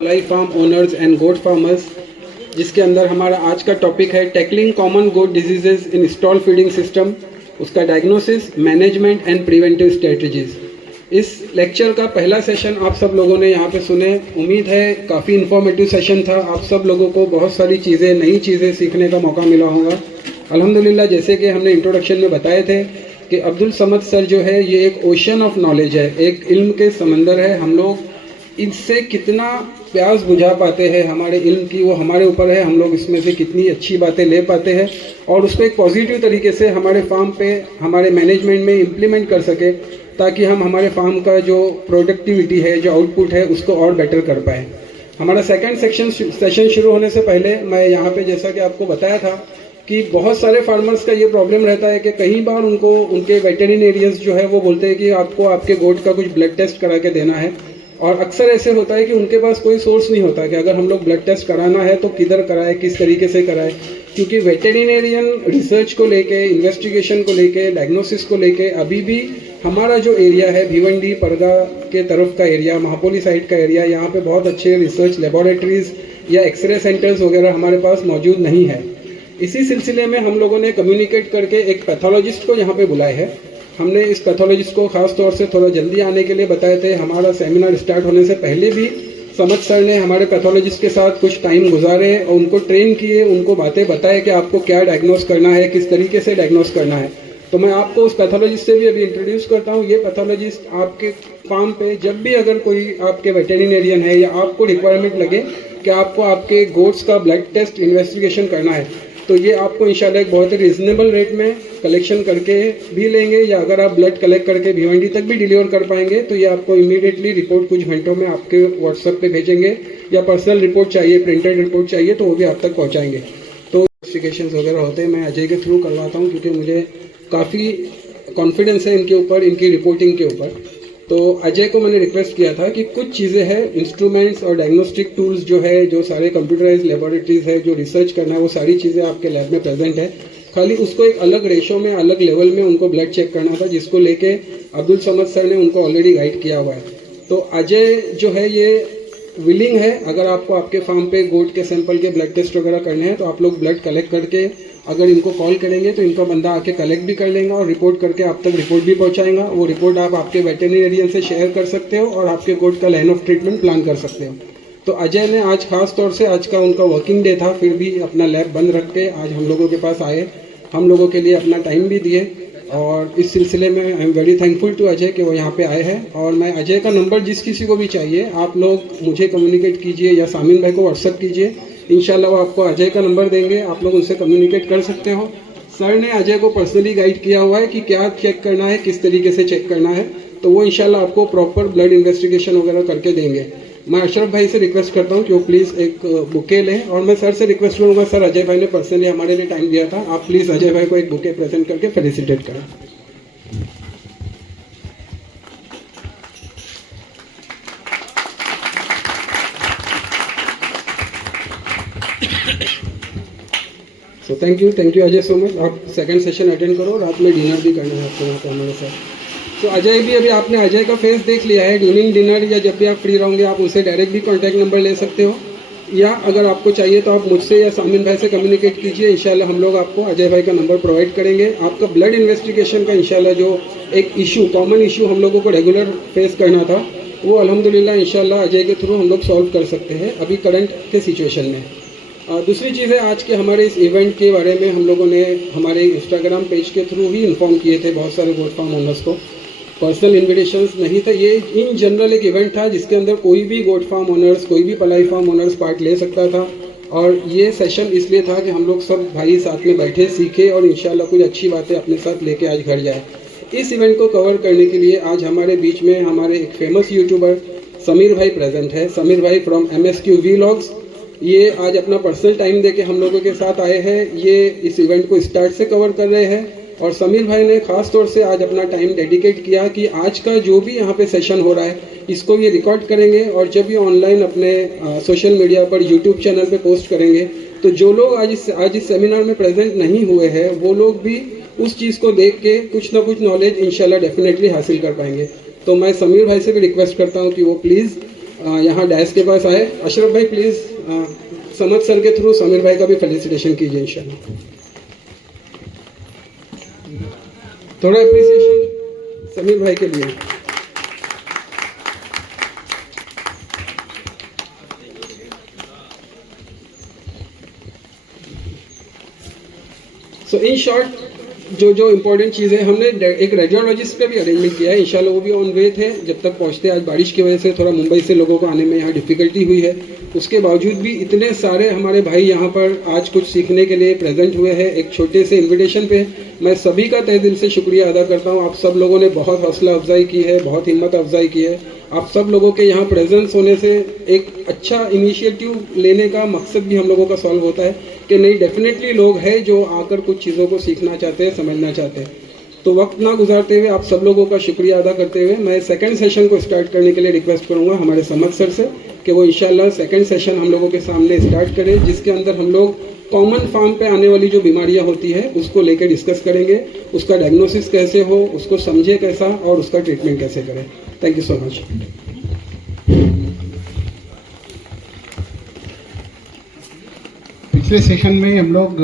Ply farm owners and goat farmers, जिसके अंदर हमारा आज का टॉपिक है tackling common goat diseases in stall feeding system, उसका diagnosis, management and preventive strategies. इस लेक्चर का पहला सेशन आप सब लोगों ने यहाँ पे सुने। उम्मीद है काफ़ी इन्फॉर्मेटिव सेशन था। आप सब लोगों को बहुत सारी चीज़ें, नई चीज़ें सीखने का मौका मिला होगा। अल्हम्दुलिल्लाह, जैसे कि हमने इंट्रोडक्शन में बताए थे कि अब्दुल समद सर जो है ये एक ओशन ऑफ नॉलेज है, एक इल्म के समंदर है। हम लोग इससे कितना प्यास बुझा पाते हैं हमारे इल्म की, वो हमारे ऊपर है। हम लोग इसमें से कितनी अच्छी बातें ले पाते हैं और उसको एक पॉजिटिव तरीके से हमारे फार्म पे, हमारे मैनेजमेंट में इम्प्लीमेंट कर सके, ताकि हम हमारे फार्म का जो प्रोडक्टिविटी है, जो आउटपुट है, उसको और बेटर कर पाए। हमारा सेकंड सेशन शुरू होने से पहले मैं यहाँ पे, जैसा कि आपको बताया था कि बहुत सारे फार्मर्स का ये प्रॉब्लम रहता है कि कई बार उनको उनके वेटेरिनेरियंस जो है वो बोलते हैं कि आपको आपके गोट का कुछ ब्लड टेस्ट करा के देना है। और अक्सर ऐसे होता है कि उनके पास कोई सोर्स नहीं होता कि अगर हम लोग ब्लड टेस्ट कराना है तो किधर कराए, किस तरीके से कराए। क्योंकि वेटेरिनेरियन रिसर्च को लेके, इन्वेस्टिगेशन को लेके, डायग्नोसिस को लेके अभी भी हमारा जो एरिया है, भिवंडी परगा के तरफ का एरिया, महापोली साइड का एरिया, यहाँ पे बहुत अच्छे रिसर्च लेबोरेटरीज या एक्सरे सेंटर्स वगैरह हमारे पास मौजूद नहीं है। इसी सिलसिले में हम लोगों ने कम्युनिकेट करके एक पैथोलॉजिस्ट को यहाँ पे बुलाए हैं। हमने इस पैथोलॉजिस्ट को खास तौर से थोड़ा जल्दी आने के लिए बताए थे। हमारा सेमिनार स्टार्ट होने से पहले भी समद सर ने हमारे पैथोलॉजिस्ट के साथ कुछ टाइम गुजारे और उनको ट्रेन किए, उनको बातें बताए कि आपको क्या डायग्नोस करना है, किस तरीके से डायग्नोस करना है। तो मैं आपको उस पैथोलॉजिस्ट से भी अभी इंट्रोड्यूस करता हूँ। ये पैथोलॉजिस्ट आपके फार्म पे जब भी अगर कोई आपके वेटेरिनेरियन है या आपको रिक्वायरमेंट लगे कि आपको आपके गोट्स का ब्लड टेस्ट इन्वेस्टिगेशन करना है, तो ये आपको इंशाल्लाह एक बहुत ही रिजनेबल रेट में कलेक्शन करके भी लेंगे, या अगर आप ब्लड कलेक्ट करके भिवंडी तक भी डिलीवर कर पाएंगे तो ये आपको इमीडिएटली रिपोर्ट कुछ घंटों में आपके व्हाट्सएप पे भेजेंगे, या पर्सनल रिपोर्ट चाहिए, प्रिंटेड रिपोर्ट चाहिए तो वो भी आप तक पहुंचाएंगे। तो इन्वेस्टिगेशन वगैरह होते हैं, मैं अजय के थ्रू करवाता हूँ क्योंकि मुझे काफ़ी कॉन्फिडेंस है इनके ऊपर, इनकी रिपोर्टिंग के ऊपर। तो अजय को मैंने रिक्वेस्ट किया था कि कुछ चीज़ें हैं, इंस्ट्रूमेंट्स और डायग्नोस्टिक टूल्स जो है, जो सारे कंप्यूटराइज लेबोरेटरीज है, जो रिसर्च करना है, वो सारी चीज़ें आपके लैब में प्रेजेंट है। खाली उसको एक अलग रेशो में, अलग लेवल में उनको ब्लड चेक करना था, जिसको लेके अब्दुल समद सर ने उनको ऑलरेडी गाइड किया हुआ है। तो अजय जो है ये विलिंग है, अगर आपको आपके फार्म पे गोट के सैंपल के ब्लड टेस्ट वगैरह करने हैं तो आप लोग ब्लड कलेक्ट करके अगर इनको कॉल करेंगे तो इनका बंदा आके कलेक्ट भी कर लेगा और रिपोर्ट करके आप तक रिपोर्ट भी पहुंचाएगा। वो रिपोर्ट आप आपके वेटेरिनेरियन से शेयर कर सकते हो और आपके गोट का लाइन ऑफ ट्रीटमेंट प्लान कर सकते हो। तो अजय ने आज खास तौर से, आज का उनका वर्किंग डे था, फिर भी अपना लैब बंद रख के आज हम लोगों के पास आए, हम लोगों के लिए अपना टाइम भी दिए। और इस सिलसिले में I am very thankful to Ajay कि वो यहाँ पे आए हैं। और मैं अजय का नंबर जिस किसी को भी चाहिए आप लोग मुझे कम्युनिकेट कीजिए या सामिन भाई को व्हाट्सअप कीजिए, इंशाल्लाह वो आपको अजय का नंबर देंगे, आप लोग उनसे कम्युनिकेट कर सकते हो। सर ने अजय को पर्सनली गाइड किया हुआ है कि क्या चेक करना है, किस तरीके से चेक करना है, तो वो इंशाल्लाह आपको प्रॉपर ब्लड इन्वेस्टिगेशन वगैरह करके देंगे। मैं अशरफ भाई से रिक्वेस्ट करता हूँ कि वो प्लीज़ एक बुके लें, और मैं सर से रिक्वेस्ट करूँगा, सर अजय भाई ने पर्सनली हमारे लिए टाइम दिया था, आप प्लीज़ अजय भाई को एक बुके प्रेजेंट करके फेलिसिटेट करें। So thank you Ajay so much. आप सेकंड सेशन अटेंड करो, रात में डिनर भी करना है आपको यहाँ पे हमारे साथ। तो अजय भी, अभी आपने अजय का फेस देख लिया है। ड्यूरिंग डिनर या जब भी आप फ्री रहोगे आप उनसे डायरेक्ट भी कॉन्टैक्ट नंबर ले सकते हो, या अगर आपको चाहिए तो आप मुझसे या सामिन भाई से कम्युनिकेट कीजिए, इंशाल्लाह हम लोग आपको अजय भाई का नंबर प्रोवाइड करेंगे। आपका ब्लड इन्वेस्टिगेशन का इंशाल्लाह जो एक इशू, कॉमन इशू हम लोगों को रेगुलर फेस करना था, वो अल्हम्दुलिल्लाह इंशाल्लाह अजय के थ्रू हम लोग सॉल्व कर सकते हैं अभी करंट के सिचुएशन में। दूसरी चीज़ है, आज के हमारे इस इवेंट के बारे में हम लोगों ने हमारे इंस्टाग्राम पेज के थ्रू ही इन्फॉर्म किए थे बहुत सारे गोट फार्म ओनर्स को। पर्सनल इन्विटेशंस नहीं था, ये इन जनरल एक इवेंट था जिसके अंदर कोई भी गोट फार्म ओनर्स, कोई भी पलाई फार्म ओनर्स पार्ट ले सकता था। और ये सेशन इसलिए था कि हम लोग सब भाई साथ में बैठे, सीखे और इंशाल्लाह कुछ अच्छी बातें अपने साथ लेके आज घर जाए। इस इवेंट को कवर करने के लिए आज हमारे बीच में हमारे एक फेमस यूट्यूबर समीर भाई प्रेजेंट है। समीर भाई फ्रॉम MSQ Vlogs, ये आज अपना पर्सनल टाइम देके हम लोगों के साथ आए हैं। ये इस इवेंट को स्टार्ट से कवर कर रहे हैं और समीर भाई ने खास तौर से आज अपना टाइम डेडिकेट किया कि आज का जो भी यहाँ पे सेशन हो रहा है इसको ये रिकॉर्ड करेंगे और जब ये ऑनलाइन अपने सोशल मीडिया पर, यूट्यूब चैनल पे पोस्ट करेंगे तो जो लोग आज इस सेमिनार में प्रेजेंट नहीं हुए हैं वो लोग भी उस चीज़ को देख के कुछ ना कुछ नॉलेज इंशाल्लाह डेफिनेटली हासिल कर पाएंगे। तो मैं समीर भाई से भी रिक्वेस्ट करता हूँ कि वो प्लीज़ यहाँ डैश के पास आए। अशरफ भाई प्लीज़ समद सर के थ्रू समीर भाई का भी फेलिसिटेशन कीजिए इंशाल्लाह। थोड़ा अप्रिसिएशन समीर भाई के लिए। सो इन शॉर्ट जो इम्पोर्टेंट चीज़ है, हमने एक रेडियोलॉजिस्ट का भी अरेंजमेंट किया है, इंशाल्लाह वो भी ऑन वे थे जब तक पहुंचते। आज बारिश की वजह से थोड़ा मुंबई से लोगों को आने में यहाँ डिफ़िकल्टी हुई है, उसके बावजूद भी इतने सारे हमारे भाई यहाँ पर आज कुछ सीखने के लिए प्रेजेंट हुए हैं एक छोटे से इन्विटेशन पे। मैं सभी का तहे दिल से शुक्रिया अदा करता हूँ। आप सब लोगों ने बहुत हौसला अफजाई की है, बहुत हिम्मत अफजाई की है। आप सब लोगों के यहाँ प्रेजेंस होने से एक अच्छा इनिशिएटिव लेने का मकसद भी हम लोगों का सॉल्व होता है कि नहीं, डेफिनेटली लोग हैं जो आकर कुछ चीज़ों को सीखना चाहते हैं, समझना चाहते हैं। तो वक्त ना गुजारते हुए आप सब लोगों का शुक्रिया अदा करते हुए मैं सेकंड सेशन को स्टार्ट करने के लिए रिक्वेस्ट करूंगा हमारे समद सर से कि वो इंशाल्लाह सेकंड सेशन हम लोगों के सामने स्टार्ट करें, जिसके अंदर हम लोग कॉमन फार्म पे आने वाली जो बीमारियां होती है उसको लेकर डिस्कस करेंगे, उसका डायग्नोसिस कैसे हो, उसको समझे कैसा और उसका ट्रीटमेंट कैसे करें। Thank you so much. पिछले सेशन में हम लोग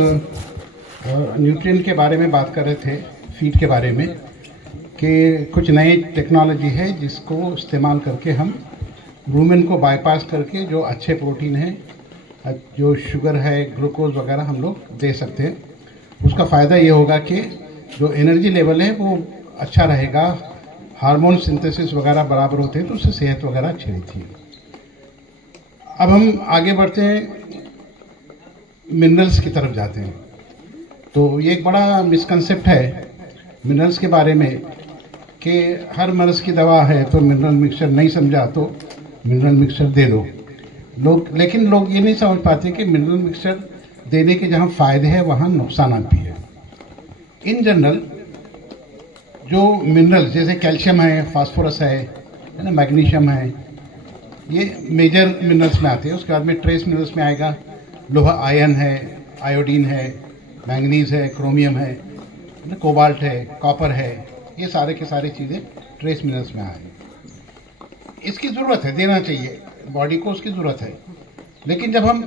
न्यूट्रिएंट के बारे में बात कर रहे थे, फीड के बारे में, कि कुछ नई टेक्नोलॉजी है जिसको इस्तेमाल करके हम रूमेन को बाईपास करके जो अच्छे प्रोटीन है, जो शुगर है, ग्लूकोज वगैरह हम लोग दे सकते हैं। उसका फ़ायदा ये होगा कि जो एनर्जी लेवल है वो अच्छा रहेगा, हार्मोन सिंथेसिस वगैरह बराबर होते हैं तो उससे सेहत वगैरह अच्छी रहती है। अब हम आगे बढ़ते हैं, मिनरल्स की तरफ जाते हैं। तो ये एक बड़ा मिसकंसेप्ट है मिनरल्स के बारे में कि हर मर्ज़ की दवा है तो मिनरल मिक्सचर, नहीं समझा तो मिनरल मिक्सचर दे दो लेकिन लोग ये नहीं समझ पाते कि मिनरल मिक्सचर देने के जहाँ फ़ायदे हैं वहाँ नुकसान भी है। इन जनरल जो मिनरल्स जैसे कैल्शियम है, फास्फोरस है ना, मैग्नीशियम है, ये मेजर मिनरल्स में आते हैं। उसके बाद में ट्रेस मिनरल्स में आएगा लोहा, आयरन है, आयोडीन है, मैंगनीज है, क्रोमियम है, कोबाल्ट है, कॉपर है, ये सारे के सारे चीज़ें ट्रेस मिनरल्स में आए। इसकी ज़रूरत है, देना चाहिए बॉडी को, उसकी ज़रूरत है। लेकिन जब हम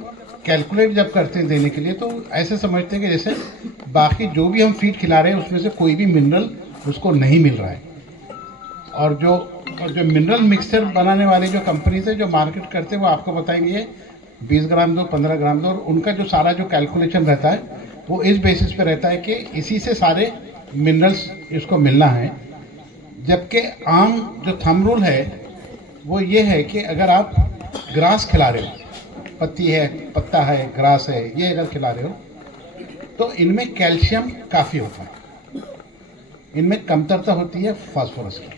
कैलकुलेट जब करते हैं देने के लिए तो ऐसे समझते हैं कि जैसे बाकी जो भी हम फीड खिला रहे हैं उसमें से कोई भी मिनरल उसको नहीं मिल रहा है। और जो मिनरल मिक्सचर बनाने वाली जो कंपनीज है जो मार्केट करते हैं वो आपको बताएंगे 20 ग्राम दो, 15 ग्राम दो, और उनका जो सारा जो कैलकुलेशन रहता है वो इस बेसिस पे रहता है कि इसी से सारे मिनरल्स इसको मिलना है। जबकि आम जो थंब रूल है वो ये है कि अगर आप ग्रास खिला रहे हो, पत्ती है, पत्ता है, ग्रास है, ये अगर खिला रहे हो तो इनमें कैल्शियम काफ़ी होता है, इनमें कमतरता होती है फास्फोरस की।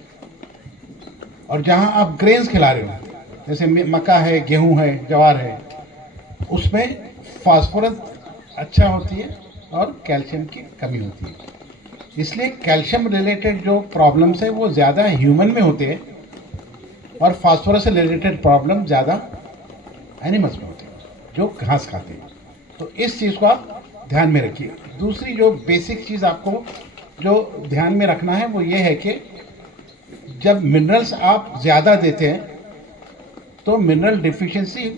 और जहाँ आप ग्रेन्स खिला रहे हो जैसे मक्का है, गेहूँ है, ज्वार है, उसमें फास्फोरस अच्छा होती है और कैल्शियम की कमी होती है। इसलिए कैल्शियम रिलेटेड जो प्रॉब्लम्स है वो ज़्यादा ह्यूमन में होते हैं और फास्फोरस से रिलेटेड प्रॉब्लम ज़्यादा एनिमल्स में होते हैं जो घास खाते हैं। तो इस चीज़ को आप ध्यान में रखिए। दूसरी जो बेसिक चीज़ आपको जो ध्यान में रखना है वो ये है कि जब मिनरल्स आप ज़्यादा देते हैं तो मिनरल डिफिशिएंसी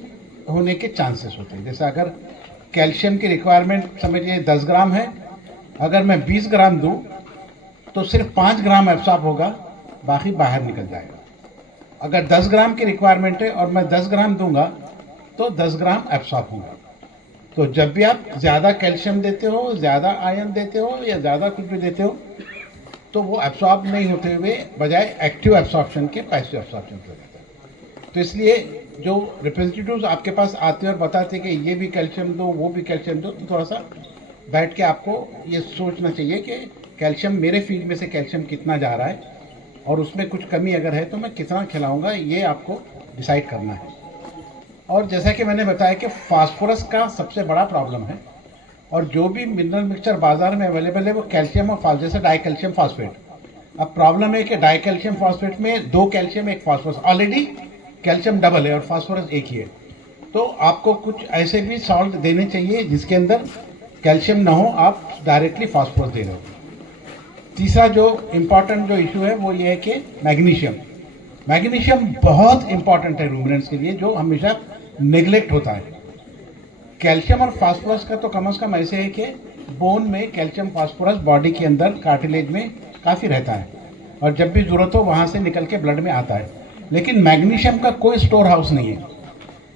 होने के चांसेस होते हैं। जैसे अगर कैल्शियम की रिक्वायरमेंट समझिए 10 ग्राम है, अगर मैं 20 ग्राम दूं तो सिर्फ 5 ग्राम एब्सॉर्ब होगा, बाकी बाहर निकल जाएगा। अगर 10 ग्राम की रिक्वायरमेंट है और मैं 10 ग्राम दूंगा तो 10 ग्राम एब्सॉर्ब होगा। तो जब भी आप ज़्यादा कैल्शियम देते हो, ज़्यादा आयरन देते हो या ज़्यादा कुछ भी देते हो तो वो एब्सॉर्ब नहीं होते हुए बजाय एक्टिव एब्सॉर्प्शन के पैसिव एब्सॉर्प्शन हो जाता है। तो इसलिए जो रिप्रेजेंटेटिव्स आपके पास आते हैं और बताते हैं कि ये भी कैल्शियम दो, वो भी कैल्शियम दो, तो थोड़ा सा बैठ के आपको ये सोचना चाहिए कि कैल्शियम मेरे फीड में से कैल्शियम कितना जा रहा है और उसमें कुछ कमी अगर है तो मैं कितना खिलाऊंगा, ये आपको डिसाइड करना है। और जैसा कि मैंने बताया कि फास्फोरस का सबसे बड़ा प्रॉब्लम है और जो भी मिनरल मिक्सचर बाजार में अवेलेबल है वो कैल्शियम और जैसे डाई कैल्शियम फॉस्फेट। अब प्रॉब्लम है कि डाई कैल्शियम फॉस्फेट में 2 calcium 1 phosphorus, already calcium double है और फास्फोरस एक ही है। तो आपको कुछ ऐसे भी सॉल्ट देने चाहिए जिसके अंदर कैल्शियम ना हो, आप डायरेक्टली फास्फोरस दे रहे हो। तीसरा जो इम्पॉर्टेंट जो इशू है वो ये है कि मैग्नीशियम। मैग्नीशियम बहुत इंपॉर्टेंट है रूमिनेंट्स के लिए, जो हमेशा नेग्लेक्ट होता है। कैल्शियम और फास्फोरस का तो कम से कम ऐसे है कि बोन में कैल्शियम फास्फोरस बॉडी के अंदर कार्टिलेज में काफ़ी रहता है और जब भी ज़रूरत हो वहाँ से निकल के ब्लड में आता है, लेकिन मैग्नीशियम का कोई स्टोर हाउस नहीं है।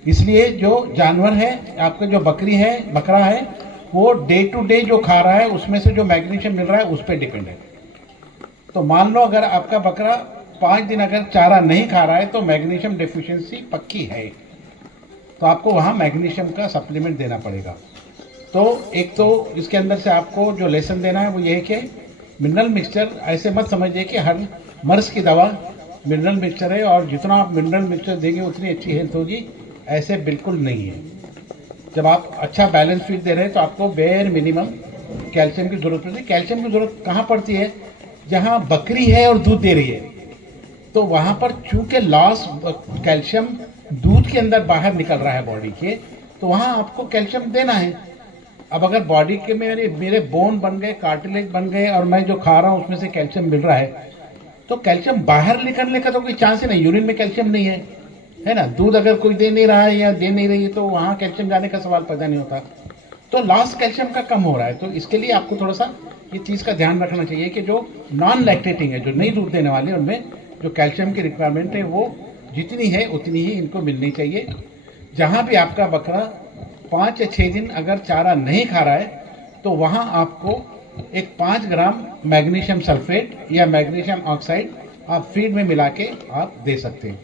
इसलिए जो जानवर है, आपका जो बकरी है, बकरा है, वो डे टू डे जो खा रहा है उसमें से जो मैग्नीशियम मिल रहा है उस पर डिपेंड है। तो मान लो अगर आपका बकरा 5 दिन अगर चारा नहीं खा रहा है तो मैग्नीशियम डेफिशिएंसी पक्की है, तो आपको वहाँ मैग्नीशियम का सप्लीमेंट देना पड़ेगा। तो एक तो इसके अंदर से आपको जो लेसन देना है वो ये है कि मिनरल मिक्सचर ऐसे मत समझिए कि हर मर्ज की दवा मिनरल मिक्सचर है और जितना आप मिनरल मिक्सचर देंगे उतनी अच्छी हेल्थ होगी, ऐसे बिल्कुल नहीं है। जब आप अच्छा बैलेंस फीड दे रहे हैं तो आपको बेयर मिनिमम कैल्शियम की जरूरत पड़ती है। कैल्शियम की जरूरत कहाँ पड़ती है? जहाँ बकरी है और दूध दे रही है, तो वहाँ पर चूंकि लॉस कैल्शियम दूध के अंदर बाहर निकल रहा है बॉडी के, तो वहाँ आपको कैल्शियम देना है। अब अगर बॉडी के मेरे बोन बन गए, कार्टिलेज बन गए और मैं जो खा रहा हूँ उसमें से कैल्शियम मिल रहा है, तो कैल्शियम बाहर निकलने का तो कोई चांस ही नहीं। यूरिन में कैल्शियम नहीं है ना, दूध अगर कोई दे नहीं रहा है या दे नहीं रही है तो वहाँ कैल्शियम जाने का सवाल पैदा नहीं होता। तो लॉस कैल्शियम का कम हो रहा है। तो इसके लिए आपको थोड़ा सा ये चीज़ का ध्यान रखना चाहिए कि जो नॉन लैक्टेटिंग है, जो नहीं दूध देने वाले, उनमें जो कैल्शियम की रिक्वायरमेंट है वो जितनी है उतनी ही इनको मिलनी चाहिए। जहाँ भी आपका बकरा 5 या 6 दिन अगर चारा नहीं खा रहा है तो वहाँ आपको एक 5 ग्राम मैग्नीशियम सल्फेट या मैग्नीशियम ऑक्साइड आप फीड में मिला के आप दे सकते हैं।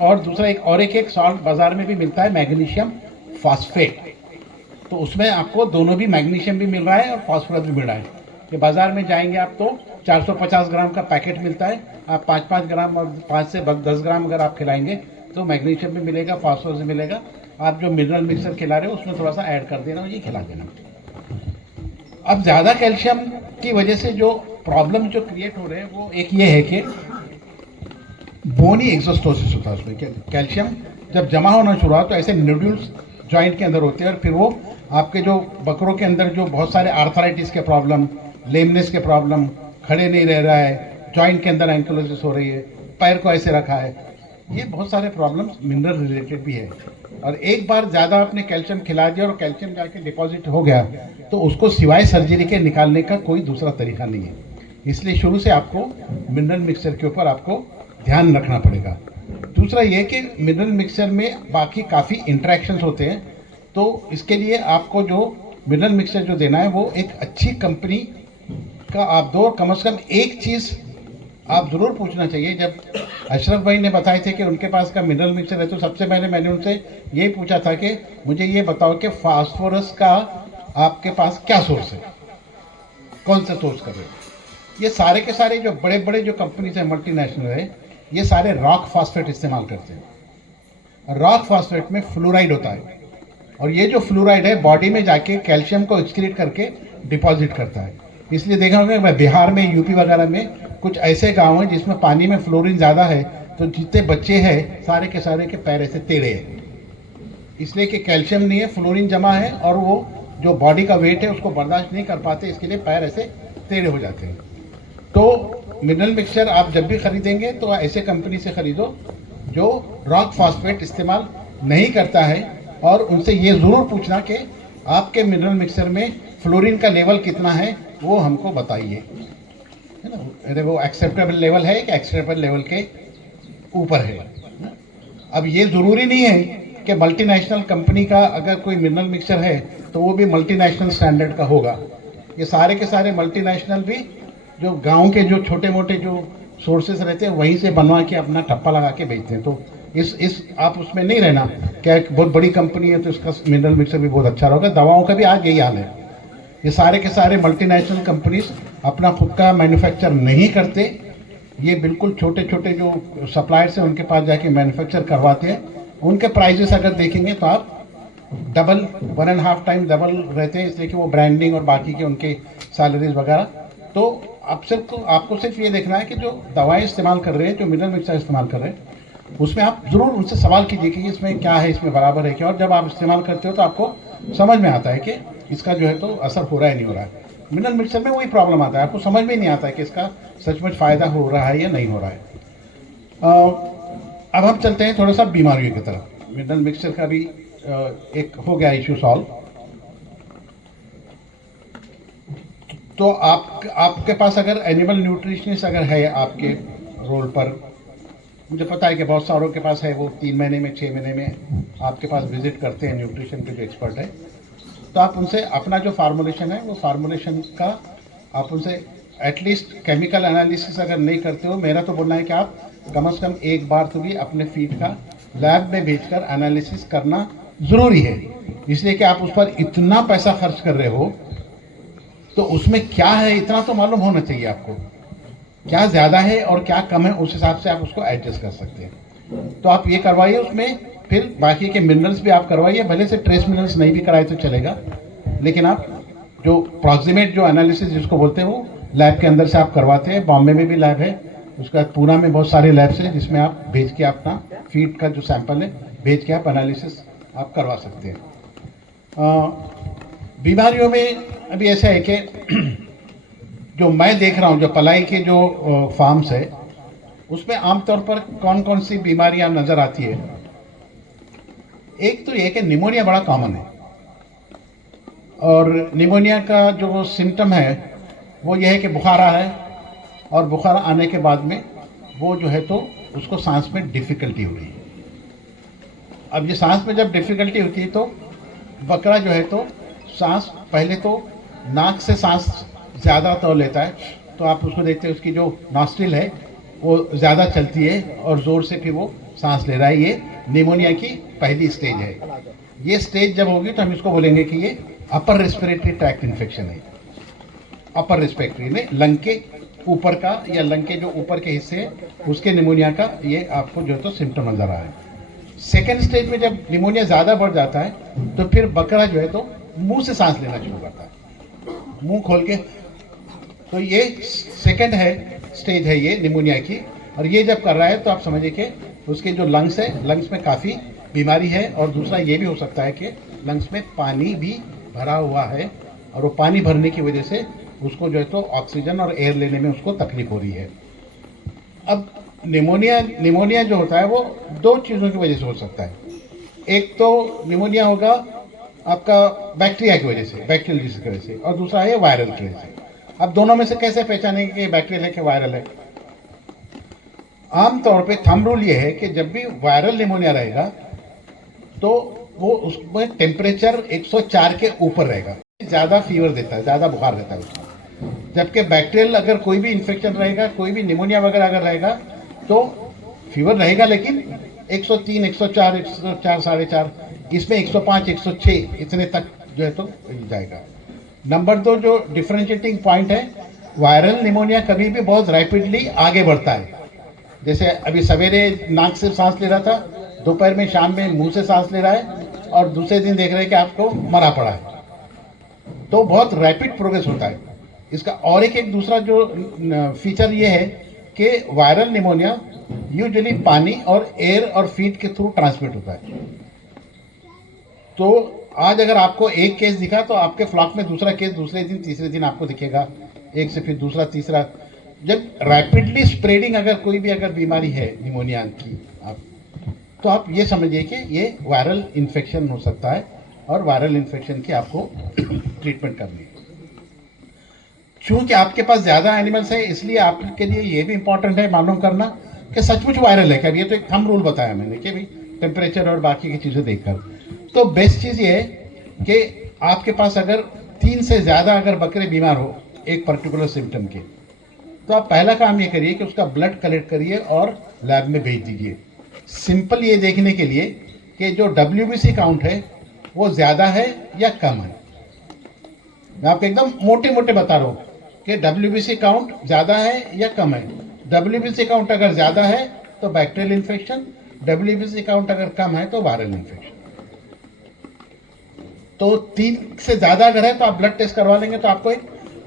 और दूसरा एक सॉल्ट बाजार में भी मिलता है, मैग्नीशियम फॉस्फेट। तो उसमें आपको दोनों भी, मैग्नीशियम भी मिल रहा है और फॉस्फोरस भी मिल रहा है। ये बाजार में जाएंगे आप तो 450 ग्राम का पैकेट मिलता है, आप 5-5 ग्राम और 5 से 10 ग्राम अगर आप खिलाएंगे तो मैग्नीशियम भी मिलेगा, फॉस्फोरस भी मिलेगा। आप जो मिनरल मिक्सर खिला रहे हो उसमें थोड़ा सा ऐड कर देना और ये खिला देना। अब ज़्यादा कैल्शियम की वजह से जो प्रॉब्लम जो क्रिएट हो रहे हैं वो एक ये है कि बोनी एक्सोस्टोसिस होता है। उसमें कैल्शियम जब जमा होना शुरू हुआ तो ऐसे न्यूड्यूल्स जॉइंट के अंदर होते हैं और फिर वो आपके जो बकरों के अंदर जो बहुत सारे आर्थराइटिस के प्रॉब्लम, लेमनेस के प्रॉब्लम, खड़े नहीं रह रहा है, जॉइंट के अंदर एंकोलोसिस हो रही है, पैर को ऐसे रखा है, ये बहुत सारे प्रॉब्लम्स मिनरल रिलेटेड भी है। और एक बार ज़्यादा आपने कैल्शियम खिला दिया और कैल्शियम जाके डिपॉजिट हो गया तो उसको सिवाय सर्जरी के निकालने का कोई दूसरा तरीका नहीं है। इसलिए शुरू से आपको मिनरल मिक्सचर के ऊपर आपको ध्यान रखना पड़ेगा। दूसरा ये कि मिनरल मिक्सचर में बाकी काफ़ी इंटरेक्शंस होते हैं, तो इसके लिए आपको जो मिनरल मिक्सचर जो देना है वो एक अच्छी कंपनी का आप दो। कम से कम एक चीज़ आप ज़रूर पूछना चाहिए। जब अशरफ भाई ने बताए थे कि उनके पास का मिनरल मिक्सचर है तो सबसे पहले मैंने उनसे यही पूछा था कि मुझे ये बताओ कि फास्फोरस का आपके पास क्या सोर्स है, कौन सा सोर्स कर रहे हो। ये सारे के सारे जो बड़े बड़े जो कंपनीज हैं, मल्टीनेशनल है, ये सारे रॉक फास्फेट इस्तेमाल करते हैं। रॉक फास्फेट में फ्लोराइड होता है और ये जो फ्लोराइड है बॉडी में जाके कैल्शियम को एक्सक्रीट करके डिपॉजिट करता है। इसलिए देखा होगा बिहार में, यूपी वगैरह में कुछ ऐसे गांव हैं जिसमें पानी में फ्लोरीन ज़्यादा है, तो जितने बच्चे हैं सारे के सारे के पैर ऐसे टेढ़े हैं, इसलिए कि कैल्शियम नहीं है, फ्लोरीन जमा है और वो जो बॉडी का वेट है उसको बर्दाश्त नहीं कर पाते, इसके लिए पैर ऐसे टेढ़े हो जाते हैं। तो मिनरल मिक्सचर आप जब भी खरीदेंगे तो ऐसे कंपनी से खरीदो जो रॉक फास्फेट इस्तेमाल नहीं करता है, और उनसे ये ज़रूर पूछना कि आपके मिनरल मिक्सचर में फ्लोरीन का लेवल कितना है वो हमको बताइए, है ना। अरे वो एक्सेप्टेबल लेवल है कि एक्सेप्टेबल लेवल के ऊपर है। अब ये ज़रूरी नहीं है कि मल्टीनेशनल कंपनी का अगर कोई मिनरल मिक्सचर है तो वो भी मल्टीनेशनल स्टैंडर्ड का होगा। ये सारे के सारे मल्टीनेशनल भी जो गांव के जो छोटे मोटे जो सोर्सेस रहते हैं वहीं से बनवा के अपना ठप्पा लगा के बेचते हैं। तो इस आप उसमें नहीं रहना क्या एक बहुत बड़ी कंपनी है तो इसका मिनरल मिक्सचर भी बहुत अच्छा होगा। दवाओं का भी आज यही हाल है। ये सारे के सारे मल्टीनेशनल कंपनीज अपना खुद का मैन्युफैक्चर नहीं करते, ये बिल्कुल छोटे छोटे जो सप्लायर्स हैं उनके पास जाके मैन्युफैक्चर करवाते हैं। उनके प्राइजेस अगर देखेंगे तो आप डबल 1.5 टाइम डबल रहते हैं, इसलिए कि वो ब्रांडिंग और बाकी के उनके सैलरीज वगैरह। तो आपको सिर्फ ये देखना है कि जो दवाएं इस्तेमाल कर रहे हैं, जो मिनरल मिक्सचर इस्तेमाल कर रहे हैं, उसमें आप ज़रूर उनसे सवाल कीजिए कि इसमें क्या है, इसमें बराबर है क्या। और जब आप इस्तेमाल करते हो तो आपको समझ में आता है कि इसका जो है तो असर हो रहा है नहीं हो रहा है। मिनरल मिक्सचर में वही प्रॉब्लम आता है, आपको समझ में नहीं आता है कि इसका सचमुच फ़ायदा हो रहा है या नहीं हो रहा है। अब हम चलते हैं थोड़ा सा बीमारियों की तरफ। मिनरल मिक्सचर का भी एक हो गया इशू सॉल्व। तो आपके पास अगर एनिमल न्यूट्रिशनिस्ट अगर है आपके रोल पर, मुझे पता है कि बहुत सारों के पास है, वो 3 महीने में 6 महीने में आपके पास विजिट करते हैं न्यूट्रिशन के जो एक्सपर्ट है, तो आप उनसे अपना जो फार्मूलेशन है वो फार्मूलेशन का आप उनसे एटलीस्ट केमिकल एनालिसिस अगर नहीं करते हो, मेरा तो बोलना है कि आप कम से कम एक बार तो भी अपने फीड का लैब में भेजकर एनालिसिस करना ज़रूरी है। इसलिए कि आप उस पर इतना पैसा खर्च कर रहे हो तो उसमें क्या है इतना तो मालूम होना चाहिए आपको, क्या ज़्यादा है और क्या कम है, उस हिसाब से आप उसको एडजस्ट कर सकते हैं। तो आप ये करवाइए, उसमें फिर बाकी के मिनरल्स भी आप करवाइए, भले से ट्रेस मिनरल्स नहीं भी कराए तो चलेगा, लेकिन आप जो प्रॉक्सिमेट जो एनालिसिस जिसको बोलते हैं वो लैब के अंदर से आप करवाते हैं। बॉम्बे में भी लैब है, उसके बाद पूना में बहुत सारे लैब्स हैं जिसमें आप भेज के अपना फीड का जो सैंपल है भेज के आप एनालिसिस आप करवा सकते हैं। बीमारियों में अभी ऐसा है कि जो मैं देख रहा हूँ, जो पलाई के जो फार्म्स है उसमें आमतौर पर कौन कौन सी बीमारियां नज़र आती है। एक तो ये कि निमोनिया बड़ा कॉमन है, और निमोनिया का जो सिम्टम है वो ये है कि बुखार आ रहा है, और बुखार आने के बाद में वो जो है तो उसको सांस में डिफ़िकल्टी हो रही है। अब ये सांस में जब डिफ़िकल्टी होती है तो बकरा जो है तो सांस पहले तो नाक से सांस ज़्यादा तो लेता है, तो आप उसको देखते हैं उसकी जो नॉस्ट्रिल है वो ज़्यादा चलती है और ज़ोर से फिर वो सांस ले रहा है। ये निमोनिया की पहली स्टेज है। ये स्टेज जब होगी तो हम इसको बोलेंगे कि ये अपर रेस्पिरेटरी ट्रैक्ट इन्फेक्शन है। अपर रेस्पिरेटरी में लंग के ऊपर का या लंग के जो ऊपर के हिस्से है उसके निमोनिया का ये आपको जो है तो सिम्टम नज़र आ रहा है। सेकेंड स्टेज में जब निमोनिया ज़्यादा बढ़ जाता है तो फिर बकरा जो है तो मुंह से सांस लेना शुरू करता है, मुंह खोल के। तो ये सेकंड स्टेज है ये निमोनिया की, और ये जब कर रहा है तो आप समझिए कि उसके जो लंग्स है, लंग्स में काफ़ी बीमारी है। और दूसरा ये भी हो सकता है कि लंग्स में पानी भी भरा हुआ है, और वो पानी भरने की वजह से उसको जो है तो ऑक्सीजन और एयर लेने में उसको तकलीफ हो रही है। अब निमोनिया जो होता है वो 2 चीज़ों की वजह से हो सकता है। एक तो निमोनिया होगा आपका बैक्टीरिया की वजह से, बैक्टीरियल डिसीज की वजह से, और दूसरा है वायरल की वजह से। अब दोनों में से कैसे पहचानेंगे कि बैक्टीरियल है कि वायरल है? आमतौर पे थंब रूल ये है कि जब भी वायरल निमोनिया रहेगा तो वो उसमें टेम्परेचर 104 के ऊपर रहेगा, ज़्यादा फीवर देता है, ज़्यादा बुखार देता है उसमें। जबकि बैक्टीरियल अगर कोई भी इन्फेक्शन रहेगा, कोई भी निमोनिया वगैरह अगर रहेगा तो फीवर रहेगा, लेकिन 103, 104, 104, 4.5, इसमें 105, 106 इतने तक जो है तो जाएगा। नंबर 2 जो डिफरेंशिएटिंग पॉइंट है, वायरल निमोनिया कभी भी बहुत रैपिडली आगे बढ़ता है। जैसे अभी सवेरे नाक से सांस ले रहा था, दोपहर में शाम में मुंह से सांस ले रहा है, और दूसरे दिन देख रहे हैं कि आपको मरा पड़ा है। तो बहुत रैपिड प्रोग्रेस होता है इसका। और एक दूसरा जो फीचर ये है कि वायरल निमोनिया यूजुअली पानी और एयर और फीड के थ्रू ट्रांसमिट होता है। तो आज अगर आपको एक केस दिखा तो आपके फ्लॉक में दूसरा केस दूसरे दिन, तीसरे दिन आपको दिखेगा, एक से फिर दूसरा, तीसरा। जब रैपिडली स्प्रेडिंग अगर कोई भी अगर बीमारी है निमोनिया की तो आप ये समझिए कि ये वायरल इन्फेक्शन हो सकता है, और वायरल इन्फेक्शन की आपको ट्रीटमेंट करनी है। चूँकि आपके पास ज़्यादा एनिमल्स है इसलिए आपके लिए ये भी इम्पोर्टेंट है मालूम करना कि सचमुच वायरल है क्या। ये तो एक थंब रूल बताया मैंने कि भाई टेम्परेचर और बाकी की चीज़ें देखकर। तो बेस्ट चीज़ ये है कि आपके पास अगर 3 से ज़्यादा अगर बकरे बीमार हो एक पर्टिकुलर सिम्टम के, तो आप पहला काम ये करिए कि उसका ब्लड कलेक्ट करिए और लैब में भेज दीजिए। सिंपल ये देखने के लिए कि जो WBC काउंट है वो ज़्यादा है या कम है। मैं आपको एकदम मोटे मोटे बता रहा हूँ कि WBC काउंट ज़्यादा है या कम है। WBC काउंट अगर ज़्यादा है तो बैक्टीरियल इन्फेक्शन, WBC काउंट अगर कम है तो वायरल इन्फेक्शन। तो 3 से ज़्यादा अगर है तो आप ब्लड टेस्ट करवा लेंगे तो आपको एक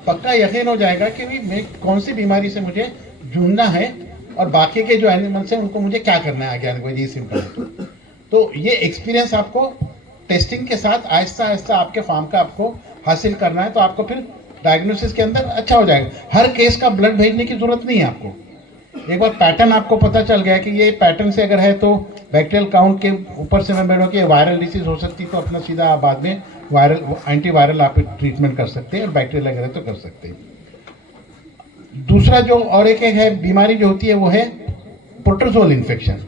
पक्का यकीन हो जाएगा कि भाई मैं कौन सी बीमारी से मुझे जूझना है, और बाकी के जो एनिमल्स हैं उनको मुझे क्या करना है आगे ये सिम्टम। तो ये एक्सपीरियंस आपको टेस्टिंग के साथ आहिस्ता आहिस्ता आपके फार्म का आपको हासिल करना है, तो आपको फिर डायग्नोसिस के अंदर अच्छा हो जाएगा। हर केस का ब्लड भेजने की ज़रूरत नहीं है आपको। एक बार पैटर्न आपको पता चल गया कि ये पैटर्न से अगर है तो बैक्टीरियल काउंट के ऊपर से मैं बोलूँ कि वायरल डिसीज हो सकती है, तो अपना सीधा आप बाद में वायरल एंटीवायरल आप ट्रीटमेंट कर सकते हैं और बैक्टीरियल अगर है तो कर सकते हैं। दूसरा जो और एक है बीमारी जो होती है वो है प्रोटोजोल इन्फेक्शन।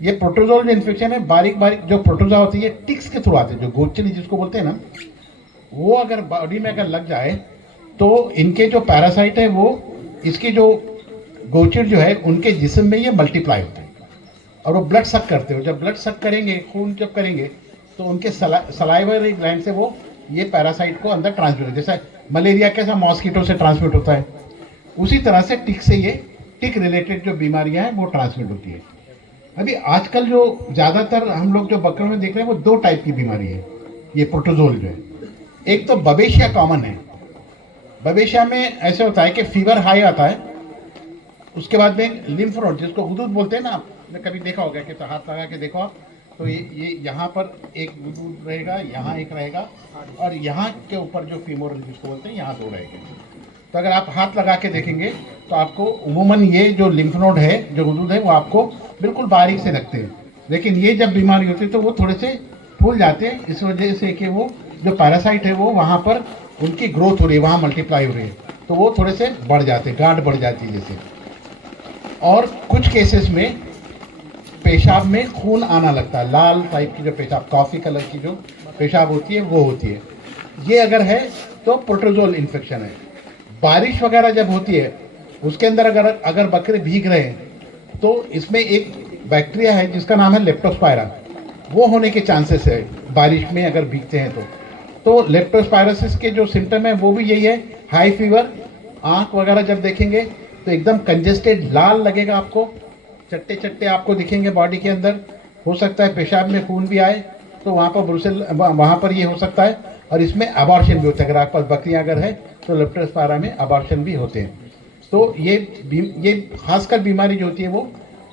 ये प्रोटोजोल इन्फेक्शन है, बारीक बारीक जो प्रोटोजोआ होती है टिक्स के थ्रू आते हैं, जो गोचली जिसको बोलते हैं ना, वो अगर बॉडी में अगर लग जाए तो इनके जो पैरासाइट है वो इसकी जो गोचर जो है उनके जिस्म में ये मल्टीप्लाई होते हैं और वो ब्लड सक करते हो। जब ब्लड सक करेंगे, खून जब करेंगे, तो उनके सलाइवरी ग्लैंड से वो ये पैरासाइट को अंदर ट्रांसमिट, जैसा मलेरिया कैसा मॉस्किटो से ट्रांसमिट होता है, उसी तरह से टिक से ये टिक रिलेटेड जो बीमारियां हैं वो ट्रांसमिट होती है। अभी आजकल जो ज़्यादातर हम लोग जो बकरों में देख रहे हैं वो दो टाइप की बीमारी है ये प्रोटोजोल जो है। एक तो बवेशिया कॉमन है। बवेशिया में ऐसे होता है कि फीवर हाई आता है, उसके बाद में लिम्फ नोड जिसको हुदूद बोलते हैं ना, आपने कभी देखा होगा कि तो हाथ लगा के देखो आप, तो ये यहाँ पर एक हुदूद रहेगा, यहाँ एक रहेगा, और यहाँ के ऊपर जो फीमोरल जिसको बोलते हैं यहाँ दो रहेंगे। तो अगर आप हाथ लगा के देखेंगे तो आपको उमूमन ये जो लिम्फ नोड है, जो हुदूद है, वो आपको बिल्कुल बारीक से लगते हैं, लेकिन ये जब बीमारी होती है तो वो थोड़े से फूल जाते हैं, इस वजह से कि वो जो पैरासाइट है वो वहाँ पर उनकी ग्रोथ हो रही है, वहाँ मल्टीप्लाई हो रही है, तो वो थोड़े से बढ़ जाते हैं, गांठ बढ़ जाती है जैसे। और कुछ केसेस में पेशाब में खून आना लगता है, लाल टाइप की जो पेशाब, कॉफ़ी कलर की जो पेशाब होती है वो होती है। ये अगर है तो प्रोटोजोल इन्फेक्शन है। बारिश वगैरह जब होती है उसके अंदर अगर बकरे भीग रहे हैं तो इसमें एक बैक्टीरिया है जिसका नाम है लेप्टोस्पायरा, वो होने के चांसेस है बारिश में अगर भीगते हैं तो लेप्टोस्पायरोसिस के जो सिम्टम है वो भी यही है, हाई फीवर, आँख वगैरह जब देखेंगे तो एकदम कंजेस्टेड लाल लगेगा, आपको चट्टे चट्टे आपको दिखेंगे बॉडी के अंदर। हो सकता है पेशाब में खून भी आए तो वहाँ पर ये हो सकता है, और इसमें अबॉर्शन भी होता है। अगर आपके पास बकरियाँ अगर है तो लेप्टोस्पायरा में अबॉर्शन भी होते हैं। तो ये खासकर बीमारी जो होती है वो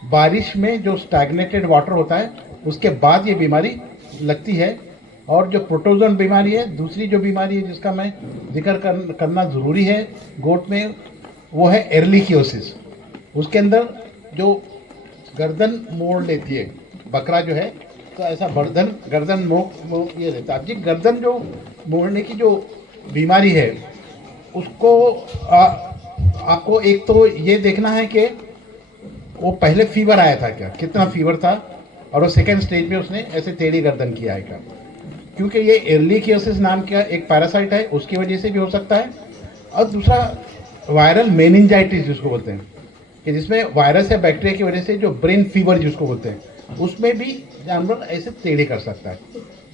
बारिश में जो स्टैग्नेटेड वाटर होता है उसके बाद ये बीमारी लगती है। और जो प्रोटोजोन बीमारी है, दूसरी जो बीमारी है जिसका मैं जिक्र करना ज़रूरी है गोट में, वो है एर्लिकियोसिस। उसके अंदर जो गर्दन मोड़ लेती है बकरा जो है, तो ऐसा गर्दन ये रहता है। जी, गर्दन जो मोड़ने की जो बीमारी है उसको आपको एक तो ये देखना है कि वो पहले फीवर आया था क्या, कितना फीवर था, और वो सेकेंड स्टेज में उसने ऐसे टेढ़ी गर्दन किया है क्या, क्योंकि ये एर्लिकियोसिस नाम का एक पैरासाइट है, उसकी वजह से भी हो सकता है। और दूसरा वायरल मेनिंजाइटिस जिसको बोलते हैं, कि जिसमें वायरस या बैक्टीरिया की वजह से जो ब्रेन फीवर जिसको बोलते हैं, उसमें भी जानवर ऐसे टेढ़े कर सकता है।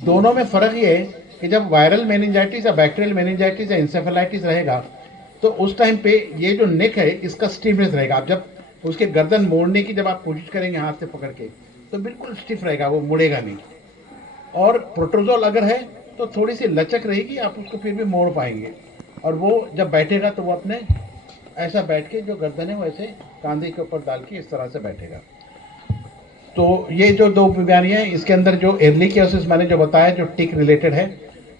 दोनों में फ़र्क ये है कि जब वायरल मेनिंजाइटिस या बैक्टीरियल मेनिंजाइटिस या इंसेफेलाइटिस रहेगा तो उस टाइम पे ये जो नेक है इसका स्टिफनेस रहेगा। आप जब उसके गर्दन मोड़ने की जब आप कोशिश करेंगे हाथ से पकड़ के तो बिल्कुल स्टिफ रहेगा, वो मुड़ेगा नहीं। और प्रोटोजोल अगर है तो थोड़ी सी लचक रहेगी, आप उसको फिर भी मोड़ पाएंगे। और वो जब बैठेगा तो वो अपने ऐसा बैठ के जो गर्दन है वो ऐसे कंधे के ऊपर डाल के इस तरह से बैठेगा। तो ये जो दो बीमारियाँ हैं, इसके अंदर जो एर्लिकियोसिस मैंने जो बताया जो टिक रिलेटेड है,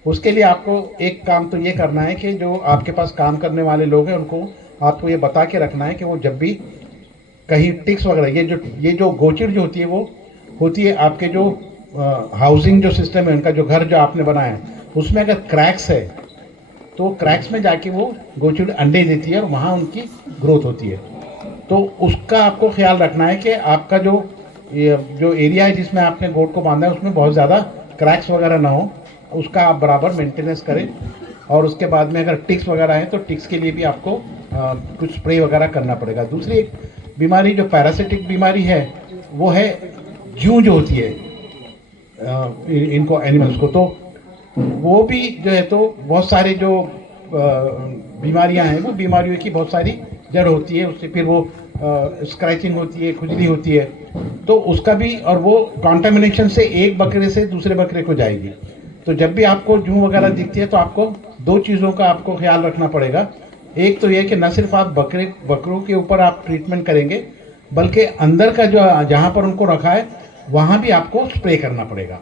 उसके लिए आपको एक काम तो ये करना है कि जो आपके पास काम करने वाले लोग हैं उनको आपको ये बता के रखना है कि वो जब भी कहीं टिक्स वगैरह ये जो गोचिड़ जो होती है वो होती है आपके जो हाउसिंग जो सिस्टम है उनका, जो घर जो आपने बनाया है उसमें अगर क्रैक्स है तो क्रैक्स में जाके वो गोचिड़ अंडे देती है और वहाँ उनकी ग्रोथ होती है। तो उसका आपको ख्याल रखना है कि आपका जो एरिया है जिसमें आपने गोट को बांधा है उसमें बहुत ज़्यादा क्रैक्स वगैरह ना हो, उसका आप बराबर मेंटेनेंस करें। और उसके बाद में अगर टिक्स वगैरह है तो टिक्स के लिए भी आपको कुछ स्प्रे वगैरह करना पड़ेगा। दूसरी एक बीमारी जो पैरासिटिक बीमारी है वो है जूं जो होती है इनको एनिमल्स को, तो वो भी जो है तो बहुत सारे जो बीमारियां हैं वो बीमारियों की बहुत सारी जड़ होती है, उससे फिर वो स्क्रैचिंग होती है, खुजली होती है, तो उसका भी, और वो कॉन्टामिनेशन से एक बकरे से दूसरे बकरे को जाएगी। तो जब भी आपको जूं वगैरह दिखती है तो आपको दो चीज़ों का आपको ख्याल रखना पड़ेगा। एक तो ये कि न सिर्फ आप बकरों के ऊपर आप ट्रीटमेंट करेंगे बल्कि अंदर का जो जहाँ पर उनको रखा है वहाँ भी आपको स्प्रे करना पड़ेगा।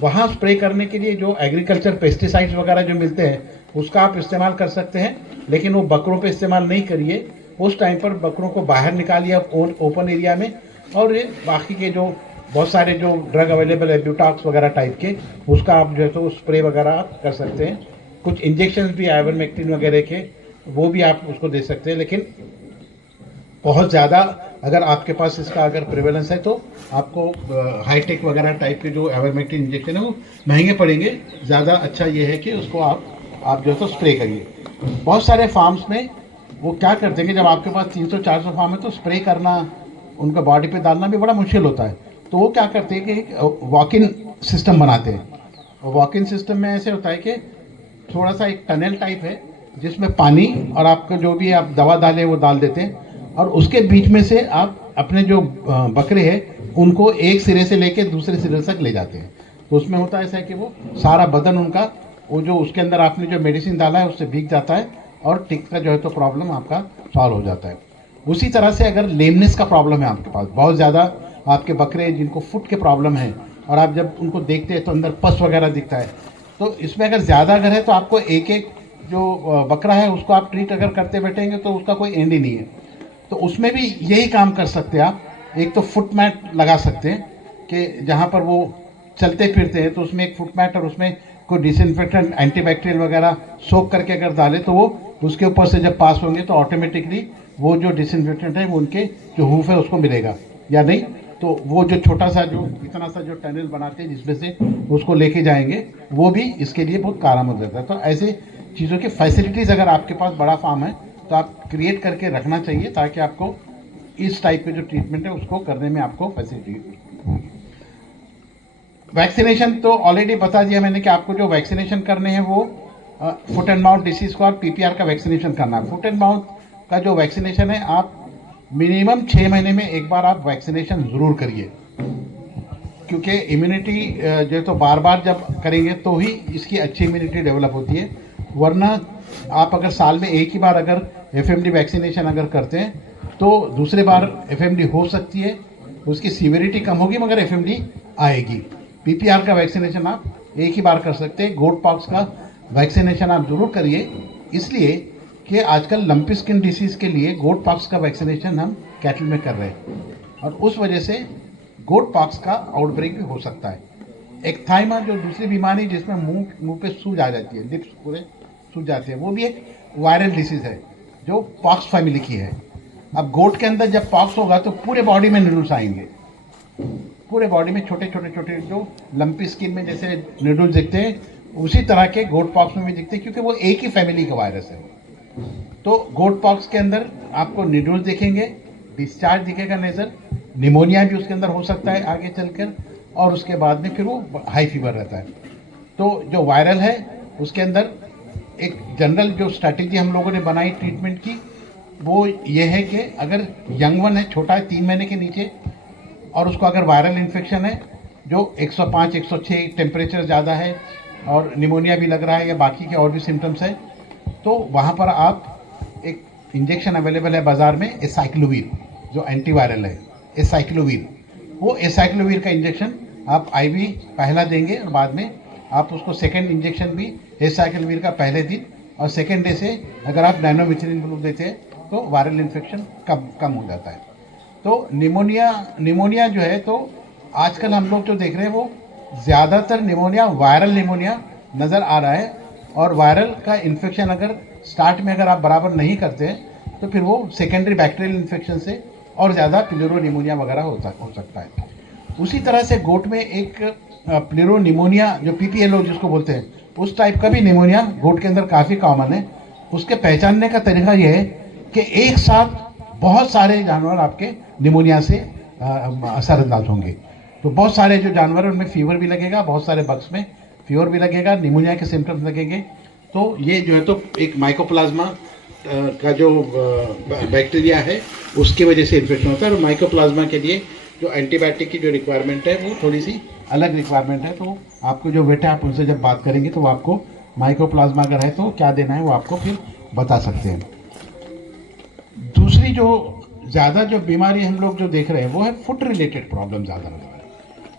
वहाँ स्प्रे करने के लिए जो एग्रीकल्चर पेस्टिसाइड्स वगैरह जो मिलते हैं उसका आप इस्तेमाल कर सकते हैं, लेकिन वो बकरों पे इस्तेमाल नहीं करिए, उस टाइम पर बकरों को बाहर निकालिए ओपन एरिया में, और ये बाकी के जो बहुत सारे जो ड्रग अवेलेबल है ब्यूटॉक्स वगैरह टाइप के, उसका आप जो है तो स्प्रे वगैरह आप कर सकते हैं। कुछ इंजेक्शंस भी आइवरमेक्टिन वगैरह के, वो भी आप उसको दे सकते हैं। लेकिन बहुत ज़्यादा अगर आपके पास इसका अगर प्रिवेलेंस है तो आपको हाईटेक वगैरह टाइप के जो आइवरमेक्टिन इंजेक्शन है वो महंगे पड़ेंगे। ज़्यादा अच्छा ये है कि उसको आप जो है तो स्प्रे करिए। बहुत सारे फार्म्स में वो क्या करते हैं कि जब आपके पास 300-400 फार्म है तो स्प्रे करना, उनका बॉडी पे डालना भी बड़ा मुश्किल होता है। तो वो क्या करते हैं कि वॉक इन सिस्टम बनाते हैं। और वॉक इन सिस्टम में ऐसे होता है कि थोड़ा सा एक टनल टाइप है जिसमें पानी और आपका जो भी आप दवा डालें वो डाल देते हैं, और उसके बीच में से आप अपने जो बकरे हैं उनको एक सिरे से लेके दूसरे सिरे तक ले जाते हैं। तो उसमें होता है ऐसा है कि वो सारा बदन उनका, वो जो उसके अंदर आपने जो मेडिसिन डाला है उससे भीग जाता है और टिक का जो है तो प्रॉब्लम आपका सॉल्व हो जाता है। उसी तरह से अगर लेमनेस का प्रॉब्लम है आपके पास, बहुत ज़्यादा आपके बकरे जिनको फुट के प्रॉब्लम है और आप जब उनको देखते हैं तो अंदर पस वगैरह दिखता है, तो इसमें अगर ज़्यादा अगर है तो आपको एक एक जो बकरा है उसको आप ट्रीट अगर करते बैठेंगे तो उसका कोई एंड ही नहीं है। तो उसमें भी यही काम कर सकते हैं आप। एक तो फुट मैट लगा सकते हैं कि जहाँ पर वो चलते फिरते हैं तो उसमें एक फुट मैट और उसमें कोई डिसइंफेक्टेंट एंटीबैक्टीरियल वगैरह सोख करके अगर डाले तो वो उसके ऊपर से जब पास होंगे तो ऑटोमेटिकली वो जो डिसइंफेक्टेंट है वो उनके जो हूफ है उसको मिलेगा, या नहीं तो वो जो छोटा सा जो इतना सा जो टनल बनाते हैं जिसमें से उसको लेके जाएंगे, वो भी इसके लिए बहुत कारगर रहता है। तो ऐसे चीज़ों की फैसिलिटीज़ अगर आपके पास बड़ा फार्म है तो आप क्रिएट करके रखना चाहिए ताकि आपको इस टाइप के जो ट्रीटमेंट है उसको करने में आपको फैसिलिटी। वैक्सीनेशन तो ऑलरेडी बता दिया मैंने कि आपको जो वैक्सीनेशन करने हैं वो फुट एंड माउथ डिसीज़ का और पीपीआर का वैक्सीनेशन करना है। फुट एंड माउथ का जो वैक्सीनेशन है आप मिनिमम 6 महीने में एक बार आप वैक्सीनेशन ज़रूर करिए, क्योंकि इम्यूनिटी जो तो बार बार जब करेंगे तो ही इसकी अच्छी इम्यूनिटी डेवलप होती है। वरना आप अगर साल में एक ही बार अगर एफएमडी वैक्सीनेशन अगर करते हैं तो दूसरे बार एफएमडी हो सकती है, उसकी सीवियरिटी कम होगी मगर एफएमडी आएगी। पीपीआर का वैक्सीनेशन आप एक ही बार कर सकते हैं। गोट पॉक्स का वैक्सीनेशन आप जरूर करिए, इसलिए कि आजकल लंपी स्किन डिसीज़ के लिए गोट पॉक्स का वैक्सीनेशन हम कैटल में कर रहे हैं, और उस वजह से गोट पॉक्स का आउटब्रेक भी हो सकता है। एक्थाइमा जो दूसरी बीमारी जिसमें मुंह पे सूज आ जाती है, लिप्स पूरे सूज जाते हैं, वो भी एक वायरल डिसीज़ है जो पॉक्स फैमिली की है। अब गोट के अंदर जब पॉक्स होगा तो पूरे बॉडी में निडल्स आएंगे, पूरे बॉडी में छोटे छोटे छोटे जो लंपी स्किन में जैसे निडल्स दिखते हैं उसी तरह के गोट पॉक्स में भी दिखते हैं, क्योंकि वो एक ही फैमिली का वायरस है। तो गोट पॉक्स के अंदर आपको निडल्स दिखेंगे, डिस्चार्ज दिखेगा नेजल, निमोनिया भी उसके अंदर हो सकता है आगे चलकर, और उसके बाद में फिर वो हाई फीवर रहता है। तो जो वायरल है उसके अंदर एक जनरल जो स्ट्रैटेजी हम लोगों ने बनाई ट्रीटमेंट की वो ये है कि अगर यंग वन है, छोटा है 3 महीने के नीचे, और उसको अगर वायरल इन्फेक्शन है जो 105-106 टेम्परेचर ज़्यादा है और निमोनिया भी लग रहा है या बाकी के और भी सिम्टम्स है, तो वहाँ पर आप एक इंजेक्शन अवेलेबल है बाज़ार में एसाइक्लोवीर, जो एंटीवायरल है एसाइक्लोवीर। वो एसाइक्लोवीर का इंजेक्शन आप आईवी पहला देंगे और बाद में आप उसको सेकेंड इंजेक्शन भी एसाइक्लोवीर का पहले दिन और सेकेंड डे से अगर आप नाइट्रोमिथिलिन ग्लूकोज देते हैं तो वायरल इन्फेक्शन कम हो जाता है। तो निमोनिया जो है तो आजकल हम लोग जो देख रहे हैं वो ज़्यादातर निमोनिया वायरल निमोनिया नज़र आ रहा है, और वायरल का इन्फेक्शन अगर स्टार्ट में अगर आप बराबर नहीं करते हैं तो फिर वो सेकेंडरी बैक्टीरियल इन्फेक्शन से और ज़्यादा प्लेरोनिमोनिया वगैरह हो सकता है। उसी तरह से गोट में एक प्लेरोनिमोनिया जो पीपीएलओ जिसको बोलते हैं उस टाइप का भी निमोनिया गोट के अंदर काफ़ी कॉमन है। उसके पहचानने का तरीका यह है कि एक साथ बहुत सारे जानवर आपके निमोनिया से असरअंदाज होंगे। तो बहुत सारे जो जानवर हैं उनमें फीवर भी लगेगा, बहुत सारे बग्स में फीवर भी लगेगा, निमोनिया के सिम्टम्स लगेंगे। तो ये जो है तो एक माइकोप्लाज्मा का जो बैक्टीरिया है उसकी वजह से इन्फेक्शन होता है, और माइकोप्लाज्मा के लिए जो एंटीबायोटिक की जो रिक्वायरमेंट है वो थोड़ी सी अलग रिक्वायरमेंट है। तो आपको जो बेटा आप उनसे जब बात करेंगे तो वो आपको माइकोप्लाज्मा अगर है तो क्या देना है वो आपको फिर बता सकते हैं। दूसरी जो ज़्यादा जो बीमारी हम लोग जो देख रहे हैं वो है फुट रिलेटेड प्रॉब्लम ज़्यादा लग रहा है।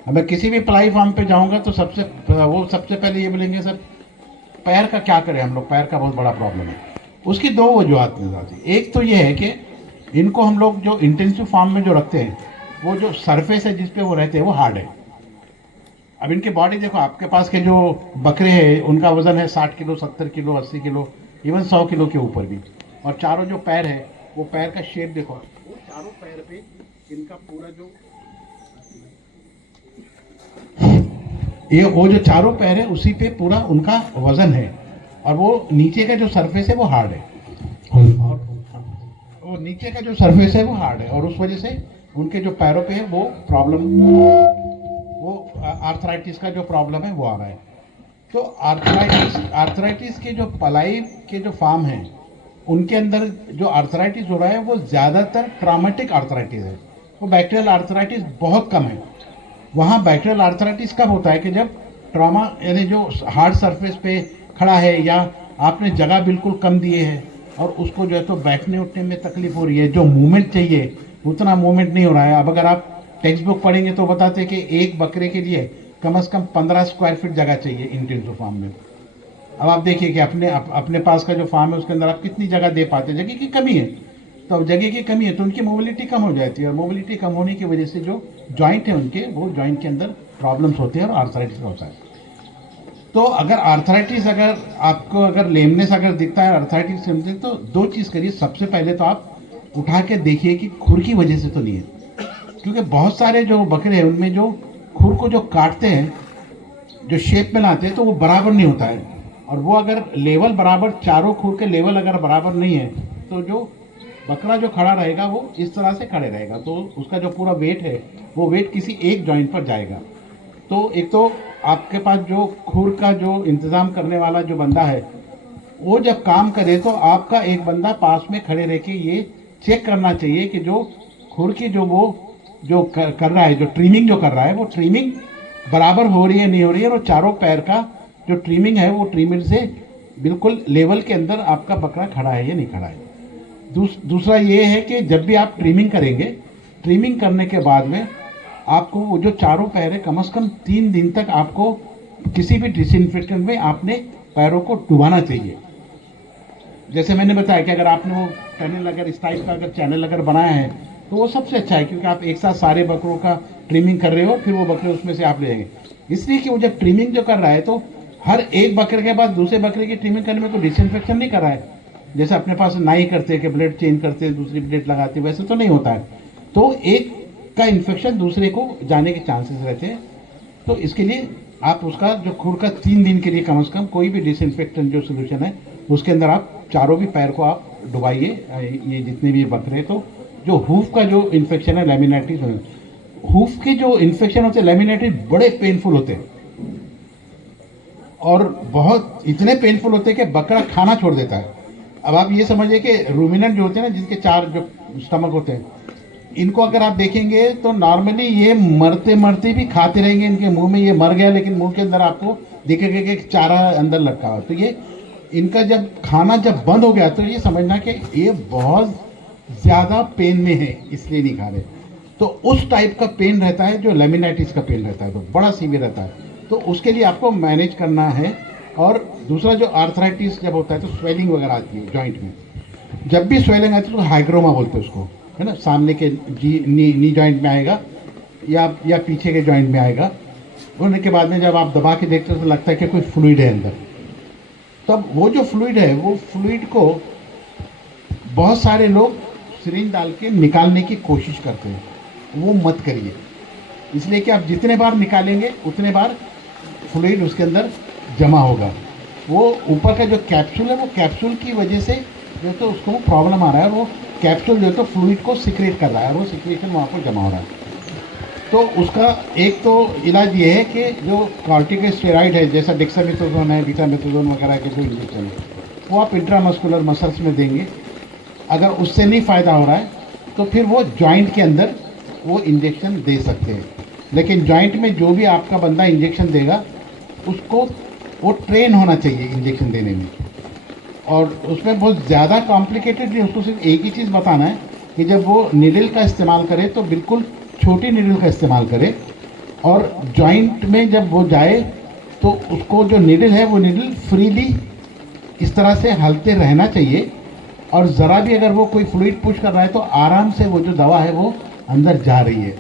अब मैं किसी भी प्लाई फार्म पे जाऊंगा तो सबसे पहले ये बोलेंगे सर पैर का क्या करें हम लोग, पैर का बहुत बड़ा प्रॉब्लम है। उसकी दो वजूहत नजर आती है। एक तो ये है कि इनको हम लोग जो इंटेंसिव फार्म में जो रखते हैं, वो जो सरफेस है जिस पे वो रहते हैं वो हार्ड है। अब इनकी बॉडी देखो, आपके पास के जो बकरे हैं उनका वजन है 60 kilo, 70 kilo, 80 kilo, even 100 kilo के ऊपर भी। और चारों जो पैर है वो पैर का शेप देखो, वो चारों पैर पे इनका पूरा जो ये वो जो चारों पैर है उसी पे पूरा उनका वजन है, और वो नीचे का जो सरफेस है वो हार्ड है, और वो नीचे का जो सरफेस है वो हार्ड है, और उस वजह से उनके जो पैरों पे है वो प्रॉब्लम, वो आर्थराइटिस का जो प्रॉब्लम है वो आ रहा है। तो आर्थराइटिस के जो पलाई के जो फार्म हैं उनके अंदर जो आर्थराइटिस हो रहा है वो ज़्यादातर ट्रॉमेटिक आर्थराइटिस है, वो बैक्टीरियल आर्थराइटिस बहुत कम है। वहाँ बैक्टीरियल आर्थराइटिस कब होता है कि जब ट्रॉमा यानी जो हार्ड सरफेस पे खड़ा है, या आपने जगह बिल्कुल कम दिए है और उसको जो है तो बैठने उठने में तकलीफ हो रही है, जो मूवमेंट चाहिए उतना मूवमेंट नहीं हो रहा है। अब अगर आप टेक्स्ट बुक पढ़ेंगे तो बताते हैं कि एक बकरे के लिए कम से कम 15 स्क्वायर फीट जगह चाहिए इंटेंसिव फार्म में। अब आप देखिए कि अपने पास का जो फार्म है उसके अंदर आप कितनी जगह दे पाते हैं, जगह की कमी है। तो अब जगह की कमी है तो उनकी मोबिलिटी कम हो जाती है, और मोबिलिटी कम होने की वजह से जो जॉइंट है उनके, वो जॉइंट के अंदर प्रॉब्लम्स होते हैं और आर्थराइटिस होता है। तो अगर आर्थराइटिस, अगर आपको अगर लेमनेस अगर दिखता है आर्थराइटिस से, तो दो चीज़ करिए। सबसे पहले तो आप उठा के देखिए कि खुर की वजह से तो नहीं है, क्योंकि बहुत सारे जो बकरे हैं उनमें जो खुर को जो काटते हैं, जो शेप में लाते हैं, तो वो बराबर नहीं होता है, और वो अगर लेवल बराबर, चारों खुर के लेवल अगर बराबर नहीं है तो जो बकरा जो खड़ा रहेगा वो इस तरह से खड़े रहेगा, तो उसका जो पूरा वेट है वो वेट किसी एक जॉइंट पर जाएगा। तो एक तो आपके पास जो खुर का जो इंतज़ाम करने वाला जो बंदा है वो जब काम करे तो आपका एक बंदा पास में खड़े रह के ये चेक करना चाहिए कि जो खुर की जो वो जो कर रहा है, जो ट्रिमिंग जो कर रहा है, वो ट्रिमिंग बराबर हो रही है नहीं हो रही है, और चारों पैर का जो ट्रिमिंग है वो ट्रिमिंग से बिल्कुल लेवल के अंदर आपका बकरा खड़ा है या नहीं खड़ा है। दूसरा ये है कि जब भी आप ट्रिमिंग करेंगे, ट्रिमिंग करने के बाद में आपको वो जो चारों पैर है कम से कम 3 दिन तक आपको किसी भी डिसइंफेक्टेंट में आपने पैरों को डुबाना चाहिए। जैसे मैंने बताया कि अगर आपने वो चैनल, अगर इस टाइप का अगर चैनल अगर बनाया है तो वो सबसे अच्छा है, क्योंकि आप एक साथ सारे बकरों का ट्रिमिंग कर रहे हो, फिर वो बकरे उसमें से आप ले लेंगे। इसलिए कि वो जब ट्रिमिंग जो कर रहा है तो हर एक बकरे के बाद दूसरे बकरे की ट्रिमिंग करने में कोई डिसइंफेक्शन नहीं कर रहा है, जैसे अपने पास नाई करते हैं कि ब्लेड चेंज करते हैं, दूसरी ब्लेड लगाते हैं, वैसे तो नहीं होता है। तो एक का इन्फेक्शन दूसरे को जाने के चांसेस रहते हैं। तो इसके लिए आप उसका जो खुर का 3 दिन के लिए कम से कम कोई भी डिसइंफेक्टेंट जो सोल्यूशन है उसके अंदर आप चारों भी पैर को आप डुबाइए, ये जितने भी बकरे। तो जो हूफ का जो इन्फेक्शन है लैमिनाइटिस, हूफ के जो इन्फेक्शन होते हैं लैमिनाइटिस बड़े पेनफुल होते हैं, और बहुत इतने पेनफुल होते हैं कि बकरा खाना छोड़ देता है। अब आप ये समझिए कि रूमिनेंट जो होते हैं ना, जिनके 4 जो स्टमक होते हैं, इनको अगर आप देखेंगे तो नॉर्मली ये मरते मरते भी खाते रहेंगे, इनके मुंह में ये मर गया लेकिन मुंह के अंदर आपको दिखेगा कि एक चारा अंदर लटका हुआ। तो ये इनका जब खाना जब बंद हो गया तो ये समझना कि ये बहुत ज़्यादा पेन में है, इसलिए नहीं खा रहे। तो उस टाइप का पेन रहता है जो लेमिनाइटिस का पेन रहता है, तो बड़ा सीवियर रहता है। तो उसके लिए आपको मैनेज करना है। और दूसरा जो आर्थराइटिस जब होता है तो स्वेलिंग वगैरह आती है जॉइंट में। जब भी स्वेलिंग आती है तो हाइग्रोमा बोलते हैं उसको, है ना, सामने के नी जॉइंट में आएगा या पीछे के जॉइंट में आएगा। होने के बाद में जब आप दबा के देखते हो तो लगता है कि कोई फ्लूइड है अंदर। तब वो जो फ्लूइड है, वो फ्लूइड को बहुत सारे लोग सिरिंज डाल के निकालने की कोशिश करते हैं, वो मत करिए। इसलिए कि आप जितने बार निकालेंगे उतने बार फ्लूइड उसके अंदर जमा होगा। वो ऊपर का जो कैप्सूल है, वो कैप्सूल की वजह से जो तो उसको प्रॉब्लम आ रहा है, वो कैप्सूल जो तो फ्लूइड को सिक्रेट कर रहा है, वो सिक्रेशन वहाँ पर जमा हो रहा है। तो उसका एक तो इलाज ये है कि जो कॉर्टिकोस्टेरॉइड है, जैसा डेक्सामेथासोन है, बीटामेथासोन वगैरह के जो इंजेक्शन है, वो आप इंट्रामस्कुलर मसल्स में देंगे। अगर उससे नहीं फ़ायदा हो रहा है तो फिर वो जॉइंट के अंदर वो इंजेक्शन दे सकते हैं। लेकिन जॉइंट में जो भी आपका बंदा इंजेक्शन देगा उसको वो ट्रेन होना चाहिए इंजेक्शन देने में, और उसमें बहुत ज़्यादा कॉम्प्लिकेटेड नहीं। उसको सिर्फ एक ही चीज़ बताना है कि जब वो नीडल का इस्तेमाल करे तो बिल्कुल छोटी नीडल का इस्तेमाल करे, और जॉइंट में जब वो जाए तो उसको जो नीडल है वो नीडल फ्रीली इस तरह से हलते रहना चाहिए और ज़रा भी अगर वो कोई फ्लूइड पुश कर रहा है तो आराम से वो जो दवा है वो अंदर जा रही है।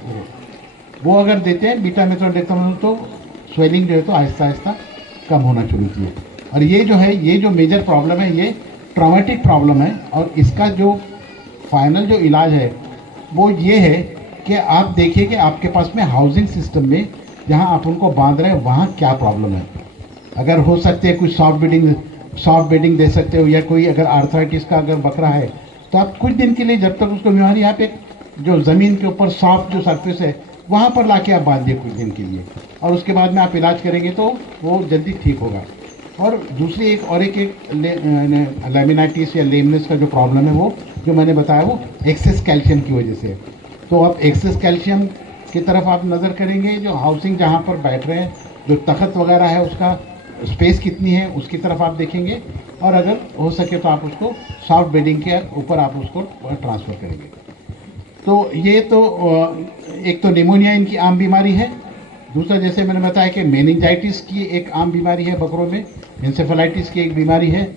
वो अगर देते हैं बीटा मेथोट्रेक्सामेथ्सोन तो स्वेलिंग जो है तो आहिस्ता आहिस्ता कम होना शुरू होती है। और ये जो मेजर प्रॉब्लम है ये ट्रॉमेटिक प्रॉब्लम है, और इसका जो फाइनल जो इलाज है वो ये है कि आप देखिए कि आपके पास में हाउसिंग सिस्टम में जहाँ आप उनको बांध रहे हैं वहाँ क्या प्रॉब्लम है। अगर हो सकते हैं कुछ सॉफ्ट बेडिंग दे सकते हो, या कोई अगर आर्थराइटिस का अगर बकरा है तो आप कुछ दिन के लिए जब तक उसको बीमारी, आप एक जो ज़मीन के ऊपर सॉफ्ट जो सरफेस है वहाँ पर लाके आप बांधिए कुछ दिन के लिए, और उसके बाद में आप इलाज करेंगे तो वो जल्दी ठीक होगा। और दूसरी एक लैमिनाइटिस या लेमनेस का जो प्रॉब्लम है वो जो मैंने बताया वो एक्सेस कैल्शियम की वजह से। तो आप एक्सेस कैल्शियम की तरफ आप नज़र करेंगे, जो हाउसिंग जहाँ पर बैठ रहे हैं जो तख्त वगैरह है उसका स्पेस कितनी है उसकी तरफ आप देखेंगे, और अगर हो सके तो आप उसको सॉफ्ट बेडिंग के ऊपर आप उसको ट्रांसफ़र करेंगे। तो ये तो एक तो निमोनिया इनकी आम बीमारी है, दूसरा जैसे मैंने बताया कि मेनिंजाइटिस की एक आम बीमारी है बकरों में, इंसेफेलाइटिस की एक बीमारी है,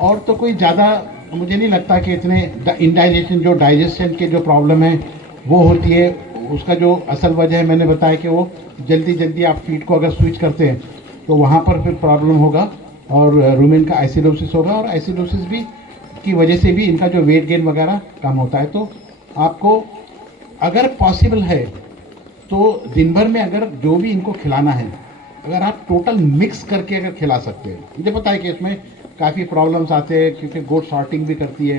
और तो कोई ज़्यादा मुझे नहीं लगता कि इतने इंडाइजेशन जो डाइजेशन के जो प्रॉब्लम है वो होती है। उसका जो असल वजह है मैंने बताया कि वो जल्दी आप फीड को अगर स्विच करते हैं तो वहाँ पर फिर प्रॉब्लम होगा, और रूमेन का एसिडोसिस होगा, और एसिडोसिस भी की वजह से भी इनका जो वेट गेन वगैरह कम होता है। तो आपको अगर पॉसिबल है तो दिन भर में अगर जो भी इनको खिलाना है अगर आप टोटल मिक्स करके अगर खिला सकते हैं। मुझे पता है कि इसमें काफ़ी प्रॉब्लम्स आते हैं क्योंकि गोट सॉर्टिंग भी करती है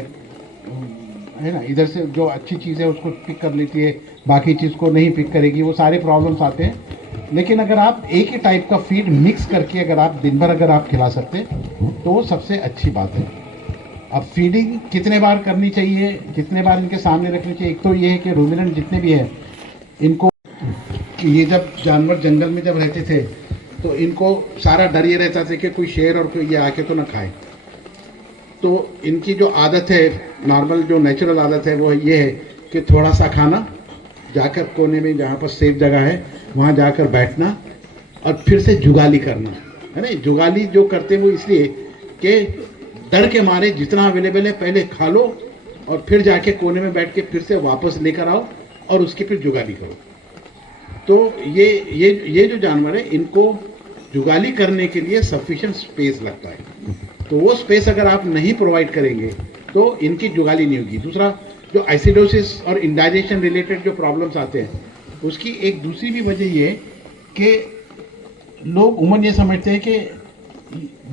ना, इधर से जो अच्छी चीज़ है उसको पिक कर लेती है, बाकी चीज़ को नहीं पिक करेगी, वो सारे प्रॉब्लम्स आते हैं। लेकिन अगर आप एक ही टाइप का फीड मिक्स करके अगर आप दिन भर अगर आप खिला सकते तो वो सबसे अच्छी बात है। अब फीडिंग कितने बार करनी चाहिए, कितने बार इनके सामने रखनी चाहिए, एक तो ये है कि रूमिनेंट जितने भी हैं इनको, ये जब जानवर जंगल में जब रहते थे तो इनको सारा डर ये रहता था कि कोई शेर और कोई ये आके तो ना खाए। तो इनकी जो आदत है, नॉर्मल जो नेचुरल आदत है वो ये है कि थोड़ा सा खाना, जाकर कोने में जहाँ पर सेफ जगह है वहाँ जाकर बैठना, और फिर से जुगाली करना है ना। जुगाली जो करते हैं वो इसलिए कि डर के मारे जितना अवेलेबल है पहले खा लो, और फिर जाके कोने में बैठ के फिर से वापस लेकर आओ और उसकी फिर जुगाली करो। तो ये जो जानवर है इनको जुगाली करने के लिए सफिशिएंट स्पेस लगता है। तो वो स्पेस अगर आप नहीं प्रोवाइड करेंगे तो इनकी जुगाली नहीं होगी। दूसरा जो एसिडोसिस और इंडाइजेशन रिलेटेड जो प्रॉब्लम्स आते हैं उसकी एक दूसरी भी वजह ये है कि लोग उम्र ये समझते हैं कि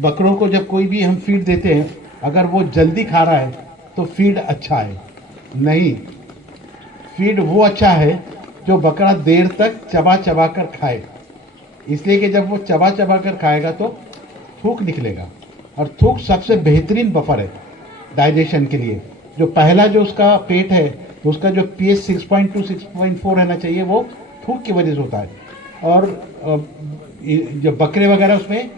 बकरों को जब कोई भी हम फीड देते हैं अगर वो जल्दी खा रहा है तो फीड अच्छा है। नहीं, फीड वो अच्छा है जो बकरा देर तक चबा चबा कर खाए, इसलिए कि जब वो चबा चबा कर खाएगा तो थूक निकलेगा, और थूक सबसे बेहतरीन बफर है डाइजेशन के लिए। जो पहला जो उसका पेट है तो उसका जो pH 6.2 6.4 रहना चाहिए वो थूक की वजह से होता है। और जो बकरे वगैरह उसमें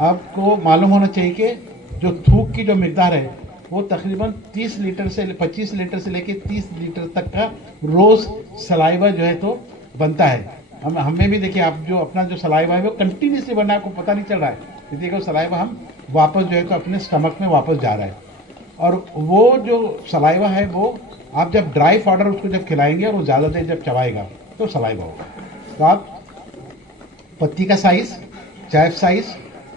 आपको मालूम होना चाहिए कि जो थूक की जो मिकदार है वो तकरीबन 30 लीटर से 25 लीटर से लेके 30 लीटर तक का रोज़ सलाइवा जो है तो बनता है। हमें भी देखिए, आप जो अपना जो सलाइवा है वो कंटिन्यूसली बनना है, आपको पता नहीं चल रहा है, इसलिए वो सलाइवा हम वापस जो है तो अपने स्टमक में वापस जा रहा है। और वो जो सलाइवा है वो आप जब ड्राई फाउडर उसको जब खिलाएंगे और वो ज़्यादा देर जब चबाएगा तो सलाइवा होगा। तो आप पत्ती का साइज़, चैफ साइज़,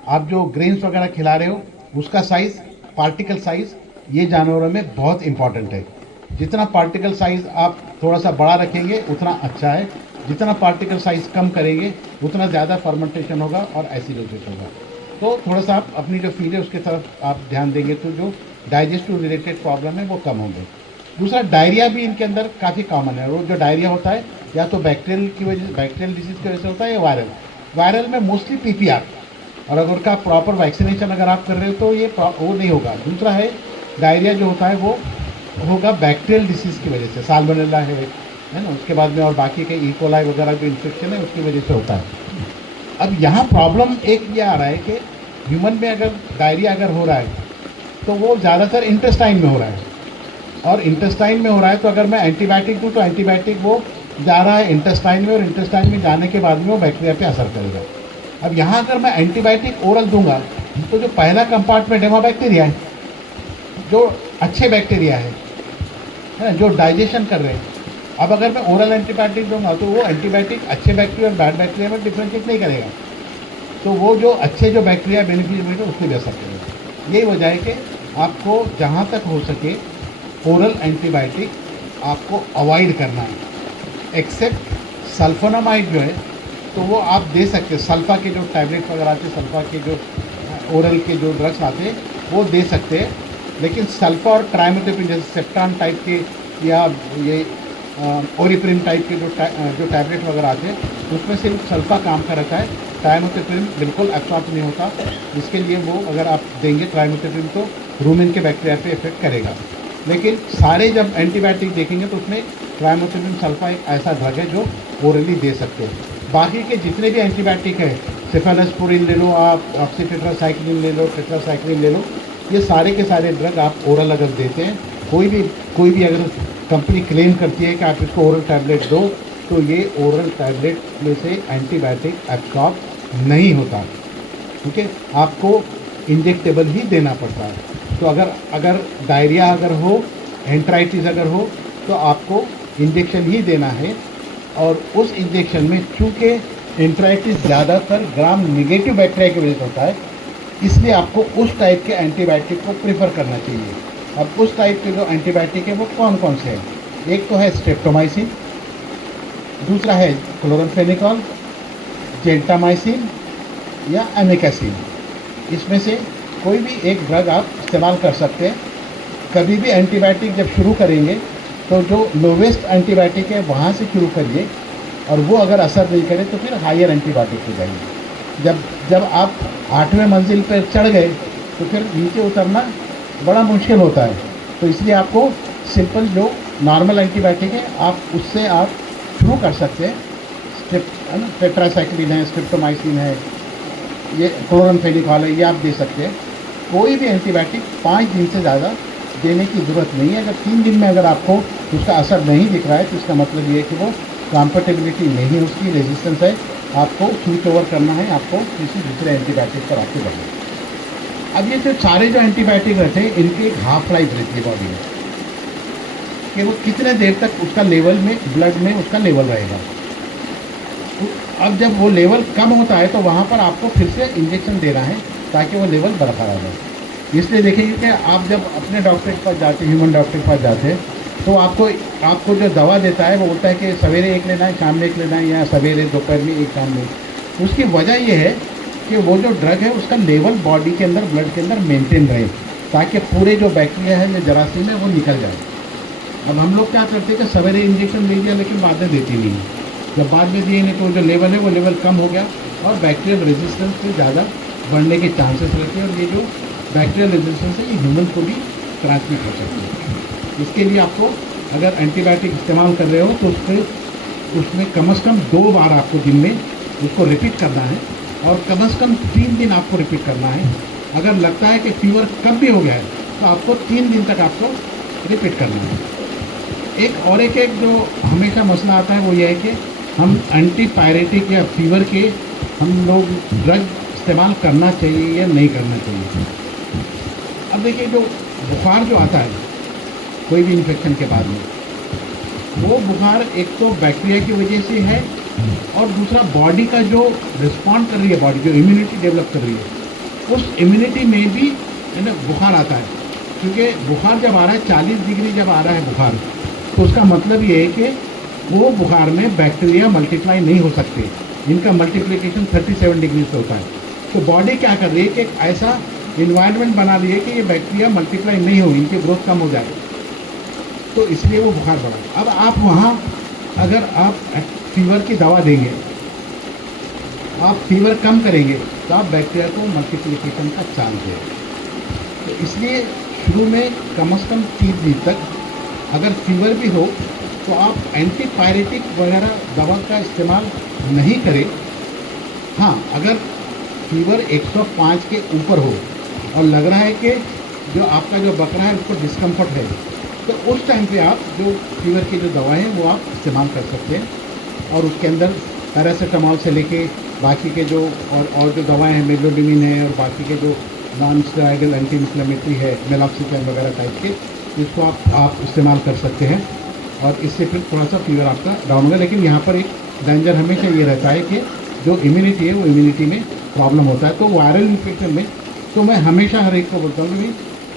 आप जो ग्रेन्स वगैरह खिला रहे हो उसका साइज़, पार्टिकल साइज़, ये जानवरों में बहुत इंपॉर्टेंट है। जितना पार्टिकल साइज़ आप थोड़ा सा बड़ा रखेंगे उतना अच्छा है, जितना पार्टिकल साइज़ कम करेंगे उतना ज़्यादा फर्मेंटेशन होगा और एसिडोसिस होगा। तो थोड़ा सा आप अपनी जो फीड है उसकी तरफ आप ध्यान देंगे तो जो डाइजेस्टिव रिलेटेड प्रॉब्लम है वो कम होंगे। दूसरा, डायरिया भी इनके अंदर काफ़ी कॉमन है। वो जो डायरिया होता है या तो बैक्टीरियल डिजीज़ की वजह से होता है या वायरल में मोस्टली PPR, और अगर उनका प्रॉपर वैक्सीनेशन अगर आप कर रहे हो तो ये वो नहीं होगा। दूसरा है डायरिया जो होता है वो होगा बैक्टीरियल डिसीज़ की वजह से, साल्मोनेला है ना, उसके बाद में और बाकी के E. coli वगैरह जो इन्फेक्शन है उसकी वजह से होता है। अब यहाँ प्रॉब्लम एक ये आ रहा है कि ह्यूमन में अगर डायरिया अगर हो रहा है तो वो ज़्यादातर इंटेस्टाइन में हो रहा है, और इंटेस्टाइन में हो रहा है तो अगर मैं एंटीबायोटिक दूँ तो एंटीबायोटिक वो जा रहा है इंटेस्टाइन में, और इंटेस्टाइन में जाने के बाद में वो बैक्टीरिया पे असर करेगा। अब यहाँ अगर मैं एंटीबायोटिक ओरल दूंगा तो जो पहला कंपार्टमेंट है वहाँ बैक्टीरिया है, जो अच्छे बैक्टीरिया है ना, जो डाइजेशन कर रहे हैं। अब अगर मैं ओरल एंटीबायोटिक दूंगा तो वो एंटीबायोटिक अच्छे बैक्टीरिया और बैड बैक्टीरिया में डिफ्रेंशिएट नहीं करेगा, तो वो जो अच्छे जो बैक्टीरिया बेनिफिशियल मिलेगा उसमें भी असर करेगा। यही वजह है कि आपको जहाँ तक हो सके ओरल एंटीबायोटिक आपको अवॉइड करना है, एक्सेप्ट सल्फोनामाइड जो है तो वो आप दे सकते हैं। सल्फा के जो टैबलेट वगैरह आते हैं, सल्फा के जो ओरल के जो ड्रग्स आते हैं वो दे सकते हैं, लेकिन सल्फा और ट्राइमेथोप्रिन जैसे सेप्टान टाइप के या ये ओरिप्रिम टाइप के जो टैबलेट वगैरह आते हैं उसमें सिर्फ सल्फा काम का रहता है, ट्राइमेथोप्रिन बिल्कुल एब्सॉर्ब नहीं होता। इसके लिए वो अगर आप देंगे ट्राइमेथोप्रिन तो रूमेन के बैक्टीरिया पे इफेक्ट करेगा। लेकिन सारे जब एंटीबायोटिक देखेंगे तो उसमें ट्राइमेथोप्रिन सल्फा एक ऐसा ड्रग है जो ओरली दे सकते हैं। बाकी के जितने भी एंटीबायोटिक है, सेफेलोस्पोरिन ले लो आप, ऑक्सीटेट्रासाइक्लिन ले लो, टेट्रासाइक्लिन ले लो, ये सारे के सारे ड्रग आप ओरल अगर देते हैं, कोई भी अगर कंपनी क्लेम करती है कि आप इसको ओरल टैबलेट दो, तो ये ओरल टैबलेट में से एंटीबायोटिक एब्सॉर्ब नहीं होता, ठीक है। आपको इंजेक्टेबल ही देना पड़ता है। तो अगर डायरिया अगर हो, एंट्राइटिस अगर हो, तो आपको इंजेक्शन ही देना है। और उस इंजेक्शन में चूँकि एंट्राइटिस ज़्यादातर ग्राम नेगेटिव बैक्टीरिया की वजह से होता है, इसलिए आपको उस टाइप के एंटीबायोटिक को प्रेफर करना चाहिए। अब उस टाइप के जो एंटीबायोटिक है वो कौन कौन से हैं? एक तो है स्ट्रेप्टोमाइसिन, दूसरा है क्लोरामफेनिकॉल, जेंटामाइसिन या एमिकासिन। इसमें से कोई भी एक ड्रग आप इस्तेमाल कर सकते हैं। कभी भी एंटीबायोटिक जब शुरू करेंगे तो जो लोवेस्ट एंटीबायोटिक है वहाँ से शुरू करिए, और वो अगर असर नहीं करे तो फिर हायर एंटीबायोटिक हो जाएंगे। जब आप 8वें मंजिल पर चढ़ गए तो फिर नीचे उतरना बड़ा मुश्किल होता है। तो इसलिए आपको सिंपल जो नॉर्मल एंटीबायोटिक है आप उससे आप शुरू कर सकते हैं। टेट्रासाइक्लिन है, स्ट्रेप्टोमाइसिन है, ये क्लोरामफेनिकॉल है, ये आप दे सकते हैं। कोई भी एंटीबायोटिक 5 दिन से ज़्यादा देने की ज़रूरत नहीं है। अगर 3 दिन में अगर आपको उसका असर नहीं दिख रहा है तो इसका मतलब ये है कि वो कंपेटेबिलिटी नहीं है, उसकी रेजिस्टेंस है, आपको स्विच ओवर करना है, आपको किसी दूसरे एंटीबायोटिक पर आके बढ़ना है। अब ये जो सारे जो एंटीबायोटिक रहते हैं इनकी एक हाफ लाइफ रहती है बॉडी में, कि वो कितने देर तक उसका लेवल में ब्लड में उसका लेवल रहेगा। तो अब जब वो लेवल कम होता है तो वहाँ पर आपको फिर से इंजेक्शन देना है ताकि वो लेवल बरकरार रहे। इसलिए देखेंगे कि आप जब अपने डॉक्टर के पास जाते, ह्यूमन डॉक्टर के पास जाते हैं, तो आपको जो दवा देता है वो बोलता है कि सवेरे एक लेना है, शाम में एक लेना है, या सवेरे दोपहर में एक, शाम में। उसकी वजह ये है कि वो जो ड्रग है उसका लेवल बॉडी के अंदर, ब्लड के अंदर मेंटेन रहे, ताकि पूरे जो बैक्टीरिया है, जो जरासीम है, वो निकल जाए। अब हम लोग क्या करते हैं कि सवेरे इंजेक्शन दे दिया लेकिन बाद में देती नहीं है। जब बाद में दिए नहीं तो जो लेवल है वो लेवल कम हो गया और बैक्टीरियल रेजिस्टेंस से ज़्यादा बढ़ने के चांसेस रहते हैं, और ये जो बैक्टीरियल रेजिस्टेंस है ये ह्यूमन को भी ट्रांसमिट हो सकती है। इसके लिए आपको अगर एंटीबायोटिक इस्तेमाल कर रहे हो तो उसमें कम से कम 2 बार आपको दिन में उसको रिपीट करना है, और कम से कम 3 दिन आपको रिपीट करना है। अगर लगता है कि फीवर कम भी हो गया है तो आपको 3 दिन तक आपको रिपीट करना है। एक जो हमेशा मसला आता है वो ये है कि हम एंटीपायरेटिक या फीवर के हम लोग ड्रग इस्तेमाल करना चाहिए या नहीं करना चाहिए। अब देखिए, जो बुखार जो आता है कोई भी इन्फेक्शन के बाद में, वो बुखार एक तो बैक्टीरिया की वजह से है, और दूसरा बॉडी का जो रिस्पॉन्ड कर रही है, बॉडी जो इम्यूनिटी डेवलप कर रही है, उस इम्यूनिटी में भी बुखार आता है। क्योंकि बुखार जब आ रहा है 40 डिग्री जब आ रहा है बुखार, तो उसका मतलब ये है कि वो बुखार में बैक्टीरिया मल्टीप्लाई नहीं हो सकते, इनका मल्टीप्लिकेशन 37 डिग्री से होता है। तो बॉडी क्या कर रही है कि एक ऐसा इन्वायरमेंट बना रही है कि ये बैक्टीरिया मल्टीप्लाई नहीं हो, इनकी ग्रोथ कम हो जाए, तो इसलिए वो बुखार बढ़ा। अब आप वहाँ अगर आप फीवर की दवा देंगे, आप फीवर कम करेंगे, तो आप बैक्टीरिया को मल्टीप्लिकेशन का चांस है। तो इसलिए शुरू में कम से कम 30 दिन तक अगर फीवर भी हो तो आप एंटीपायरेटिक वगैरह दवा का इस्तेमाल नहीं करें। हाँ, अगर फीवर 105 के ऊपर हो और लग रहा है कि जो आपका जो बकरा है उसको डिस्कम्फर्ट है, तो उस टाइम पे आप जो फीवर की जो दवाएं हैं वो आप इस्तेमाल कर सकते हैं। और उसके अंदर पैरासीटामॉल से लेके बाकी के जो और जो दवाएं हैं, मेलोडिमिन है और बाकी के जो नॉन स्टेरॉइडल एंटी इन्फ्लेमेटरी है, मेलॉक्सिकैम वगैरह टाइप के, जिसको आप इस्तेमाल कर सकते हैं और इससे फिर थोड़ा सा फीवर आपका डाउन होगा। लेकिन यहाँ पर एक डेंजर हमेशा ये रहता है कि जो इम्यूनिटी है वो इम्यूनिटी में प्रॉब्लम होता है। तो वायरल इन्फेक्शन में तो मैं हमेशा हर एक को बोलता हूँ कि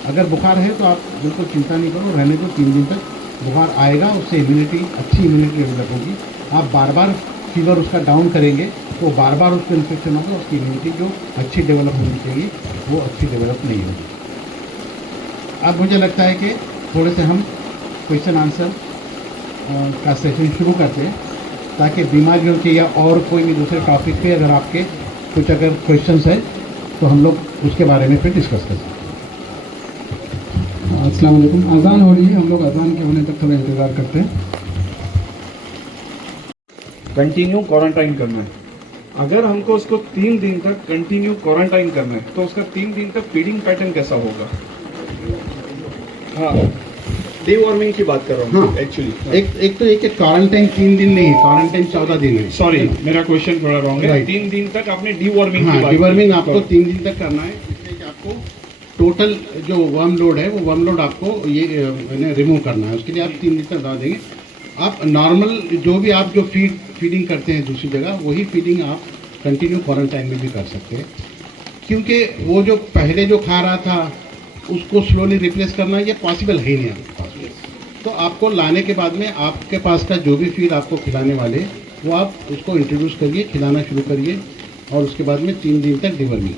अगर बुखार है तो आप बिल्कुल चिंता नहीं करो, रहने दो, 3 दिन तक बुखार आएगा, उससे इम्यूनिटी, अच्छी इम्यूनिटी डेवलप होगी। आप बार बार फीवर उसका डाउन करेंगे तो बार बार उसको इन्फेक्शन होगा, उसकी इम्यूनिटी जो अच्छी डेवलप होनी चाहिए वो अच्छी डेवलप नहीं होगी। अब मुझे लगता है कि थोड़े से हम क्वेश्चन आंसर का सेशन शुरू करते हैं, ताकि बीमारियों के या और कोई भी दूसरे टॉपिक पे अगर आपके कुछ अगर क्वेश्चंस है तो हम लोग उसके बारे में फिर डिस्कस कर सकते हैं। अस्सलाम वालेकुम। अजान हो रही है, हम लोग अजान के होने तक थोड़ा इंतज़ार करते हैं। कंटिन्यू क्वारंटाइन करना है। अगर हमको उसको 3 दिन तक कंटिन्यू क्वारंटाइन करना है तो उसका 3 दिन तक फीडिंग पैटर्न कैसा होगा? हाँ, डीवॉर्मिंग की बात कर रहा हूँ एक्चुअली। एक तो एक क्वारंटाइन 3 दिन नहीं है, क्वारंटाइन 14 दिन है। सॉरी, मेरा क्वेश्चन थोड़ा रॉन्ग है। 3 दिन तक आपने डीवॉर्मिंग की बात, डीवॉर्मिंग आपको 3 दिन तक करना है, इसलिए कि आपको टोटल जो वर्म लोड है वो वर्म लोड आपको ये रिमूव करना है। उसके लिए आप 3 दिन तक डाल देंगे। आप नॉर्मल जो भी आप जो फीडिंग करते हैं दूसरी जगह, वही फीडिंग आप कंटिन्यू क्वारंटाइन में भी कर सकते हैं, क्योंकि वो जो पहले जो खा रहा था उसको स्लोली रिप्लेस करना ये पॉसिबल है नहीं आपके पास। तो आपको लाने के बाद में आपके पास का जो भी फीड आपको खिलाने वाले वो आप उसको इंट्रोड्यूस करिए, खिलाना शुरू करिए और उसके बाद में 3 दिन तक डिवॉर्मिंग।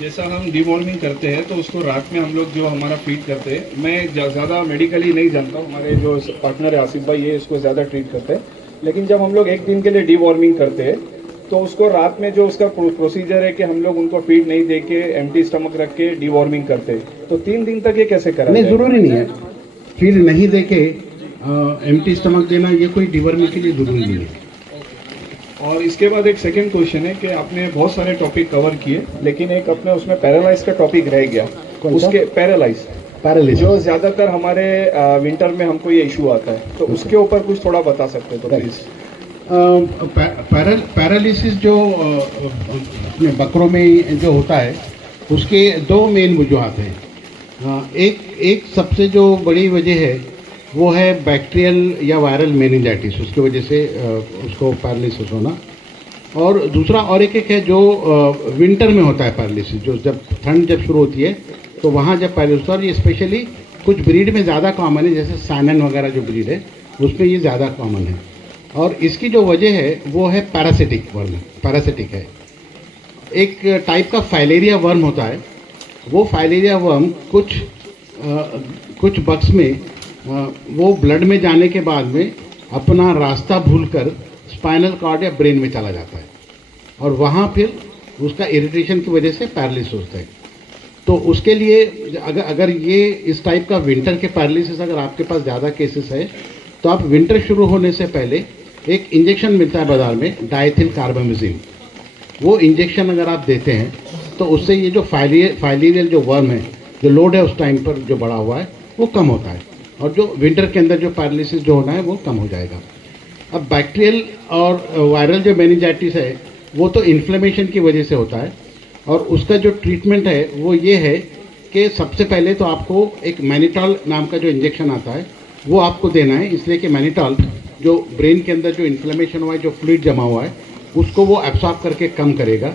जैसा हम डिवॉर्मिंग करते हैं तो उसको रात में हम लोग जो हमारा फीड करते हैं, मैं ज़्यादा मेडिकली नहीं जानता हूँ, हमारे जो पार्टनर है आसिफ भाई, ये इसको ज़्यादा ट्रीट करते हैं। लेकिन जब हम लोग 1 दिन के लिए डिवॉर्मिंग करते हैं तो उसको रात में जो उसका प्रोसीजर है कि हम लोग उनको फीड नहीं दे के एम्प्टी स्टमक रख के डिवॉर्मिंग करते हैं, तो 3 दिन तक ये कैसे करा? नहीं, ज़रूरी नहीं है फीड नहीं दे के एम्प्टी स्टमक देना, ये कोई डिवॉर्मिंग के लिए ज़रूरी नहीं है। और इसके बाद एक सेकंड क्वेश्चन है कि आपने बहुत सारे टॉपिक कवर किए, लेकिन एक अपने उसमें पैरालाइज का टॉपिक रह गया। उसके पैरालाइज जो ज़्यादातर हमारे विंटर में हमको ये इशू आता है, तो उसके ऊपर कुछ थोड़ा बता सकते तो प्लीज़। पैरालिसिस जो अपने बकरों में जो होता है उसके 2 मेन वजूहत हैं। एक सबसे जो बड़ी वजह है वो है बैक्टीरियल या वायरल मेनिंजाइटिस, उसकी वजह से उसको पैरालिसिस होना। और दूसरा और एक है जो विंटर में होता है पैरालिसिस, जो जब ठंड जब शुरू होती है तो वहाँ जब पैरालिसिस होता है। ये स्पेशली कुछ ब्रीड में ज़्यादा कॉमन है, जैसे सैनन वगैरह जो ब्रीड है उसमें ये ज़्यादा कॉमन है। और इसकी जो वजह है वो है पैरासिटिक है। एक टाइप का फाइलेरिया वर्म होता है, वो फाइलेरिया वर्म कुछ बग्स में वो ब्लड में जाने के बाद में अपना रास्ता भूलकर स्पाइनल कॉर्ड या ब्रेन में चला जाता है और वहाँ फिर उसका इरिटेशन की वजह से पैरालिसिस होता है। तो उसके लिए अगर ये इस टाइप का विंटर के पैरालिसिस अगर आपके पास ज़्यादा केसेस है तो आप विंटर शुरू होने से पहले एक इंजेक्शन मिलता है बाज़ार में, डायथिल कार्बामेजिन। वो इंजेक्शन अगर आप देते हैं तो उससे ये जो फाइलेरियल जो वर्म है, जो लोड है उस टाइम पर जो बढ़ा हुआ है वो कम होता है और जो विंटर के अंदर जो पैरालिसिस जो होना है वो कम हो जाएगा। अब बैक्टीरियल और वायरल जो मेनिंजाइटिस है वो तो इन्फ्लेमेशन की वजह से होता है और उसका जो ट्रीटमेंट है वो ये है कि सबसे पहले तो आपको एक मैनिटॉल नाम का जो इंजेक्शन आता है वो आपको देना है, इसलिए कि मैनिटॉल जो ब्रेन के अंदर जो इन्फ्लेमेशन हुआ है, जो फ्लूइड जमा हुआ है, उसको वो एब्सॉर्ब करके कम करेगा।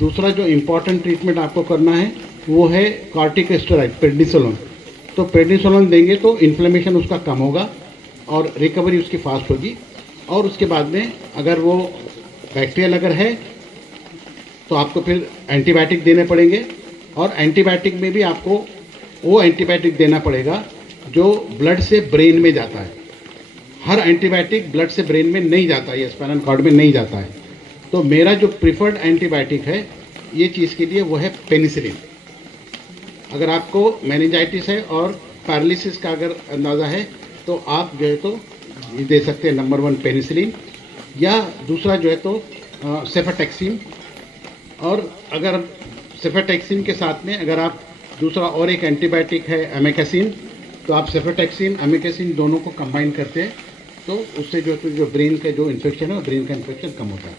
दूसरा जो इम्पॉर्टेंट ट्रीटमेंट आपको करना है वो है कॉर्टिकोस्टेरॉइड, प्रेडनिसोलोन। तो प्रेडनिसोलोन देंगे तो इन्फ्लेमेशन उसका कम होगा और रिकवरी उसकी फास्ट होगी। और उसके बाद में अगर वो बैक्टीरियल अगर है तो आपको फिर एंटीबायोटिक देने पड़ेंगे और एंटीबायोटिक में भी आपको वो एंटीबायोटिक देना पड़ेगा जो ब्लड से ब्रेन में जाता है। हर एंटीबायोटिक ब्लड से ब्रेन में नहीं जाता है या स्पाइनल कॉर्ड में नहीं जाता है। तो मेरा जो प्रिफर्ड एंटीबायोटिक है ये चीज़ के लिए वो है पेनिसिलिन। अगर आपको मेनिंजाइटिस है और पैरालिसिस का अगर अंदाज़ा है तो आप जो है तो ये दे सकते हैं, नंबर 1 पेनिसिलिन, या दूसरा जो है तो सेफाटेक्सिन। और अगर सेफाटेक्सिन के साथ में अगर आप दूसरा और एक एंटीबायोटिक है एमेकेसिन, तो आप सेफाटेक्सिन एमेकेसिन दोनों को कंबाइन करते हैं तो उससे जो ब्रेन का जो इन्फेक्शन है ब्रेन का इन्फेक्शन कम होता है।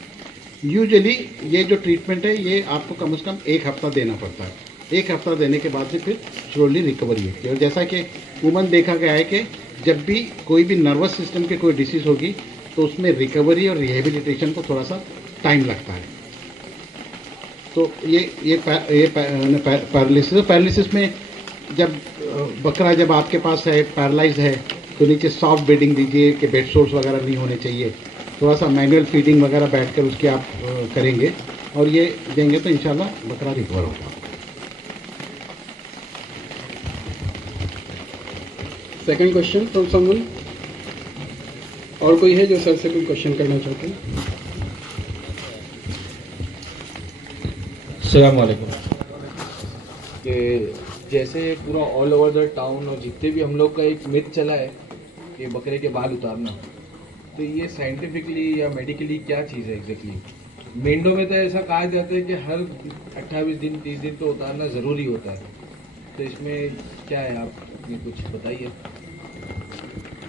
यूजुअली ये जो ट्रीटमेंट है ये आपको कम से कम 1 हफ्ता देना पड़ता है। एक हफ्ता देने के बाद से फिर स्लोली रिकवरी होती है। और जैसा कि उमूमन देखा गया है कि जब भी कोई भी नर्वस सिस्टम के कोई डिसीज़ होगी तो उसमें रिकवरी और रिहेबिलिटेशन को थोड़ा सा टाइम लगता है। तो ये पैरालिसिस में जब बकरा जब आपके पास है पैरालाइज है तो नीचे सॉफ्ट बेडिंग दीजिए कि बेड सोर्स वगैरह नहीं होने चाहिए। थोड़ा सा मैनुअल फीडिंग वगैरह बैठकर उसकी आप करेंगे और ये देंगे तो इंशाल्लाह बकरा रिकवर होगा। Second question from someone. और कोई है जो सर से कोई क्वेश्चन करना चाहते हैं? अस्सलाम वालेकुम। कि जैसे पूरा ऑल ओवर द टाउन और जितने भी हम लोग का एक मिथ चला है कि बकरे के बाल उतारना, तो ये साइंटिफिकली या मेडिकली क्या चीज़ है एग्जैक्टली? मेंढों में तो ऐसा कहा जाता है कि हर 28 दिन 30 दिन तो उतारना ज़रूरी होता है, तो इसमें क्या है, आप ये कुछ बताइए।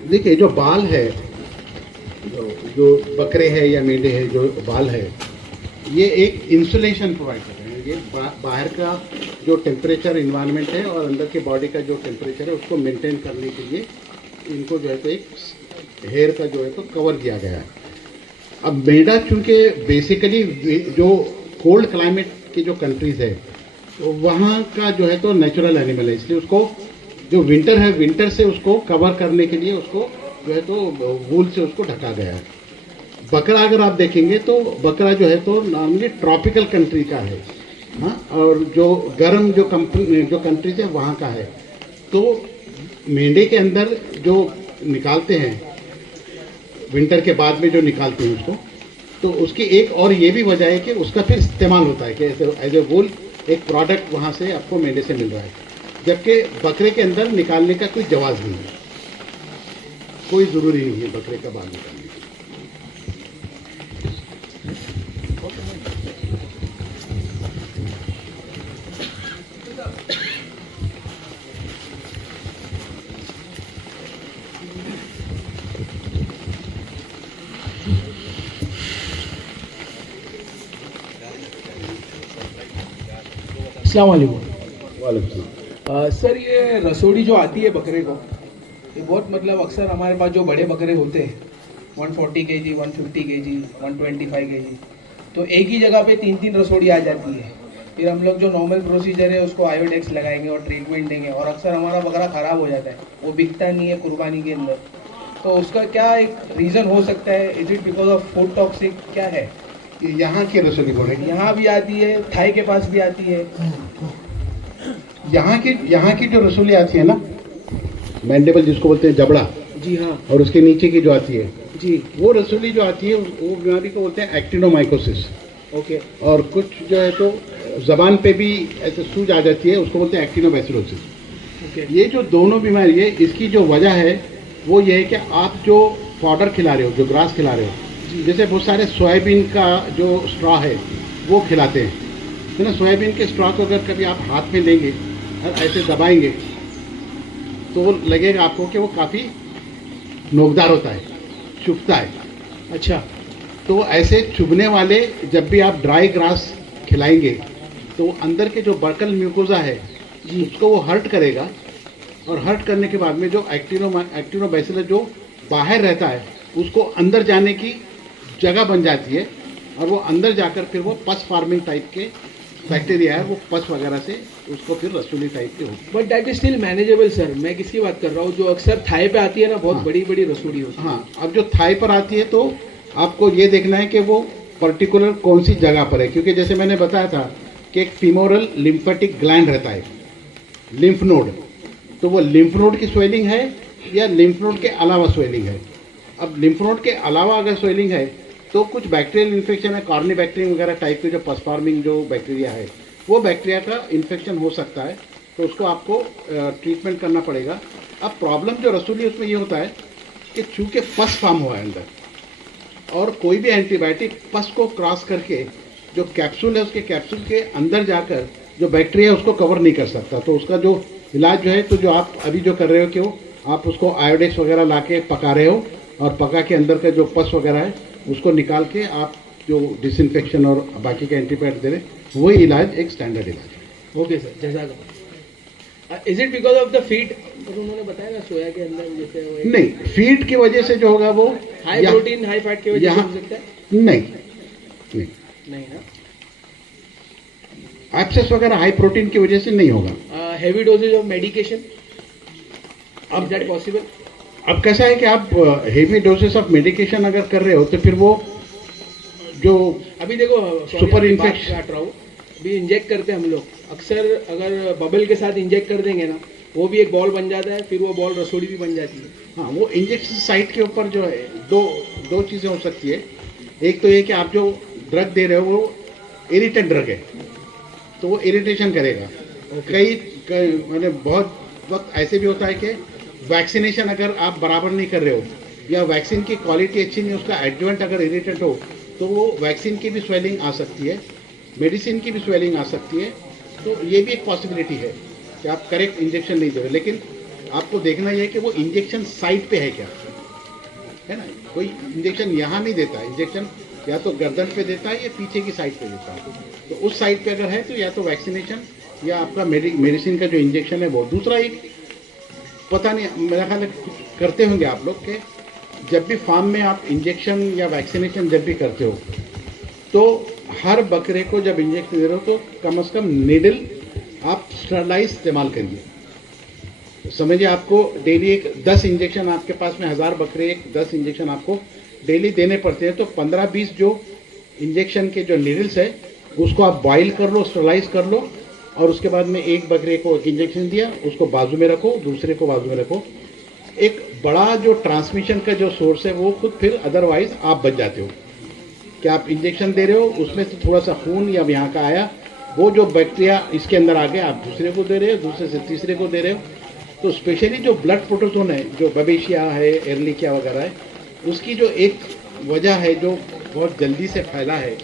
देखिए जो बाल है, जो बकरे है या मेंढे है, जो बाल है ये एक इंसुलेशन प्रोवाइड करते हैं। ये बाहर का जो टेम्परेचर इन्वायरमेंट है और अंदर के बॉडी का जो टेम्परेचर है उसको मेंटेन करने के लिए इनको जो है तो एक हेयर का जो है तो कवर किया गया है। अब मेंढा चूँकि बेसिकली जो कोल्ड क्लाइमेट की जो कंट्रीज़ है तो वहाँ का जो है तो नेचुरल एनिमल है, इसलिए उसको जो विंटर है विंटर से उसको कवर करने के लिए उसको जो है तो वूल से उसको ढका गया है। बकरा अगर आप देखेंगे तो बकरा जो है तो नॉर्मली ट्रॉपिकल कंट्री का है, हाँ, और जो गर्म जो कंट्रीज है वहाँ का है। तो मेंढे के अंदर जो निकालते हैं विंटर के बाद में जो निकालते हैं उसको, तो उसकी एक और ये भी वजह है कि उसका फिर इस्तेमाल होता है कि एज ए वूल एक प्रोडक्ट वहाँ से आपको मेंढे से मिल रहा है, जबकि बकरे के अंदर निकालने का कोई जवाब नहीं है, कोई ज़रूरी नहीं है बकरे का बाल निकालने। अस्सलाम वालेकुम। सर ये रसोड़ी जो आती है बकरे को, ये बहुत मतलब अक्सर हमारे पास जो बड़े बकरे होते हैं 140 kg, 150 kg, 125 kg, तो एक ही जगह पे 3-3 रसोड़ी आ जाती है। फिर हम लोग जो नॉर्मल प्रोसीजर है उसको आयोडेक्स लगाएंगे और ट्रीटमेंट देंगे और अक्सर हमारा बकरा ख़राब हो जाता है, वो बिकता नहीं है कुर्बानी के अंदर। तो उसका क्या एक रीज़न हो सकता है? Is it because of food toxic, क्या है? यहाँ की रसोली बोलेंगे, यहाँ भी आती है, थाई के पास भी आती है। यहाँ की जो रसोली आती है ना, मैंडेबल जिसको बोलते हैं जबड़ा, जी हाँ, और उसके नीचे की जो आती है जी, वो रसोली जो आती है वो बीमारी को बोलते हैं एक्टिनोमाइकोसिस। ओके, और कुछ जो है तो जबान पे भी ऐसे सूज आ जाती है, उसको बोलते हैं एक्टिनोबैसिलोसिस। ओके, ये जो दोनों बीमारी है इसकी जो वजह है वो ये है कि आप जो पाउडर खिला रहे हो, जो ग्रास खिला रहे हो, जैसे बहुत सारे सोयाबीन का जो स्ट्रॉ है वो खिलाते हैं, है ना। सोयाबीन के स्ट्रॉ को अगर कभी आप हाथ में लेंगे और ऐसे दबाएंगे तो लगेगा आपको कि वो काफ़ी नोकदार होता है, चुभता है। अच्छा, तो ऐसे चुभने वाले जब भी आप ड्राई ग्रास खिलाएंगे तो अंदर के जो बर्कल म्यूकोजा है उसको वो हर्ट करेगा, और हर्ट करने के बाद में जो एक्टिनोबैसिलस जो बाहर रहता है उसको अंदर जाने की जगह बन जाती है, और वो अंदर जाकर फिर वो पस फार्मिंग टाइप के बैक्टीरिया है, वो पस वगैरह से उसको फिर रसूली टाइप के होती है। But that is still manageable sir. मैं किसकी बात कर रहा हूँ, जो अक्सर थाई पे आती है ना, बहुत हाँ। बड़ी बड़ी रसोड़ी होती है। हाँ, अब जो थाई पर आती है तो आपको ये देखना है कि वो पर्टिकुलर कौन सी जगह पर है, क्योंकि जैसे मैंने बताया था कि एक फीमोरल लिम्फेटिक ग्लैंड रहता है, लिम्फ नोड, तो वो लिम्फ नोड की स्वेलिंग है या लिम्फ नोड के अलावा स्वेलिंग है। अब लिम्फ नोड के अलावा अगर स्वेलिंग है तो कुछ बैक्टीरियल इन्फेक्शन है, कॉर्नी बैक्टीरिया वगैरह टाइप के जो पस फार्मिंग जो बैक्टीरिया है वो बैक्टीरिया का इन्फेक्शन हो सकता है, तो उसको आपको ट्रीटमेंट करना पड़ेगा। अब प्रॉब्लम जो रसूली उसमें ये होता है कि चूँकि पस फॉर्म हुआ है अंदर, और कोई भी एंटीबायोटिक पस को क्रॉस करके जो कैप्सूल है उसके कैप्सूल के अंदर जाकर जो बैक्टीरिया है उसको कवर नहीं कर सकता। तो उसका जो इलाज जो है, तो जो आप अभी जो कर रहे हो कि वो आप उसको आयोडेक्स वगैरह ला के पका रहे हो, और पका के अंदर का जो पस वगैरह है उसको निकाल के आप जो डिसइंफेक्शन और बाकी के एंटीबायोटिक दे रहे, वही इलाज एक स्टैंडर्ड इलाज है। ओके सर, जज़ाकल्लाह। Is it because of the feed? उन्होंने बताया ना सोया के अंदर जैसे वो नहीं, फीड की वजह से जो होगा वो हाई प्रोटीन हाई फैट की वजह से हो सकता है? नहीं, नहीं, नहीं ना। एब्सेस वगैरह हाई प्रोटीन की वजह से नहीं होगा। हेवी डोजेज ऑफ मेडिकेशन, अब इज दैट पॉसिबल? अब कैसा है कि आप हेवी डोसेस ऑफ मेडिकेशन अगर कर रहे हो तो फिर वो जो अभी देखो Super infection- काट रहा हूँ, अभी इंजेक्ट करते हैं हम लोग अक्सर, अगर बबल के साथ इंजेक्ट कर देंगे ना, वो भी एक बॉल बन जाता है, फिर वो बॉल रसोड़ी भी बन जाती है। हाँ, वो इंजेक्शन साइट के ऊपर जो है दो चीज़ें हो सकती है। एक तो ये कि आप जो ड्रग दे रहे हो वो इरिटेंट ड्रग है, तो वो इरिटेशन करेगा। कई मतलब बहुत वक्त ऐसे भी होता है कि वैक्सीनेशन अगर आप बराबर नहीं कर रहे हो या वैक्सीन की क्वालिटी अच्छी नहीं, उसका एडजुवेंट अगर इरिटेंट हो तो वो वैक्सीन की भी स्वेलिंग आ सकती है, मेडिसिन की भी स्वेलिंग आ सकती है। तो ये भी एक पॉसिबिलिटी है कि आप करेक्ट इंजेक्शन नहीं दे रहे। लेकिन आपको देखना यह है कि वो इंजेक्शन साइट पे है क्या, है ना। कोई इंजेक्शन यहाँ नहीं देता, इंजेक्शन या तो गर्दन पे देता है या पीछे की साइड पे देता है। तो उस साइड पे अगर है तो या तो वैक्सीनेशन या आपका मेडिसिन का जो इंजेक्शन है वो। दूसरा एक पता नहीं, मेरा ख्याल है करते होंगे आप लोग के, जब भी फार्म में आप इंजेक्शन या वैक्सीनेशन जब भी करते हो तो हर बकरे को जब इंजेक्शन दे रहे हो तो कम से कम नीडल आप स्टरलाइज इस्तेमाल करिए। समझिए आपको डेली एक 10 इंजेक्शन, आपके पास में 1000 बकरे, एक 10 इंजेक्शन आपको डेली देने पड़ते हैं। तो 15-20 जो इंजेक्शन के जो नीडल्स है उसको आप बॉईल कर लो, स्टरलाइज कर लो, और उसके बाद में एक बकरे को एक इंजेक्शन दिया, उसको बाजू में रखो, दूसरे को बाजू में रखो। एक बड़ा जो ट्रांसमिशन का जो सोर्स है वो खुद फिर अदरवाइज आप बच जाते हो कि आप इंजेक्शन दे रहे हो, उसमें से थोड़ा सा खून या यहाँ का आया, वो जो बैक्टीरिया इसके अंदर आ गया, आप दूसरे को दे रहे हो, दूसरे से तीसरे को दे रहे हो। तो स्पेशली जो ब्लड प्रोटोजोन है, जो बबेशिया है, एर्लिकिया वगैरह है, उसकी जो एक वजह है जो बहुत जल्दी से फैला है,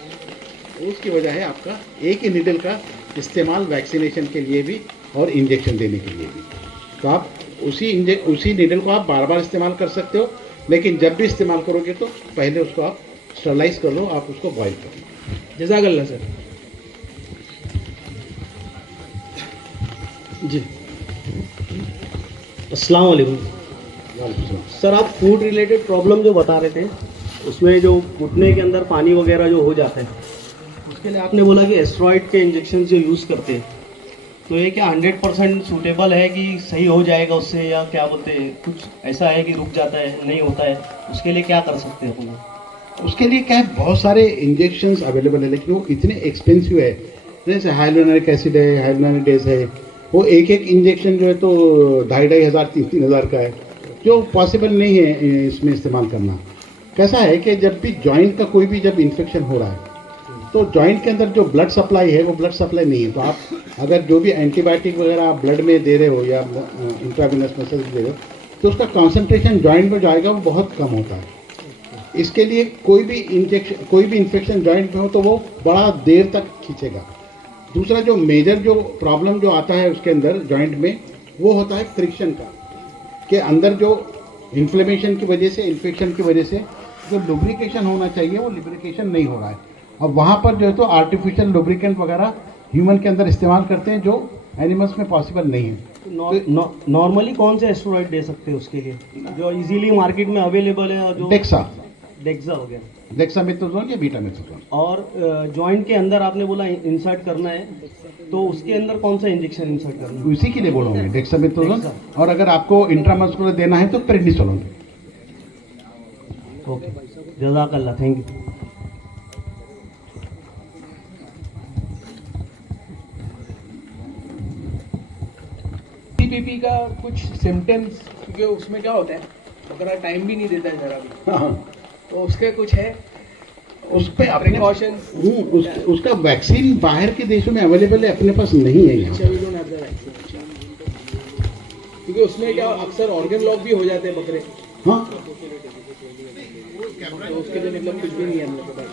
उसकी वजह है आपका एक ही नीडल का इस्तेमाल वैक्सीनेशन के लिए भी और इंजेक्शन देने के लिए भी। तो आप उसी नीडल को आप बार बार इस्तेमाल कर सकते हो, लेकिन जब भी इस्तेमाल करोगे तो पहले उसको आप स्टरलाइज कर लो, आप उसको बॉईल कर लो। जज़ाकल्लाह सर। जी, अस्सलाम वालेकुम सर। आप फूड रिलेटेड प्रॉब्लम जो बता रहे थे, उसमें जो घुटने के अंदर पानी वगैरह जो हो जाता है, उसके लिए आपने बोला कि एस्टेरॉइड के इंजेक्शन जो यूज़ करते हैं, तो ये क्या 100% सूटेबल है कि सही हो जाएगा उससे, या क्या बोलते हैं कुछ ऐसा है कि रुक जाता है, नहीं होता है? उसके लिए क्या कर सकते हैं अपन? उसके लिए क्या है, बहुत सारे इंजेक्शंस अवेलेबल है, लेकिन वो इतने एक्सपेंसिव है। जैसे हाइलोनिक एसिड है, हाइलोनिडेज है, वो एक इंजेक्शन जो है तो 2,500 हज़ार 3,000 हज़ार का है, जो पॉसिबल नहीं है इसमें इस्तेमाल करना। कैसा है कि जब भी जॉइंट का कोई भी जब इन्फेक्शन हो रहा है तो जॉइंट के अंदर जो ब्लड सप्लाई है वो ब्लड सप्लाई नहीं है। तो आप अगर जो भी एंटीबायोटिक वगैरह आप ब्लड में दे रहे हो या इंट्रावेनस मैसेज दे रहे हो तो उसका कॉन्सेंट्रेशन जॉइंट में जो आएगा वो बहुत कम होता है। इसके लिए कोई भी इन्फेक्शन जॉइंट में हो तो वो बड़ा देर तक खींचेगा। दूसरा जो मेजर जो प्रॉब्लम जो आता है उसके अंदर जॉइंट में वो होता है फ्रिक्शन का, कि अंदर जो इन्फ्लेमेशन की वजह से, इन्फेक्शन की वजह से जो लुब्रिकेशन होना चाहिए वो लुब्रिकेशन नहीं हो रहा है। अब वहाँ पर जो है तो आर्टिफिशियल लुब्रिकेंट वगैरह ह्यूमन के अंदर इस्तेमाल करते हैं जो एनिमल्स में पॉसिबल नहीं है। नॉर्मली कौन से एस्टेरॉइड दे सकते हैं उसके लिए जो इजीली मार्केट में अवेलेबल है? और जो डेक्सा हो गया, डेक्सामेथासोन या बीटामेथासोन। और जॉइंट के अंदर आपने बोला इंसर्ट करना है, तो उसके अंदर कौन सा इंजेक्शन इंसर्ट करना है? उसी के लिए बोला हूँ, डेक्सामेथासोन। और अगर आपको इंट्रामस्कुलर देना है तो प्रेडनिसोलोन। ओके, जज़ाकल्लाह, थैंक यू। पीपी का कुछ सिम्टम्स, क्योंकि उसमें क्या होता है बकरा टाइम भी नहीं देता है जरा भी, हाँ, तो उसके कुछ है उस पे अपने प्रिकॉशंस? उसका वैक्सीन बाहर के देशों में अवेलेबल है, अपने पास नहीं है यहाँ। अच्छा, we don't have the vaccine. क्योंकि उसमें क्या अक्सर ऑर्गन लॉक भी हो जाते हैं बकरे, हाँ, तो उसके लिए मतलब कुछ भी नहीं है हम लोग के पास।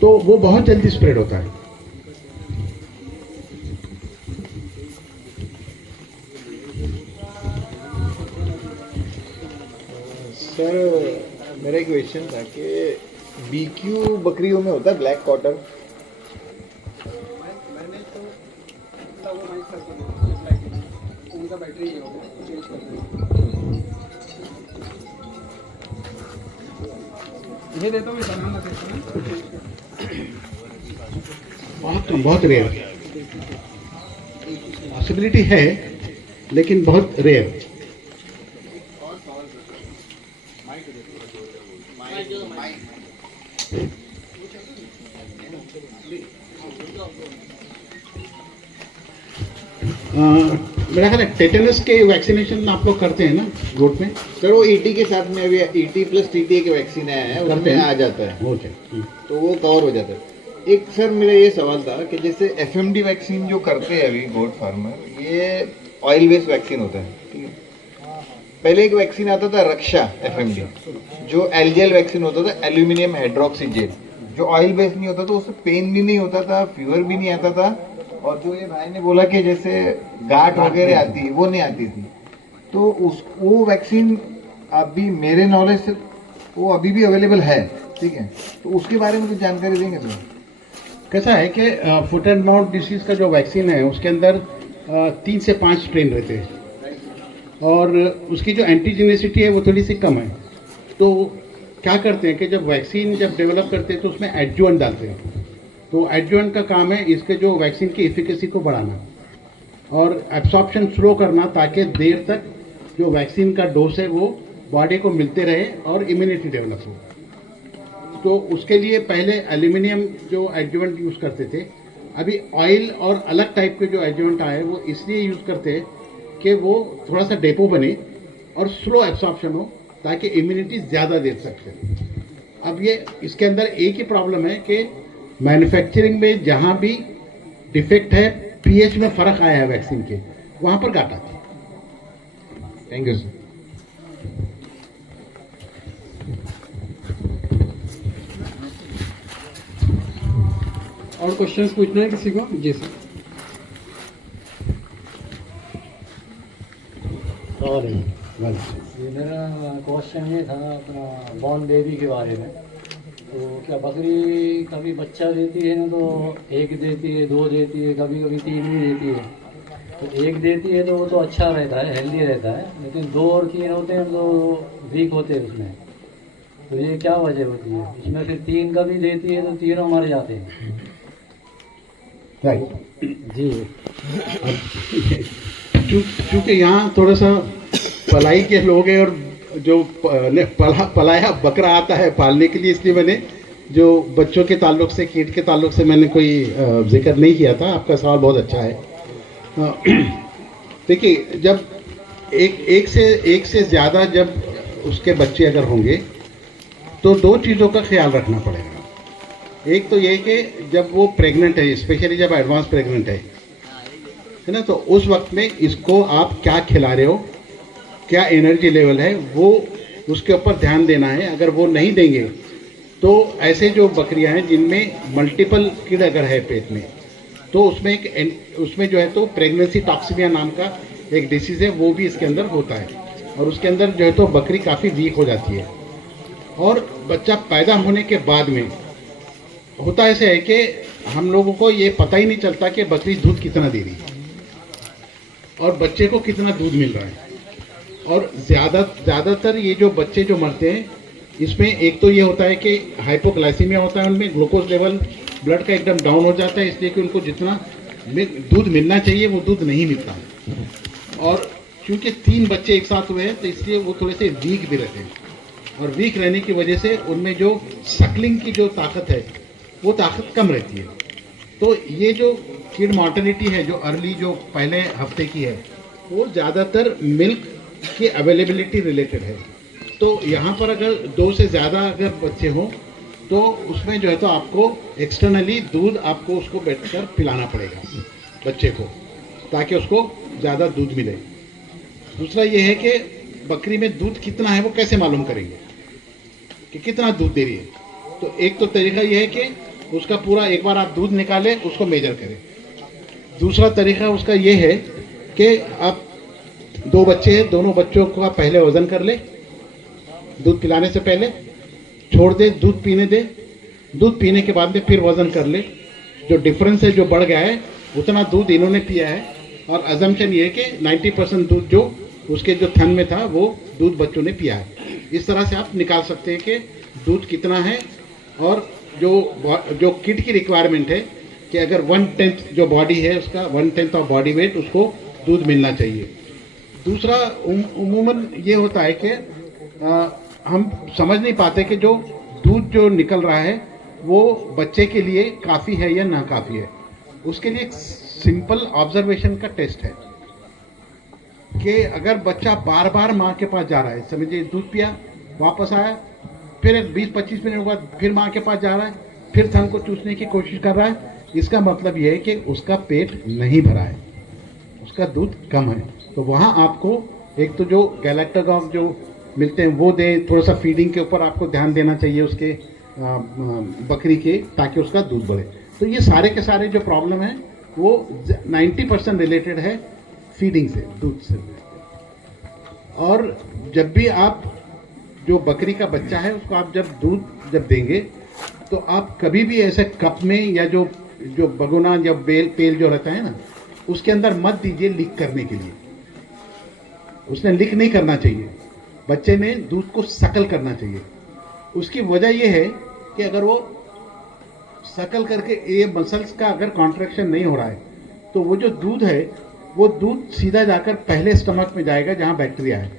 तो वो बहुत जल्दी स्प्रेड होता है। सर मेरा एक क्वेश्चन था कि BQ बकरियों में होता है ब्लैक क्वार्टर। मैंने तो वो माइक था तो उनका बैटरी ये हो गया, चेंज कर दिया। ये देता हूँ, बनाना देता हूँ। बहुत रेयर पॉसिबिलिटी है, लेकिन बहुत रेयर। मेरा ख्याल है टेटेनस के वैक्सीनेशन आप लोग करते हैं ना गोट में? सर वो ET के साथ में अभी ET प्लस TTA के वैक्सीन आया है, उसमें आ जाता है, तो वो कवर हो जाता है। एक सर मेरा ये सवाल था कि जैसे FMD वैक्सीन जो करते हैं अभी गोट फार्मर, ये ऑयल बेस्ड वैक्सीन होता है, ठीक है। पहले एक वैक्सीन आता था रक्षा FMD, जो एलजेल वैक्सीन होता था, एल्यूमिनियम हाइड्रोक्सी जेल, जो ऑयल बेस्ड नहीं होता था, उससे पेन भी नहीं होता था, फीवर भी नहीं आता था, और जो ये भाई ने बोला कि जैसे गांठ वगैरह आती है वो नहीं आती थी। तो वो वैक्सीन अभी मेरे नॉलेज से वो अभी भी अवेलेबल है, ठीक है, तो उसके बारे में कुछ जानकारी देंगे सर? कैसा है कि फुट एंड माउथ डिसीज का जो वैक्सीन है उसके अंदर 3 से 5 स्ट्रेन रहते हैं, और उसकी जो एंटीजेनिसिटी है वो थोड़ी सी कम है। तो क्या करते हैं कि जब वैक्सीन डेवलप करते हैं तो उसमें एडजुवेंट डालते हैं। तो एडजुवेंट का काम है इसके जो वैक्सीन की एफिकेसी को बढ़ाना और एब्सॉर्प्शन स्लो करना, ताकि देर तक जो वैक्सीन का डोज है वो बॉडी को मिलते रहे और इम्यूनिटी डेवलप हो। तो उसके लिए पहले एल्यूमिनियम जो एडजुवेंट यूज़ करते थे, अभी ऑयल और अलग टाइप के जो एडजुवेंट आए वो इसलिए यूज़ करते हैं कि वो थोड़ा सा डेपो बने और स्लो एब्सॉर्प्शन हो, ताकि इम्यूनिटी ज़्यादा दे सकते। अब ये इसके अंदर एक ही प्रॉब्लम है कि मैन्युफैक्चरिंग में जहाँ भी डिफेक्ट है, पीएच में फ़र्क आया है वैक्सीन के, वहाँ पर घाटा थी। Thank you sir. और क्वेश्चंस पूछना है किसी को? जी सर। और मेरा क्वेश्चन ये था अपना बॉर्न बेबी के बारे में। तो क्या बकरी कभी बच्चा देती है ना, तो 1 देती है, 2 देती है, कभी कभी 3 भी देती है। तो 1 देती है तो वो तो अच्छा रहता है, हेल्दी रहता है, लेकिन 2 और 3 होते हैं तो वीक होते हैं उसमें। तो ये क्या वजह होती है? इसमें फिर 3 का भी देती है तो तीनों मर जाते हैं। राइट जी। क्योंकि यहाँ थोड़ा सा पलाई के लोग हैं, और जो पलाया बकरा आता है पालने के लिए, इसलिए मैंने जो बच्चों के ताल्लुक से, कीट के ताल्लुक से मैंने कोई जिक्र नहीं किया था। आपका सवाल बहुत अच्छा है। देखिए, जब एक से ज़्यादा जब उसके बच्चे अगर होंगे तो 2 चीज़ों का ख्याल रखना पड़ेगा। एक तो ये कि जब वो प्रेग्नेंट है, स्पेशली जब एडवांस प्रेग्नेंट है ना, तो उस वक्त में इसको आप क्या खिला रहे हो, क्या एनर्जी लेवल है, वो उसके ऊपर ध्यान देना है। अगर वो नहीं देंगे तो ऐसे जो बकरियां हैं जिनमें मल्टीपल कीड़ अगर है पेट में, तो उसमें जो है तो प्रेगनेंसी टॉक्सिमिया नाम का एक डिसीज़ है, वो भी इसके अंदर होता है, और उसके अंदर जो है तो बकरी काफ़ी वीक हो जाती है। और बच्चा पैदा होने के बाद में होता ऐसे है कि हम लोगों को ये पता ही नहीं चलता कि बकरी दूध कितना दे रही है और बच्चे को कितना दूध मिल रहा है। और ज़्यादातर ये जो बच्चे जो मरते हैं, इसमें एक तो ये होता है कि हाइपोग्लाइसीमिया होता है, उनमें ग्लूकोज लेवल ब्लड का एकदम डाउन हो जाता है, इसलिए कि उनको जितना दूध मिलना चाहिए वो दूध नहीं मिलता। और क्योंकि 3 बच्चे एक साथ हुए हैं तो इसलिए वो थोड़े से वीक भी रहते हैं, और वीक रहने की वजह से उनमें जो सकलिंग की जो ताकत है वो ताकत कम रहती है। तो ये जो किड मॉर्टेलिटी है जो अर्ली जो पहले हफ्ते की है, वो ज़्यादातर मिल्क की अवेलेबिलिटी रिलेटेड है। तो यहाँ पर अगर 2 से ज़्यादा अगर बच्चे हों तो उसमें जो है तो आपको एक्सटर्नली दूध आपको उसको बैठकर पिलाना पड़ेगा बच्चे को, ताकि उसको ज़्यादा दूध मिले। दूसरा ये है कि बकरी में दूध कितना है वो कैसे मालूम करेंगे कि कितना दूध दे रही है। तो एक तो तरीका ये है कि उसका पूरा एक बार आप दूध निकालें, उसको मेजर करें। दूसरा तरीका उसका ये है कि आप 2 बच्चे हैं, दोनों बच्चों का पहले वज़न कर ले दूध पिलाने से पहले, छोड़ दे, दूध पीने दे, दूध पीने के बाद में फिर वजन कर ले, जो डिफरेंस है जो बढ़ गया है उतना दूध इन्होंने पिया है, और अजम्पशन ये है कि 90% दूध जो उसके जो थन में था वो दूध बच्चों ने पिया है। इस तरह से आप निकाल सकते हैं कि दूध कितना है, और जो किट की रिक्वायरमेंट है कि अगर 1/10 जो बॉडी है उसका 1/10 ऑफ बॉडी वेट उसको दूध मिलना चाहिए। दूसरा उमूमन ये होता है कि हम समझ नहीं पाते कि जो दूध जो निकल रहा है वो बच्चे के लिए काफ़ी है या ना काफ़ी है। उसके लिए एक सिंपल ऑब्जर्वेशन का टेस्ट है कि अगर बच्चा बार बार माँ के पास जा रहा है, समझिए दूध पिया, वापस आया, फिर 20-25 मिनट बाद फिर माँ के पास जा रहा है, फिर थन को चूसने की कोशिश कर रहा है, इसका मतलब यह है कि उसका पेट नहीं भरा है, उसका दूध कम है। तो वहाँ आपको एक तो जो गैलेक्टागॉग जो मिलते हैं वो दे, थोड़ा सा फीडिंग के ऊपर आपको ध्यान देना चाहिए उसके बकरी के, ताकि उसका दूध बढ़े। तो ये सारे के सारे जो प्रॉब्लम है वो 90% रिलेटेड है फीडिंग से, दूध से। और जब भी आप जो बकरी का बच्चा है उसको आप जब दूध जब देंगे तो आप कभी भी ऐसे कप में या जो बगोना या पेल जो रहता है ना उसके अंदर मत दीजिए लीक करने के लिए। उसने लीक नहीं करना चाहिए, बच्चे ने दूध को सकल करना चाहिए। उसकी वजह यह है कि अगर वो सकल करके ये मसल्स का अगर कॉन्ट्रैक्शन नहीं हो रहा है तो वो जो दूध है वो दूध सीधा जाकर पहले स्टमक में जाएगा जहाँ बैक्टीरिया है,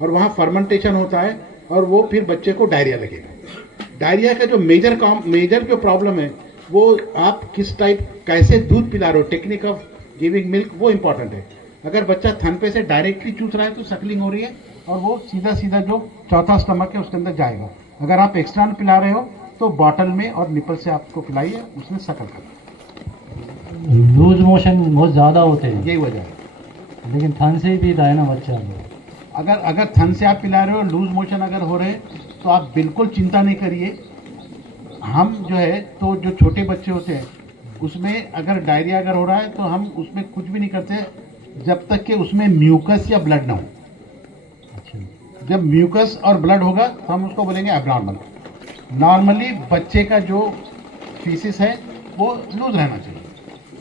और वहाँ फर्मेंटेशन होता है, और वो फिर बच्चे को डायरिया लगेगा। डायरिया का जो मेजर जो प्रॉब्लम है वो आप किस टाइप कैसे दूध पिला रहे हो, टेक्निक ऑफ गिविंग मिल्क, वो इंपॉर्टेंट है। अगर बच्चा थन पे से डायरेक्टली चूस रहा है तो सकलिंग हो रही है और वो सीधा सीधा जो चौथा स्टमक है उसके अंदर जाएगा। अगर आप एक्सटर्नल पिला रहे हो तो बॉटल में और निपल से आपको पिलाइए, उसमें सकल करना। लूज मोशन बहुत ज़्यादा होते हैं, यही वजह है। लेकिन थन से ही पीता है ना बच्चा। अगर थन से आप पिला रहे हो, लूज मोशन अगर हो रहे तो आप बिल्कुल चिंता नहीं करिए। हम जो है तो जो छोटे बच्चे होते हैं उसमें अगर डायरिया अगर हो रहा है तो हम उसमें कुछ भी नहीं करते जब तक कि उसमें म्यूकस या ब्लड ना हो। जब म्यूकस और ब्लड होगा तो हम उसको बोलेंगे एब्नॉर्मल। नॉर्मली बच्चे का जो फीसिस है वो लूज रहना चाहिए,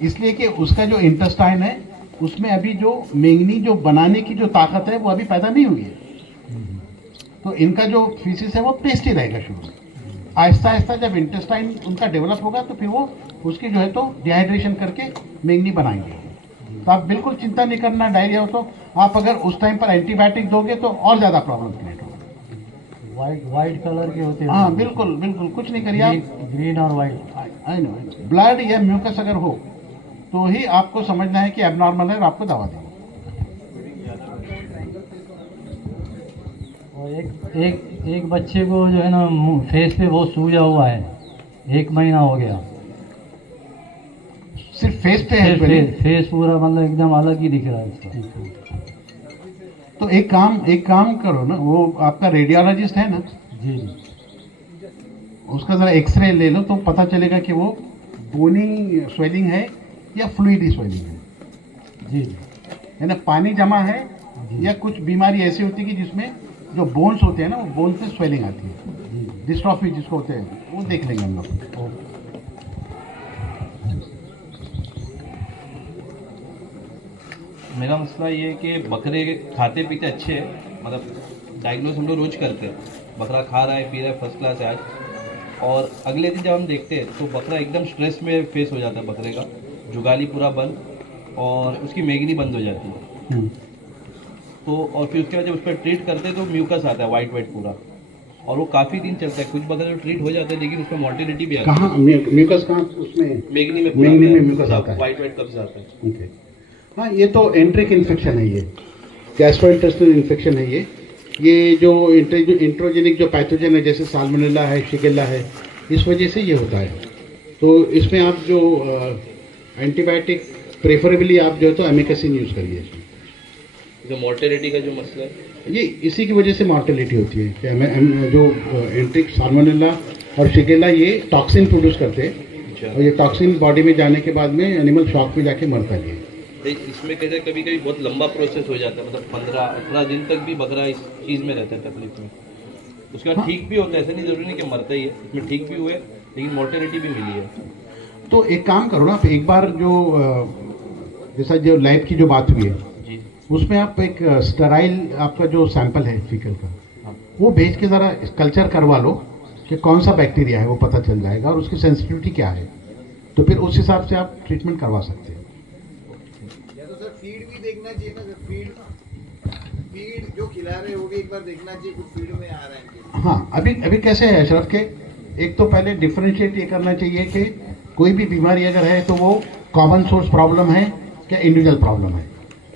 इसलिए कि उसका जो इंटेस्टाइन है उसमें अभी जो मेंगनी जो बनाने की जो ताकत है वो अभी पैदा नहीं हुई है। तो इनका जो फीसिस है वो पेस्टी रहेगा शुरू में। आहिस्ता आहिस्ता जब इंटेस्टाइन उनका डेवलप होगा तो फिर वो उसकी जो है तो डिहाइड्रेशन करके मेंगनी बनाएंगे। तो आप बिल्कुल चिंता नहीं करना, डायरिया हो तो आप अगर उस टाइम पर एंटीबायोटिक दोगे तो और ज़्यादा प्रॉब्लम क्रिएट होगा। वाइट कलर के होते हैं। हाँ बिल्कुल बिल्कुल, कुछ नहीं करिए आप। ग्रीन और वाइट। आई नो, ब्लड या म्यूकस अगर हो तो ही आपको समझना है कि एबनॉर्मल है और आपको दवा देंगे। और एक बच्चे को जो है ना फेस पे बहुत सूजा हुआ है, 1 महीना हो गया। सिर्फ फेस पे है? फेस पूरा मतलब एकदम अलग ही दिख रहा है इसका। तो एक काम करो ना, वो आपका रेडियोलॉजिस्ट है ना? जी। उसका ज़रा एक्सरे ले लो तो पता चलेगा कि वो बोनी स्वेलिंग है या फ्लूइडी स्वेलिंग है। जी। है ना, पानी जमा है या कुछ बीमारी ऐसी होती है कि जिसमें जो बोन्स होते हैं ना वो बोन्स में स्वेलिंग आती है, डिस्ट्रॉफी जिसको होते हैं, वो देख लेंगे हम लोग। मेरा मसला ये है कि बकरे खाते पीते अच्छे हैं, मतलब डायग्नोस हम लोग रोज करते हैं, बकरा खा रहा है पी रहा है फर्स्ट क्लास है आज, और अगले दिन जब हम देखते हैं तो बकरा एकदम स्ट्रेस में फेस हो जाता है, बकरे का जुगाली पूरा बंद और उसकी मेगनी बंद हो जाती है। तो और फिर उसके बाद जब उस पर ट्रीट करते हैं तो म्यूकस आता है वाइट पूरा, और वो काफ़ी दिन चलता है। कुछ बकरे ट्रीट हो जाते हैं लेकिन उसमें मॉर्टिलिटी भी आती है। कहाँ म्यूकस कहाँ? उसमें मेगनी में म्यूकस आता है, वाइट कब्ज आता है। ओके। हाँ, ये तो एंट्रिक इन्फेक्शन है, ये गैस्ट्रोइंटेस्टाइनल इन्फेक्शन है। ये जो इंट्रोजेनिक जो पैथोजन है जैसे साल्मोनेला है, शिगेल्ला है, इस वजह से ये होता है। तो इसमें आप जो एंटीबायोटिक प्रेफरेबली आप जो है तो एमिकेसिन यूज़ करिए। इसमें जो मॉर्टेलिटी का जो मसला है ये इसी की वजह से मॉर्टेलिटी होती है कि जो एंट्रिक साल्मोनेला और शिगेल्ला ये टॉक्सिन प्रोड्यूस करते हैं, और ये टॉक्सिन बॉडी में जाने के बाद में एनिमल शॉक में जाके मरता है। इसमें कहते हैं कभी कभी बहुत लंबा प्रोसेस हो जाता है, मतलब 15-18 दिन तक भी बकरा इस चीज़ में रहता है, तकलीफ में। उसके बाद ठीक भी होता है, ऐसा नहीं जरूरी नहीं कि मरता ही है, इसमें ठीक भी हुए लेकिन मोर्टेलिटी भी मिली है। तो एक काम करो ना, एक बार जो जैसा जो लैब की जो बात हुई है जी उसमें आप एक स्टराइल आपका जो सैंपल है फीकल का, हाँ। वो भेज के ज़रा कल्चर करवा लो कि कौन सा बैक्टीरिया है, वो पता चल जाएगा और उसकी सेंसिटिविटी क्या है, तो फिर उस हिसाब से आप ट्रीटमेंट करवा सकते हैं। या तो सर फीड भी देखना चाहिए ना सर, फीड जो खिला रहे हो भी एक बार देखना चाहिए कुछ फीड में आ रहा है। हाँ, अभी कैसे है अशरफ के, एक तो पहले डिफरेंशिएट ये करना चाहिए कि कोई भी बीमारी अगर है तो वो कॉमन सोर्स प्रॉब्लम है क्या इंडिविजुअल प्रॉब्लम है।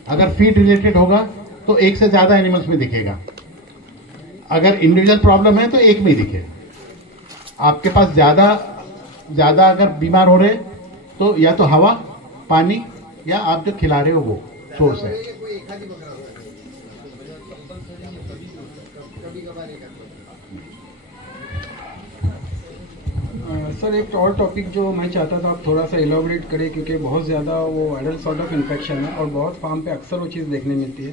अगर फीड रिलेटेड होगा तो एक से ज़्यादा एनिमल्स में दिखेगा, अगर इंडिविजुअल प्रॉब्लम है तो एक में ही दिखेगा। आपके पास ज़्यादा अगर बीमार हो रहे तो या तो हवा, पानी या आप जो खिला रहे हो वो सोर्स है। सर एक और टॉपिक जो मैं चाहता था आप थोड़ा सा एलाबोरेट करें, क्योंकि बहुत ज़्यादा वो वायरल सॉर्ट ऑफ इन्फेक्शन है और बहुत फार्म पे अक्सर वो चीज़ देखने मिलती है।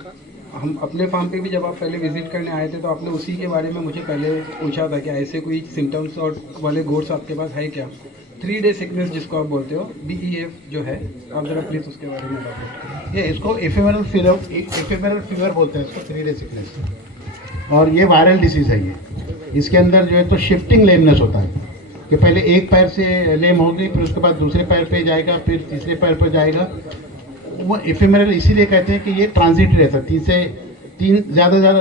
हम अपने फार्म पे भी जब आप पहले विजिट करने आए थे तो आपने उसी के बारे में मुझे पहले पूछा था कि ऐसे कोई सिम्टम्स और वाले गोट्स आपके पास है क्या। 3 डे सिकनेस जिसको आप बोलते हो, BEF जो है, आप ज़रा प्लीज़ उसके बारे में बात करें। ये इसको एफेमेरल फीवर बोलते हैं, इसको 3 डे सिकनेस, और ये वायरल डिसीज़ है। ये इसके अंदर जो है तो शिफ्टिंग लेमनेस होता है कि पहले एक पैर से लेम होगी, फिर उसके बाद दूसरे पैर पे जाएगा, फिर तीसरे पैर पर जाएगा। वो एफेमेरल इसीलिए कहते हैं कि ये ट्रांजिटरी रहता है,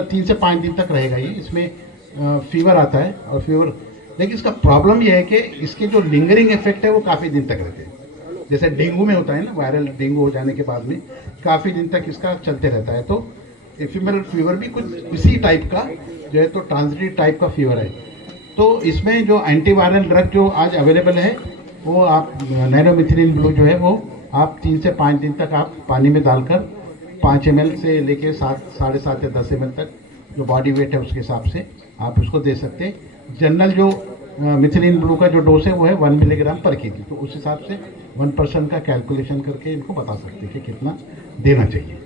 3 से 5 दिन तक रहेगा ये। इसमें फीवर आता है और फीवर, लेकिन इसका प्रॉब्लम ये है कि इसके जो लिंगरिंग इफेक्ट है वो काफ़ी दिन तक रहते हैं। जैसे डेंगू में होता है ना, वायरल डेंगू हो जाने के बाद में काफ़ी दिन तक इसका चलते रहता है। तो एफेमेरल फीवर भी कुछ इसी टाइप का जो है तो ट्रांजिटरी टाइप का फीवर है। तो इसमें जो एंटीवायरल ड्रग जो आज अवेलेबल है वो आप नाइट्रोमिथिलिन ब्लू जो है वो आप 3 से 5 दिन तक आप पानी में डालकर 5 ml से लेके 7.5 या 10 ml तक जो बॉडी वेट है उसके हिसाब से आप उसको दे सकते हैं। जनरल जो मिथिलिन ब्लू का जो डोज है वो है 1 मिलीग्राम पर kg, तो उस हिसाब से 1% का कैलकुलेशन करके इनको बता सकते हैं कि कितना देना चाहिए।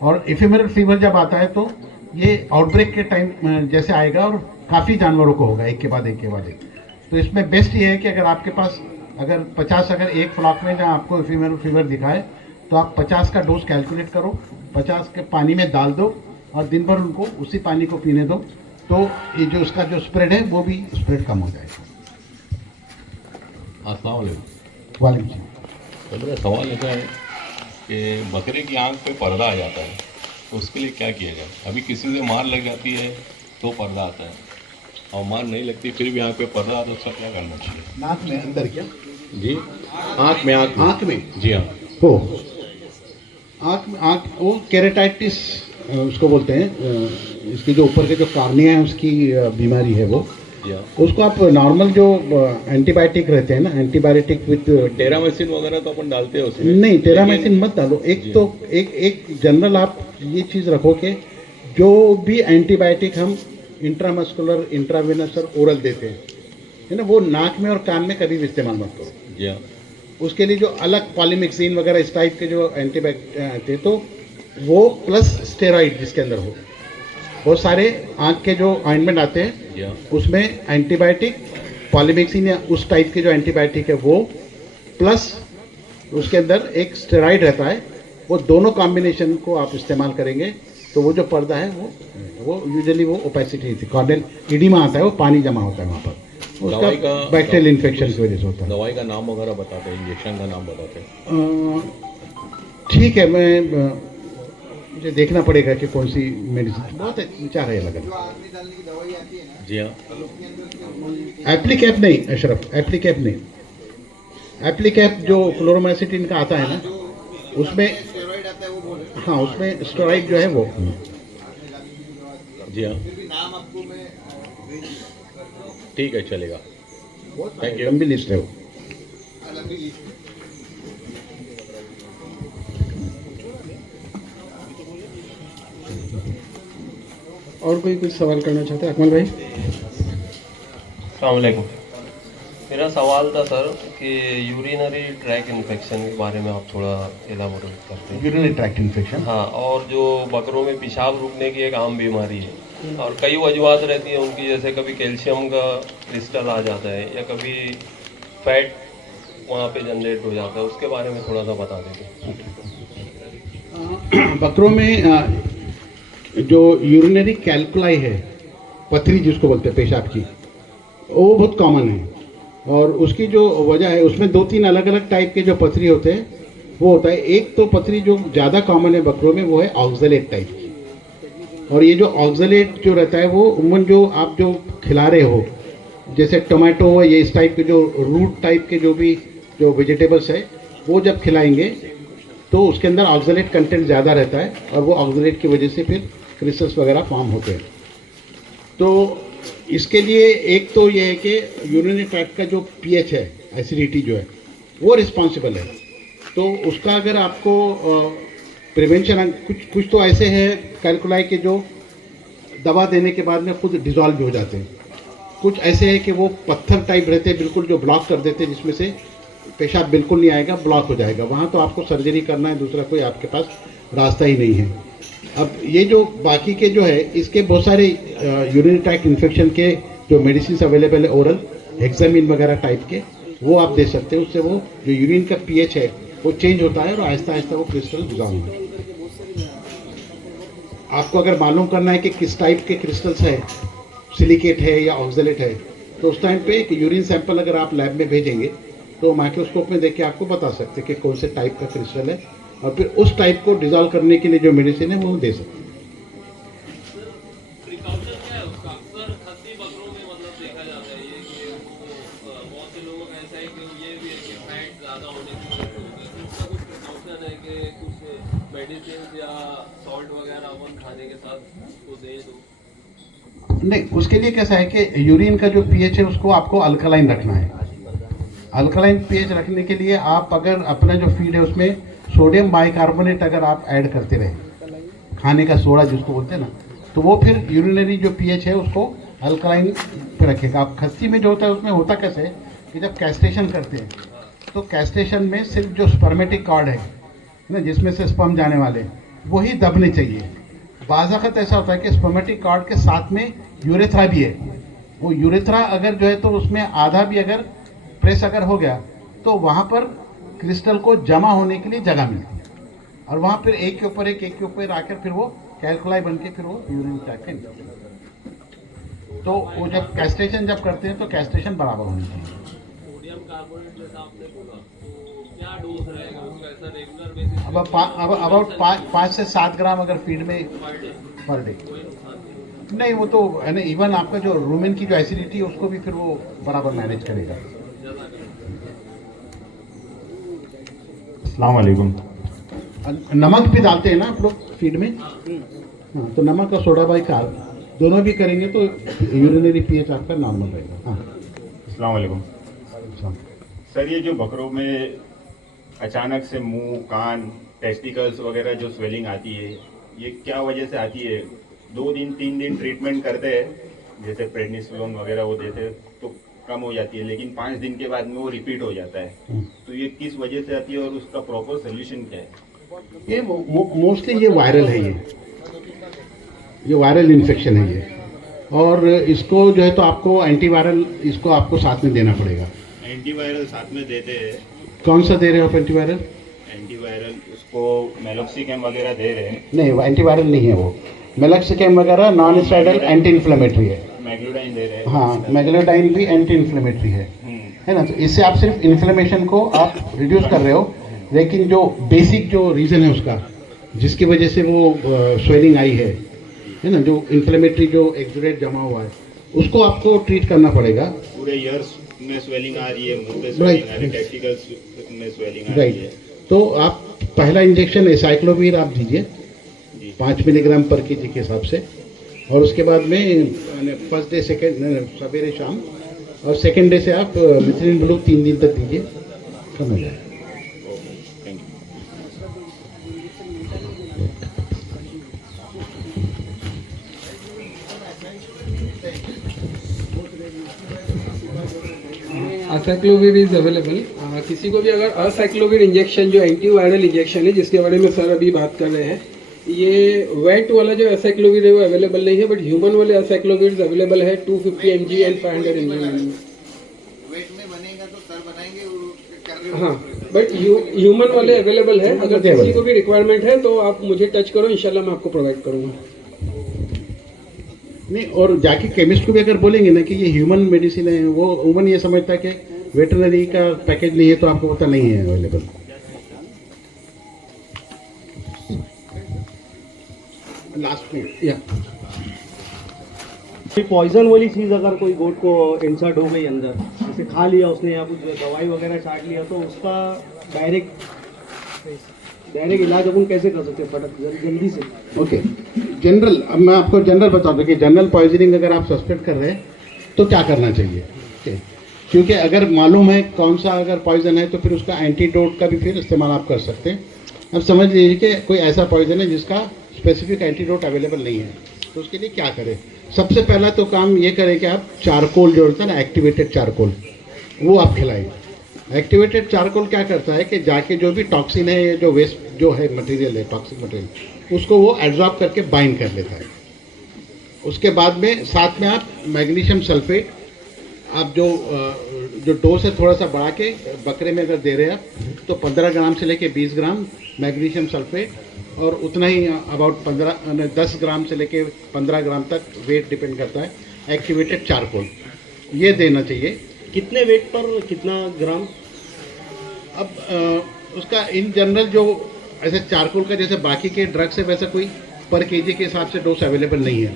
और एफेमेरल फीवर जब आता है तो ये आउटब्रेक के टाइम जैसे आएगा और काफ़ी जानवरों को होगा एक के बाद एक। तो इसमें बेस्ट ये है कि अगर आपके पास अगर 50 अगर एक फ्लॉक में जहाँ आपको एफेमेरल फीवर दिखाए तो आप 50 का डोज कैलकुलेट करो, 50 के पानी में डाल दो और दिन भर उनको उसी पानी को पीने दो, तो ये जो उसका जो स्प्रेड है वो भी स्प्रेड कम हो जाएगा। अस्सलाम वालेकुम। वालेकुम सलाम। तो मेरा सवाल ऐसा है कि बकरे की आंख पे पर्दा आ जाता है, तो उसके लिए क्या किया जाए? अभी किसी से मार लग जाती है तो पर्दा आता है, और मार नहीं लगती फिर भी आंख पे पर्दा आता है, उसका क्या करना चाहिए? नाक में अंदर क्या जी? आंख में जी हाँ हो, आँख वो केरेटाइटिस उसको बोलते हैं। इसकी जो ऊपर के जो कार्निया है उसकी बीमारी है वो। उसको आप नॉर्मल जो एंटीबायोटिक रहते हैं ना, एंटीबायोटिक विथ टेरामाइसिन वगैरह तो अपन डालते हैं उसमें। नहीं, टेरामाइसिन मत डालो। एक जनरल आप ये चीज़ रखो कि जो भी एंटीबायोटिक हम इंट्रामस्कुलर, इंट्रावेनस और ओरल देते हैं है ना, वो नाक में और कान में कभी भी इस्तेमाल मत करो। जी हाँ। उसके लिए जो अलग पॉलीमिक्सिन वगैरह इस टाइप के जो एंटीबायोटिक आते तो वो प्लस स्टेरॉइड जिसके अंदर हो, बहुत सारे आँख के जो ऑइंटमेंट आते हैं उसमें एंटीबायोटिक, पॉलीमिक्सिन या उस टाइप के जो एंटीबायोटिक है वो प्लस उसके अंदर एक स्टेरॉइड रहता है, वो दोनों कॉम्बिनेशन को आप इस्तेमाल करेंगे तो वो जो पर्दा है वो यूजुअली वो ओपेसिटी नहीं थी, कॉर्नियल इडिमा आता है, वो पानी जमा होता है वहाँ पर, उसका बैक्टीरियल इन्फेक्शन की वजह से होता है। दवाई का नाम वगैरह बताते हैं, इंजेक्शन का नाम बताते हैं? ठीक है, मुझे देखना पड़ेगा कि कौन सी मेडिसिन, बहुत विचार है अलग अलग। जी हाँ। एप्लीकैप नहीं अशरफ, एप्लीकैप नहीं, एप्लीकैप जो क्लोरोमाइसिटिन का आता है ना उसमें, हाँ उसमें स्टेरॉइड जो है वो। जी हाँ ठीक है, चलेगा। Thank you. लंबी लिस्ट है वो। और कोई कुछ सवाल करना चाहते हैं? अकमल भाई। अस्सलाम वालेकुम। मेरा सवाल था सर कि यूरिनरी ट्रैक इन्फेक्शन के बारे में आप थोड़ा एलाबोरेट करते हैं। यूरिनरी ट्रैक्ट इन्फेक्शन, हाँ, और जो बकरों में पेशाब रुकने की एक आम बीमारी है और कई वजूहत रहती हैं उनकी, जैसे कभी कैल्शियम का क्रिस्टल आ जाता है या कभी फैट वहाँ पे जनरेट हो जाता है, उसके बारे में थोड़ा सा बता देंगे। बकरों में जो यूरिनरी कैल्कुलाई है, पथरी जिसको बोलते हैं पेशाब की, वो बहुत कॉमन है। और उसकी जो वजह है, उसमें 2-3 अलग अलग टाइप के जो पथरी होते हैं वो होता है। एक तो पथरी जो ज़्यादा कॉमन है बकरों में वो है ऑक्सलेट टाइप की। और ये जो ऑक्सलेट जो रहता है वो उमूमन जो आप जो खिला रहे हो, जैसे टोमेटो हो, ये इस टाइप के जो रूट टाइप के जो भी जो वेजिटेबल्स है, वो जब खिलाएंगे तो उसके अंदर ऑक्सलेट कंटेंट ज़्यादा रहता है और वो ऑक्सलेट की वजह से फिर क्रिस्टल्स वगैरह फॉर्म होते हैं। तो इसके लिए एक तो ये है कि यूरिनरी ट्रैक्ट का जो पीएच है, एसिडिटी जो है, वो रिस्पॉन्सिबल है। तो उसका अगर आपको प्रिवेंशन, कुछ तो ऐसे हैं कैल्कुलाई के जो दवा देने के बाद में खुद डिज़ोल्व भी हो जाते हैं। कुछ ऐसे हैं कि वो पत्थर टाइप रहते हैं बिल्कुल, जो ब्लॉक कर देते हैं, जिसमें से पेशाब बिल्कुल नहीं आएगा, ब्लॉक हो जाएगा। वहाँ तो आपको सर्जरी करना है, दूसरा कोई आपके पास रास्ता ही नहीं है। अब ये जो बाकी के जो है, इसके बहुत सारे यूरिनरी ट्रैक्ट इन्फेक्शन के जो मेडिसिन अवेलेबल है, ओरल हेक्सामिन वगैरह टाइप के, वो आप दे सकते हैं। उससे वो जो यूरिन का पीएच है वो चेंज होता है और आहिस्ता आहिस्ता वो क्रिस्टल डिसॉल्व होता है। आपको अगर मालूम करना है कि किस टाइप के क्रिस्टल्स है, सिलिकेट है या ऑक्सलेट है, तो उस टाइम पे एक यूरिन सैंपल अगर आप लैब में भेजेंगे तो माइक्रोस्कोप में देख के आपको बता सकते हैं कि कौन से टाइप का क्रिस्टल है, और फिर उस टाइप को डिसॉल्व करने के लिए जो मेडिसिन है वो दे सकते हैं। नहीं, उसके लिए कैसा है कि यूरिन का जो पीएच है उसको आपको अल्कलाइन रखना है। अल्कलाइन पीएच रखने के लिए आप अगर अपना जो फीड है उसमें सोडियम बाइकार्बोनेट अगर आप ऐड करते रहे, खाने का सोडा जिसको बोलते हैं ना, तो वो फिर यूरिनरी जो पीएच है उसको अल्कलाइन पे रखेगा। आप खस्सी में जो होता है उसमें होता कैसे है कि जब कैस्ट्रेशन करते हैं तो कैस्ट्रेशन में सिर्फ जो स्पर्मेटिक कॉर्ड है ना, जिसमें से स्पर्म जाने वाले, वही दबने चाहिए। बाज़ाक़त ऐसा होता है कि स्पर्मेटिक कॉर्ड के साथ में यूरेथ्रा भी है। वो यूरेथ्रा अगर जो है तो उसमें आधा भी अगर प्रेस अगर हो गया तो वहाँ पर क्रिस्टल को जमा होने के लिए जगह मिलती है, और वहाँ फिर एक के ऊपर एक के ऊपर आकर फिर वो कैल्कुलाई बन के फिर वो यूरिन ट्रैक्ट में निकलती है। तो वो जब कैस्ट्रेशन जब करते हैं तो कैस्ट्रेशन बराबर होनी चाहिए। सोडियम कार्बोनेट जैसा आपने बोला, तो क्या डोज रहेगा उसका, ऐसा रेगुलर बेसिस? अब अबाउट 5 से 7 ग्राम अगर फीड में पर डे। नहीं, वो तो है ना, इवन आपका जो रूमेन की जो एसिडिटी है उसको भी फिर वो बराबर मैनेज करेगा। अस्सलाम वालेकुम। नमक भी डालते हैं ना आप लोग फीड में? हाँ, तो नमक और सोडा बाइकार्ब दोनों भी करेंगे तो यूरिनरी पीएच आपका नॉर्मल रहेगा। हाँ, अस्सलाम वालेकुम। सर, ये जो बकरों में अचानक से मुंह, कान, टेस्टिकल्स वगैरह जो स्वेलिंग आती है, ये क्या वजह से आती है? 2 दिन 3 दिन ट्रीटमेंट करते हैं, जैसे प्रेडनिसोलोन वगैरह वो देते हैं तो कम हो जाती है, लेकिन 5 दिन के बाद में वो रिपीट हो जाता है। तो ये किस वजह से आती है और उसका प्रॉपर सोल्यूशन क्या है? ये मोस्टली ये वायरल है, ये वायरल इन्फेक्शन है ये, और इसको जो है तो आपको एंटीवायरल इसको आपको साथ में देना पड़ेगा। एंटीवायरल साथ में देते हैं? कौन सा दे रहे हो आप एंटीवायरल? एंटीवायरल उसको मेलोक्सिकैम वगैरह दे रहे हैं। नहीं, वो एंटीवायरल नहीं है, वो मेलोक्सिकैम वगैरह नॉन स्टेरॉइडल एंटी इन्फ्लेमेटरी है। मैग्लोडाइन दे रहे हैं। हाँ, मैग्लोडाइन भी एंटी इन्फ्लेमेटरी है ना। तो इससे आप सिर्फ इन्फ्लेमेशन को आप रिड्यूस कर रहे हो, लेकिन जो बेसिक जो रीज़न है उसका, जिसकी वजह से वो स्वेलिंग आई है ना, जो इन्फ्लेमेटरी जो एक्सुडेट जमा हुआ है, उसको आपको ट्रीट करना पड़ेगा। पूरे ईयर्स में स्वेलिंग आ रही है, मुंह पे स्वेलिंग आ रही है, टेस्टिकल्स में स्वेलिंग आ रही है, तो आप पहला इंजेक्शन एसाइक्लोवीर आप दीजिए 5 मिलीग्राम पर केजी के हिसाब से, और उसके बाद में फर्स्ट डे सेकेंड सवेरे शाम, और सेकेंड डे से आप मिथिलिन ब्लू 3 दिन तक दीजिए, कम हो जाएगा। असाइक्लोविर इज अवेलेबल। किसी को भी अगर असाइक्लोविर इंजेक्शन जो एंटीवायरल इंजेक्शन है, जिसके बारे में सर अभी बात कर रहे हैं, ये वेट वाला जो एसाइक्लोविर है वो अवेलेबल नहीं है, बट ह्यूमन वाले एसाइक्लोविर अवेलेबल है 250 mg एंड 500 mg। वेट में बनेगा तो सर बनाएंगे और हाँ, बट ह्यूमन वाले अवेलेबल है। अगर किसी को भी रिक्वायरमेंट है तो आप मुझे टच करो, इंशाल्लाह मैं आपको प्रोवाइड करूँगा। नहीं, और जाके केमिस्ट को भी अगर बोलेंगे ना कि ये ह्यूमन मेडिसिन है, वो ह्यूमन ये समझता है कि वेटरनरी का पैकेज नहीं है तो आपको पता नहीं है अवेलेबल। लास्ट में या पॉइजन वाली चीज़ अगर कोई गोट को इंसर्ट हो गई अंदर, जैसे खा लिया उसने या कुछ दवाई वगैरह चाट लिया, तो उसका डायरेक्ट इलाज अपन कैसे कर सकते हैं फटक जल्दी से? ओके, जनरल, अब मैं आपको जनरल बता दूं कि जनरल पॉइजनिंग अगर आप सस्पेक्ट कर रहे हैं तो क्या करना चाहिए। ओके, क्योंकि अगर मालूम है कौन सा अगर पॉइजन है तो फिर उसका एंटीडोट का भी फिर इस्तेमाल आप कर सकते हैं। अब समझ लीजिए कि कोई ऐसा पॉइजन है जिसका स्पेसिफिक एंटीडोट अवेलेबल नहीं है, तो उसके लिए क्या करें। सबसे पहला तो काम ये करें कि आप चारकोल जो होता है ना, एक्टिवेटेड चारकोल, वो आप खिलाएं। एक्टिवेटेड चारकोल क्या करता है कि जाके जो भी टॉक्सिन है, जो वेस्ट जो है मटेरियल है, टॉक्सिक मटेरियल, उसको वो एब्जॉर्ब करके बाइंड कर लेता है। उसके बाद में साथ में आप मैग्नीशियम सल्फेट, आप जो डोज है थोड़ा सा बढ़ा के बकरे में अगर दे रहे हैं आप, तो 15 ग्राम से लेके 20 ग्राम मैग्नीशियम सल्फेट, और उतना ही अबाउट 10 ग्राम से लेके 15 ग्राम तक, वेट डिपेंड करता है, एक्टिवेटेड चारकोल ये देना चाहिए। कितने वेट पर कितना ग्राम? अब उसका इन जनरल जो ऐसे चारकोल का जैसे बाकी के ड्रग्स है वैसा कोई पर केजी के हिसाब से डोज अवेलेबल नहीं है,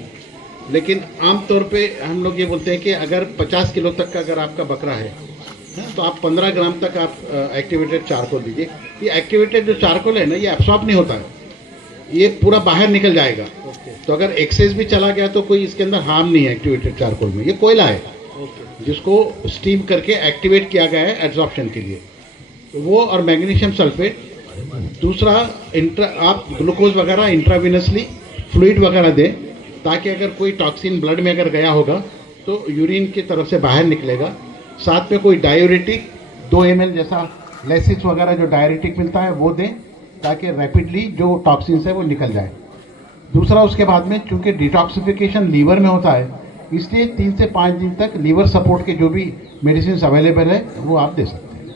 लेकिन आमतौर पे हम लोग ये बोलते हैं कि अगर 50 किलो तक का अगर आपका बकरा है तो आप 15 ग्राम तक आप एक्टिवेटेड चारकोल दीजिए। ये एक्टिवेटेड जो चारकोल है ना, ये एब्सॉर्ब नहीं होता है, ये पूरा बाहर निकल जाएगा। तो अगर एक्सेस भी चला गया तो कोई इसके अंदर हार्म नहीं है एक्टिवेटेड चारकोल में। ये कोयला है जिसको स्टीम करके एक्टिवेट किया गया है एब्जॉर्प्शन के लिए, तो वो और मैग्नीशियम सल्फेट। दूसरा, आप ग्लूकोज वगैरह इंट्राविनसली फ्लूइड वगैरह दें, ताकि अगर कोई टॉक्सिन ब्लड में अगर गया होगा तो यूरिन की तरफ से बाहर निकलेगा। साथ में कोई डायूरेटिक 2 ml जैसा लेसिस वगैरह जो डायूरेटिक मिलता है वो दें, ताकि रैपिडली जो टॉक्सिन्स है वो निकल जाए। दूसरा, उसके बाद में चूंकि डिटॉक्सिफिकेशन लीवर में होता है, इसलिए 3 से 5 दिन तक लीवर सपोर्ट के जो भी मेडिसिन अवेलेबल है वो आप दे सकते हैं।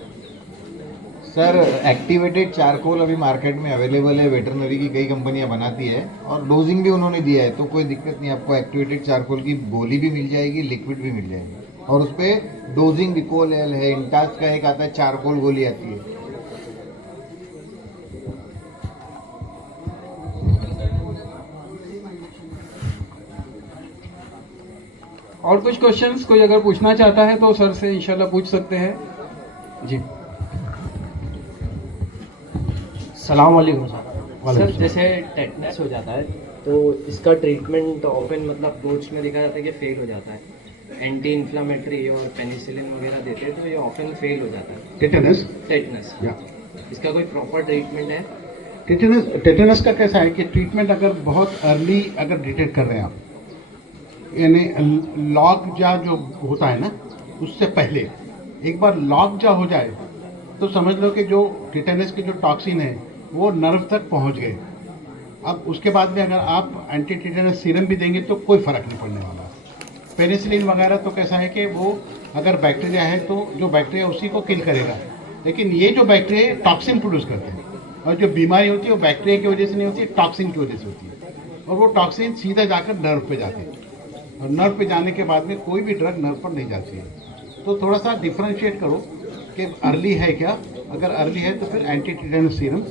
सर, एक्टिवेटेड चारकोल अभी मार्केट में अवेलेबल है, वेटरनरी की कई कंपनियां बनाती है और डोजिंग भी उन्होंने दिया है, तो कोई दिक्कत नहीं, आपको एक्टिवेटेड चारकोल की गोली भी मिल जाएगी, लिक्विड भी मिल जाएगी, और उस पर डोजिंग विकोल है, इंटास का एक आता है, चारकोल गोली आती है। और कुछ क्वेश्चंस कोई अगर पूछना चाहता है तो सर से इंशाल्लाह पूछ सकते हैं जी। सलाम वालेकुम सर, जैसे टेटनस हो जाता है तो इसका ट्रीटमेंट ऑफन मतलब गोट्स में देखा जाता है कि फेल हो जाता है, एंटी इन्फ्लामेटरी और पेनिसिलिन वगैरह देते हैं तो ये ऑफन फेल हो जाता है। टेटनस इसका कोई प्रॉपर ट्रीटमेंट है? टेटनस का कैसा है कि ट्रीटमेंट अगर बहुत अर्ली अगर डिटेक्ट कर रहे हैं आप, यानी लॉग जा जो होता है ना, उससे पहले एक बार लॉग जा हो जाए तो समझ लो कि जो टेटनस के जो टॉक्सिन है वो नर्व तक पहुंच गए। अब उसके बाद में अगर आप एंटी टेटनस सीरम भी देंगे तो कोई फ़र्क नहीं पड़ने वाला। पेनिसिलिन वगैरह तो कैसा है कि वो अगर बैक्टीरिया है तो जो बैक्टीरिया उसी को किल करेगा, लेकिन ये जो बैक्टीरिया टॉक्सिन प्रोड्यूस करते हैं, और जो बीमारी होती है वो बैक्टीरिया की वजह से नहीं होती है, टॉक्सिन की वजह से होती है, और वो टॉक्सिन सीधा जाकर नर्व पे जाते हैं, और नर्व पे जाने के बाद में कोई भी ड्रग नर्व पर नहीं जाती है। तो थोड़ा सा डिफ्रेंशिएट करो कि अर्ली है क्या। अगर अर्ली है तो फिर एंटी टेटनस सीरम,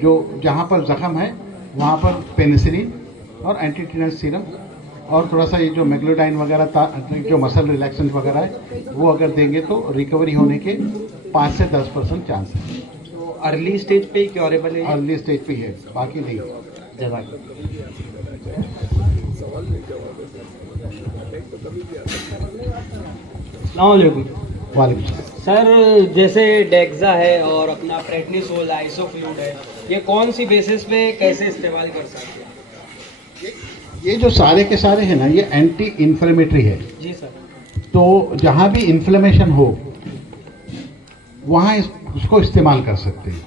जो जहाँ पर जख्म है वहाँ पर पेनिसिलिन और एंटी टेटनस सीरम, और थोड़ा सा ये जो मेग्लोडाइन वगैरह जो मसल रिलैक्सेंट वगैरह है वो अगर देंगे तो रिकवरी होने के 5 से 10% चांस है। तो अर्ली स्टेज पे ही क्योरेबल है? अर्ली स्टेज पे ही है, बाकी नहीं। वालेकुम सर, जैसे डेक्सा है और अपना प्रेडनिसोल आइसोफ्लूड है, ये कौन सी बेसिस पे कैसे इस्तेमाल कर सकते हैं? ये जो सारे के सारे हैं ना, ये एंटी इन्फ्लेमेटरी है जी सर। तो जहाँ भी इन्फ्लेमेशन हो वहाँ उसको इस्तेमाल कर सकते हैं।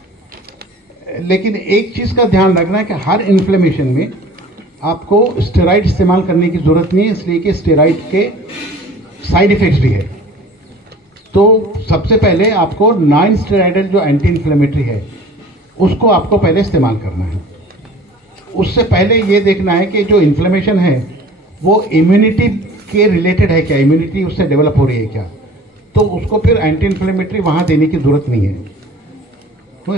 लेकिन एक चीज़ का ध्यान रखना है कि हर इन्फ्लेमेशन में आपको स्टेरॉइड इस्तेमाल करने की ज़रूरत नहीं है, इसलिए कि स्टेरॉइड के साइड इफ़ेक्ट्स भी है। तो सबसे पहले आपको नॉन स्टेरॉइडल जो एंटी इन्फ्लेमेटरी है उसको आपको पहले इस्तेमाल करना है। उससे पहले ये देखना है कि जो इन्फ्लेमेशन है वो इम्यूनिटी के रिलेटेड है क्या, इम्यूनिटी उससे डेवलप हो रही है क्या, तो उसको फिर एंटी इन्फ्लेमेटरी वहाँ देने की ज़रूरत नहीं है। तो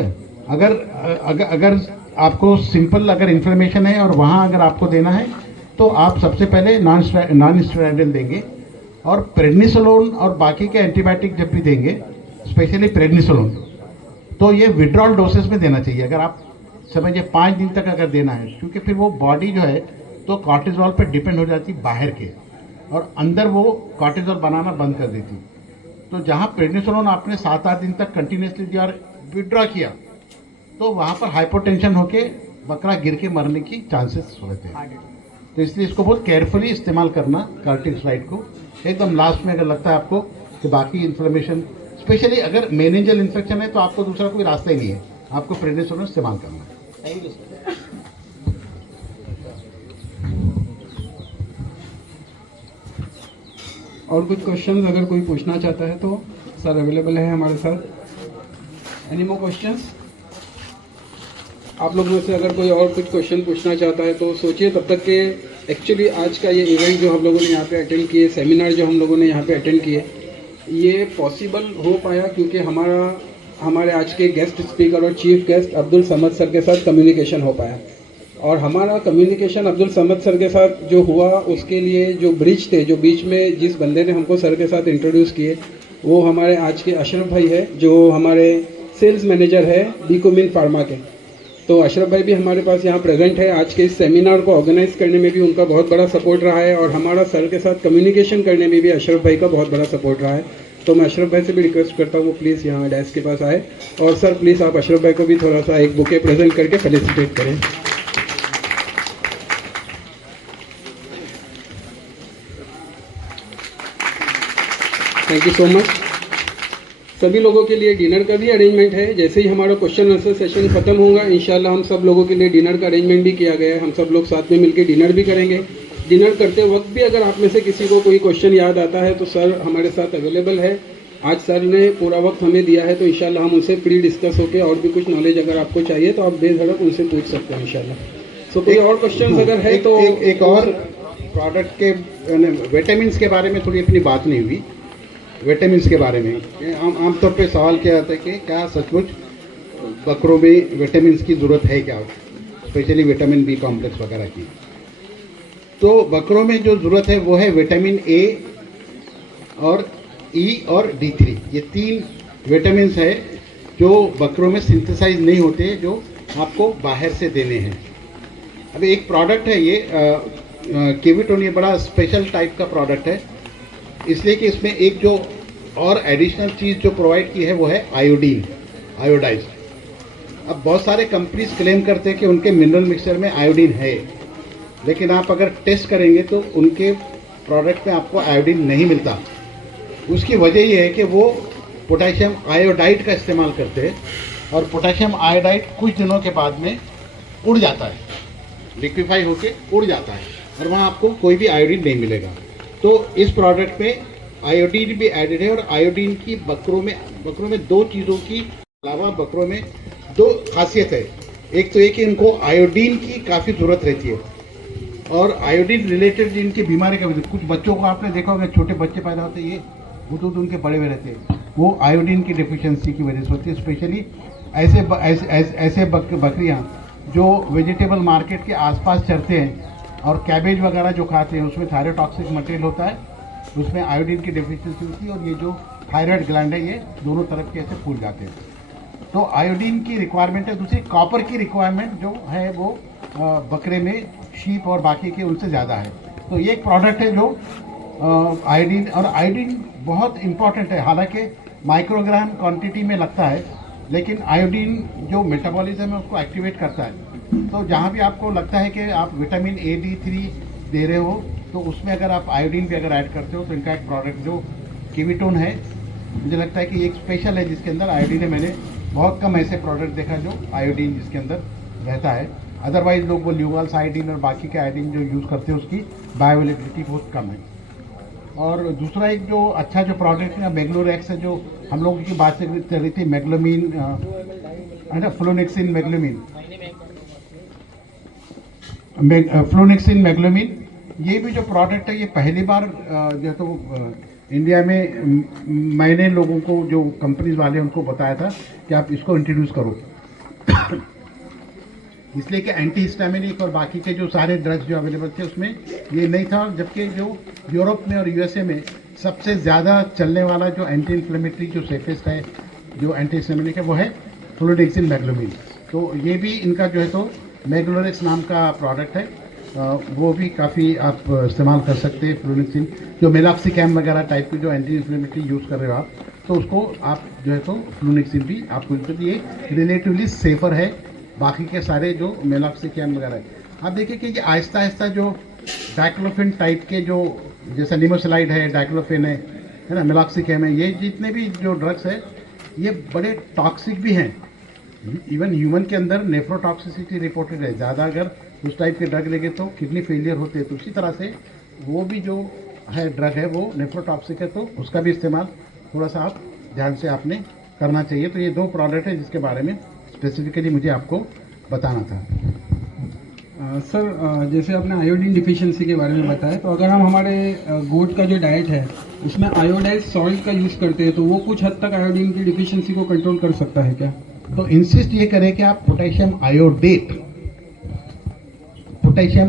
अगर आपको सिंपल अगर इन्फ्लेमेशन है और वहाँ अगर आपको देना है तो आप सबसे पहले नॉन स्टेरॉइडल देंगे, और प्रेडनिसोलोन और बाकी के एंटीबायोटिक जब भी देंगे, स्पेशली प्रेडनिसोलोन, तो ये विड्रॉल डोसेस में देना चाहिए। अगर आप समझिए 5 दिन तक अगर देना है, क्योंकि फिर वो बॉडी जो है तो कॉर्टिजोल पर डिपेंड हो जाती बाहर के, और अंदर वो कॉर्टिजोल बनाना बंद कर देती। तो जहाँ प्रेडनिसोलोन आपने 7-8 दिन तक कंटिन्यूसली दिया और विड्रॉ किया, तो वहाँ पर हाइपोटेंशन होके बकरा गिर के मरने की चांसेस होते हैं। तो इसलिए इसको बहुत केयरफुली इस्तेमाल करना, कार्टिकस्लाइड को एकदम लास्ट में अगर लगता है आपको कि बाकी इन्फ्लेमेशन, स्पेशली अगर मेनिंजल इन्फेक्शन है तो आपको दूसरा कोई रास्ता ही नहीं है, आपको प्रेडनिसोलोन इस्तेमाल करना है। Thank you sir. और कुछ क्वेश्चंस अगर कोई पूछना चाहता है तो सर अवेलेबल है हमारे साथ। Any more questions? आप लोग में से अगर कोई और कुछ क्वेश्चन पूछना चाहता है तो सोचिए तब तक के। एक्चुअली आज का ये इवेंट जो हम लोगों ने यहाँ पे अटेंड किए, सेमिनार जो हम लोगों ने यहाँ पे अटेंड किए, ये पॉसिबल हो पाया क्योंकि हमारे आज के गेस्ट स्पीकर और chief guest Abdul Samad sir के साथ कम्युनिकेशन हो पाया। और हमारा कम्युनिकेशन अब्दुल समद सर के साथ जो हुआ, उसके लिए जो ब्रिज थे, जो बीच में जिस बंदे ने हमको सर के साथ इंट्रोड्यूस किए, वो हमारे आज के अशरफ भाई है, जो हमारे सेल्स मैनेजर है बीकोमिन फार्मा के। तो अशरफ भाई भी हमारे पास यहाँ प्रेजेंट है। आज के इस सेमिनार को ऑर्गेनाइज करने में भी उनका बहुत बड़ा सपोर्ट रहा है, और हमारा सर के साथ कम्युनिकेशन करने में भी अशरफ भाई का बहुत बड़ा सपोर्ट रहा है। तो मैं अशरफ भाई से भी रिक्वेस्ट करता हूँ वो प्लीज़ यहाँ डेस्क के पास आए, और सर प्लीज़ आप अशरफ भाई को भी थोड़ा सा एक बुके प्रेजेंट करके फेलिसिटेट करें। Thank you so much. सभी लोगों के लिए डिनर का भी अरेंजमेंट है। जैसे ही हमारा क्वेश्चन आंसर सेशन खत्म होगा, इंशाल्लाह हम सब लोगों के लिए डिनर का अरेंजमेंट भी किया गया है। हम सब लोग साथ में मिलकर डिनर भी करेंगे। डिनर करते वक्त भी अगर आप में से किसी को कोई क्वेश्चन याद आता है तो सर हमारे साथ अवेलेबल है। आज सर ने पूरा वक्त हमें दिया है, तो इंशाल्लाह हम उनसे प्री डिस्कस होकर और भी कुछ नॉलेज अगर आपको चाहिए तो आप बेझिझक उनसे पूछ सकते हैं इंशाल्लाह। सो कोई और क्वेश्चन अगर है तो एक और प्रोडक्ट के विटामिन के बारे में थोड़ी अपनी बात नहीं हुई। विटामिन के बारे में आमतौर पे सवाल किया जाता है कि क्या सचमुच बकरों में विटामिन की ज़रूरत है क्या, स्पेशली विटामिन बी कॉम्प्लेक्स वगैरह की। तो बकरों में जो ज़रूरत है वो है विटामिन ए और ई और D3। ये 3 विटामिन है जो बकरों में सिंथेसाइज नहीं होते, जो आपको बाहर से देने हैं। अब एक प्रोडक्ट है ये केविटोन, ये बड़ा स्पेशल टाइप का प्रोडक्ट है, इसलिए कि इसमें एक जो और एडिशनल चीज़ जो प्रोवाइड की है वो है आयोडीन, आयोडाइज। अब बहुत सारे कंपनीज क्लेम करते हैं कि उनके मिनरल मिक्सचर में आयोडीन है, लेकिन आप अगर टेस्ट करेंगे तो उनके प्रोडक्ट में आपको आयोडीन नहीं मिलता। उसकी वजह ये है कि वो पोटेशियम आयोडाइड का इस्तेमाल करते हैं, और पोटेशियम आयोडाइड कुछ दिनों के बाद में उड़ जाता है, लिक्विफाई होके उड़ जाता है, और वहाँ आपको कोई भी आयोडीन नहीं मिलेगा। तो इस प्रोडक्ट में आयोडीन भी एडेड है, और आयोडीन की बकरों में 2 चीज़ों की अलावा बकरों में 2 खासियत है। एक तो ये कि इनको आयोडीन की काफ़ी ज़रूरत रहती है, और आयोडीन रिलेटेड जिनकी बीमारी का कुछ बच्चों को आपने देखा होगा, छोटे बच्चे पैदा होते हैं, ये दूध उनके बड़े हुए रहते हैं, वो आयोडीन की डिफिशियंसी की वजह से होती है। स्पेशली ऐसे बकरियाँ जो वेजिटेबल मार्केट के आसपास चरते हैं और कैबेज वगैरह जो खाते हैं, उसमें थायरोटॉक्सिक मटेरियल होता है, उसमें आयोडीन की डेफिशिएंसी होती है, और ये जो थायराइड ग्लैंड है ये दोनों तरफ के ऐसे फूल जाते हैं। तो आयोडीन की रिक्वायरमेंट है। दूसरी कॉपर की रिक्वायरमेंट जो है वो बकरे में, शीप और बाकी के उनसे ज़्यादा है। तो ये एक प्रोडक्ट है जो आयोडीन, और आयोडीन बहुत इंपॉर्टेंट है। हालांकि माइक्रोग्राम क्वांटिटी में लगता है, लेकिन आयोडीन जो मेटाबॉलिज्म है उसको एक्टिवेट करता है। तो जहाँ भी आपको लगता है कि आप विटामिन ए D3 दे रहे हो, तो उसमें अगर आप आयोडीन भी अगर ऐड करते हो, तो इनका एक प्रोडक्ट जो केविटोन है, मुझे लगता है कि एक स्पेशल है जिसके अंदर आयोडीन है। मैंने बहुत कम ऐसे प्रोडक्ट देखा जो आयोडीन जिसके अंदर रहता है। अदरवाइज लोग वो ल्यूवाल्स आयोडीन और बाकी के आयोडीन जो यूज़ करते हैं उसकी बायोअवेलेबिलिटी बहुत कम है। और दूसरा एक जो अच्छा जो प्रोडक्ट है मैग्लोरेक्स है, जो हम लोगों की बात चल रही थी, मैग्लोमीन है ना, फ्लोनेक्सिन मैग्लोमीन, ये भी जो प्रोडक्ट है ये पहली बार जो है तो इंडिया में मैंने लोगों को, जो कंपनीज वाले उनको बताया था कि आप इसको इंट्रोड्यूस करो इसलिए कि एंटी हिस्टामिनिक और बाकी के जो सारे ड्रग्स जो अवेलेबल थे उसमें ये नहीं था। जबकि जो यूरोप में और यूएसए में सबसे ज़्यादा चलने वाला जो एंटी इन्फ्लेमेटरी जो सेफेस्ट है जो एंटी हिस्टामिनिक है वो है फ्लोडेक्सिन मैग्लोमीन। तो ये भी इनका जो है तो मैग्लोरेक्स नाम का प्रोडक्ट है, वो भी काफ़ी आप इस्तेमाल कर सकते हैं। फ्लोडेक्सिन जो मेलाक्सिकैम वगैरह टाइप की जो एंटी इन्फ्लेमेटरी यूज़ कर रहे हो आप, तो उसको आप जो है तो फ्लोनेक्सिन भी आपको, ये रिलेटिवली सेफ़र है बाकी के सारे जो मेलाक्सिकैम वगैरह है। आप देखिए कि आहिस्ता आहिस्ता जो डाइक्लोफिन टाइप के जो जैसा निमोसलाइड है, डाइक्लोफिन है ना, मेलाक्सिकैम है, ये जितने भी जो ड्रग्स है ये बड़े टॉक्सिक भी हैं। इवन ह्यूमन के अंदर नेफ्रोटॉक्सिसिटी रिपोर्टेड है, ज़्यादा अगर उस टाइप के ड्रग लेंगे तो किडनी फेलियर होते हैं। तो उसी तरह से वो भी जो है ड्रग है वो नेफ्रोटॉक्सिक है, तो उसका भी इस्तेमाल थोड़ा सा आप ध्यान से आपने करना चाहिए। तो ये दो प्रोडक्ट है जिसके बारे में स्पेसिफिकली मुझे आपको बताना था। सर जैसे आपने आयोडीन डिफिशिएंसी के बारे में बताया, तो अगर हम हमारे गोट का जो डाइट है उसमें आयोडाइज सॉल्ट का यूज़ करते हैं तो वो कुछ हद तक आयोडीन की डिफिशिएंसी को कंट्रोल कर सकता है क्या? तो इंसिस्ट ये करें कि आप पोटेशियम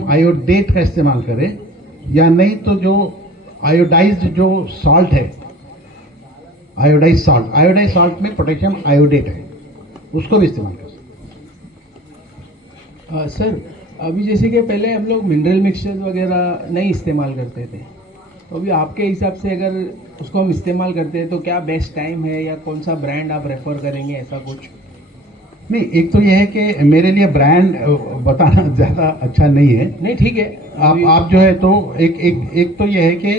आयोडेट का इस्तेमाल करें, या नहीं तो जो आयोडाइज्ड जो सॉल्ट है, आयोडाइज सॉल्ट में पोटेशियम आयोडेट है, उसको भी इस्तेमाल कर सकते। सर अभी जैसे कि पहले हम लोग मिनरल मिक्सचर वगैरह नहीं इस्तेमाल करते थे, तो अभी आपके हिसाब से अगर उसको हम इस्तेमाल करते हैं तो क्या बेस्ट टाइम है या कौन सा ब्रांड आप रेफर करेंगे, ऐसा कुछ? नहीं, एक तो यह है कि मेरे लिए ब्रांड बताना ज़्यादा अच्छा नहीं है। नहीं ठीक है, आप जो है तो एक तो यह है कि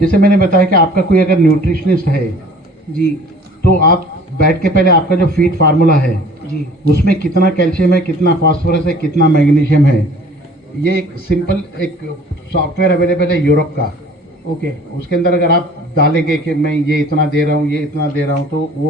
जैसे मैंने बताया कि आपका कोई अगर न्यूट्रिशनिस्ट है जी, तो आप बैठ के पहले आपका जो फीड फार्मूला है जी, उसमें कितना कैल्शियम है, कितना फास्फोरस है, कितना मैग्नीशियम है, ये एक सिंपल एक सॉफ्टवेयर अवेलेबल है यूरोप का। ओके, उसके अंदर अगर आप डालेंगे कि मैं ये इतना दे रहा हूँ, ये इतना दे रहा हूँ, तो वो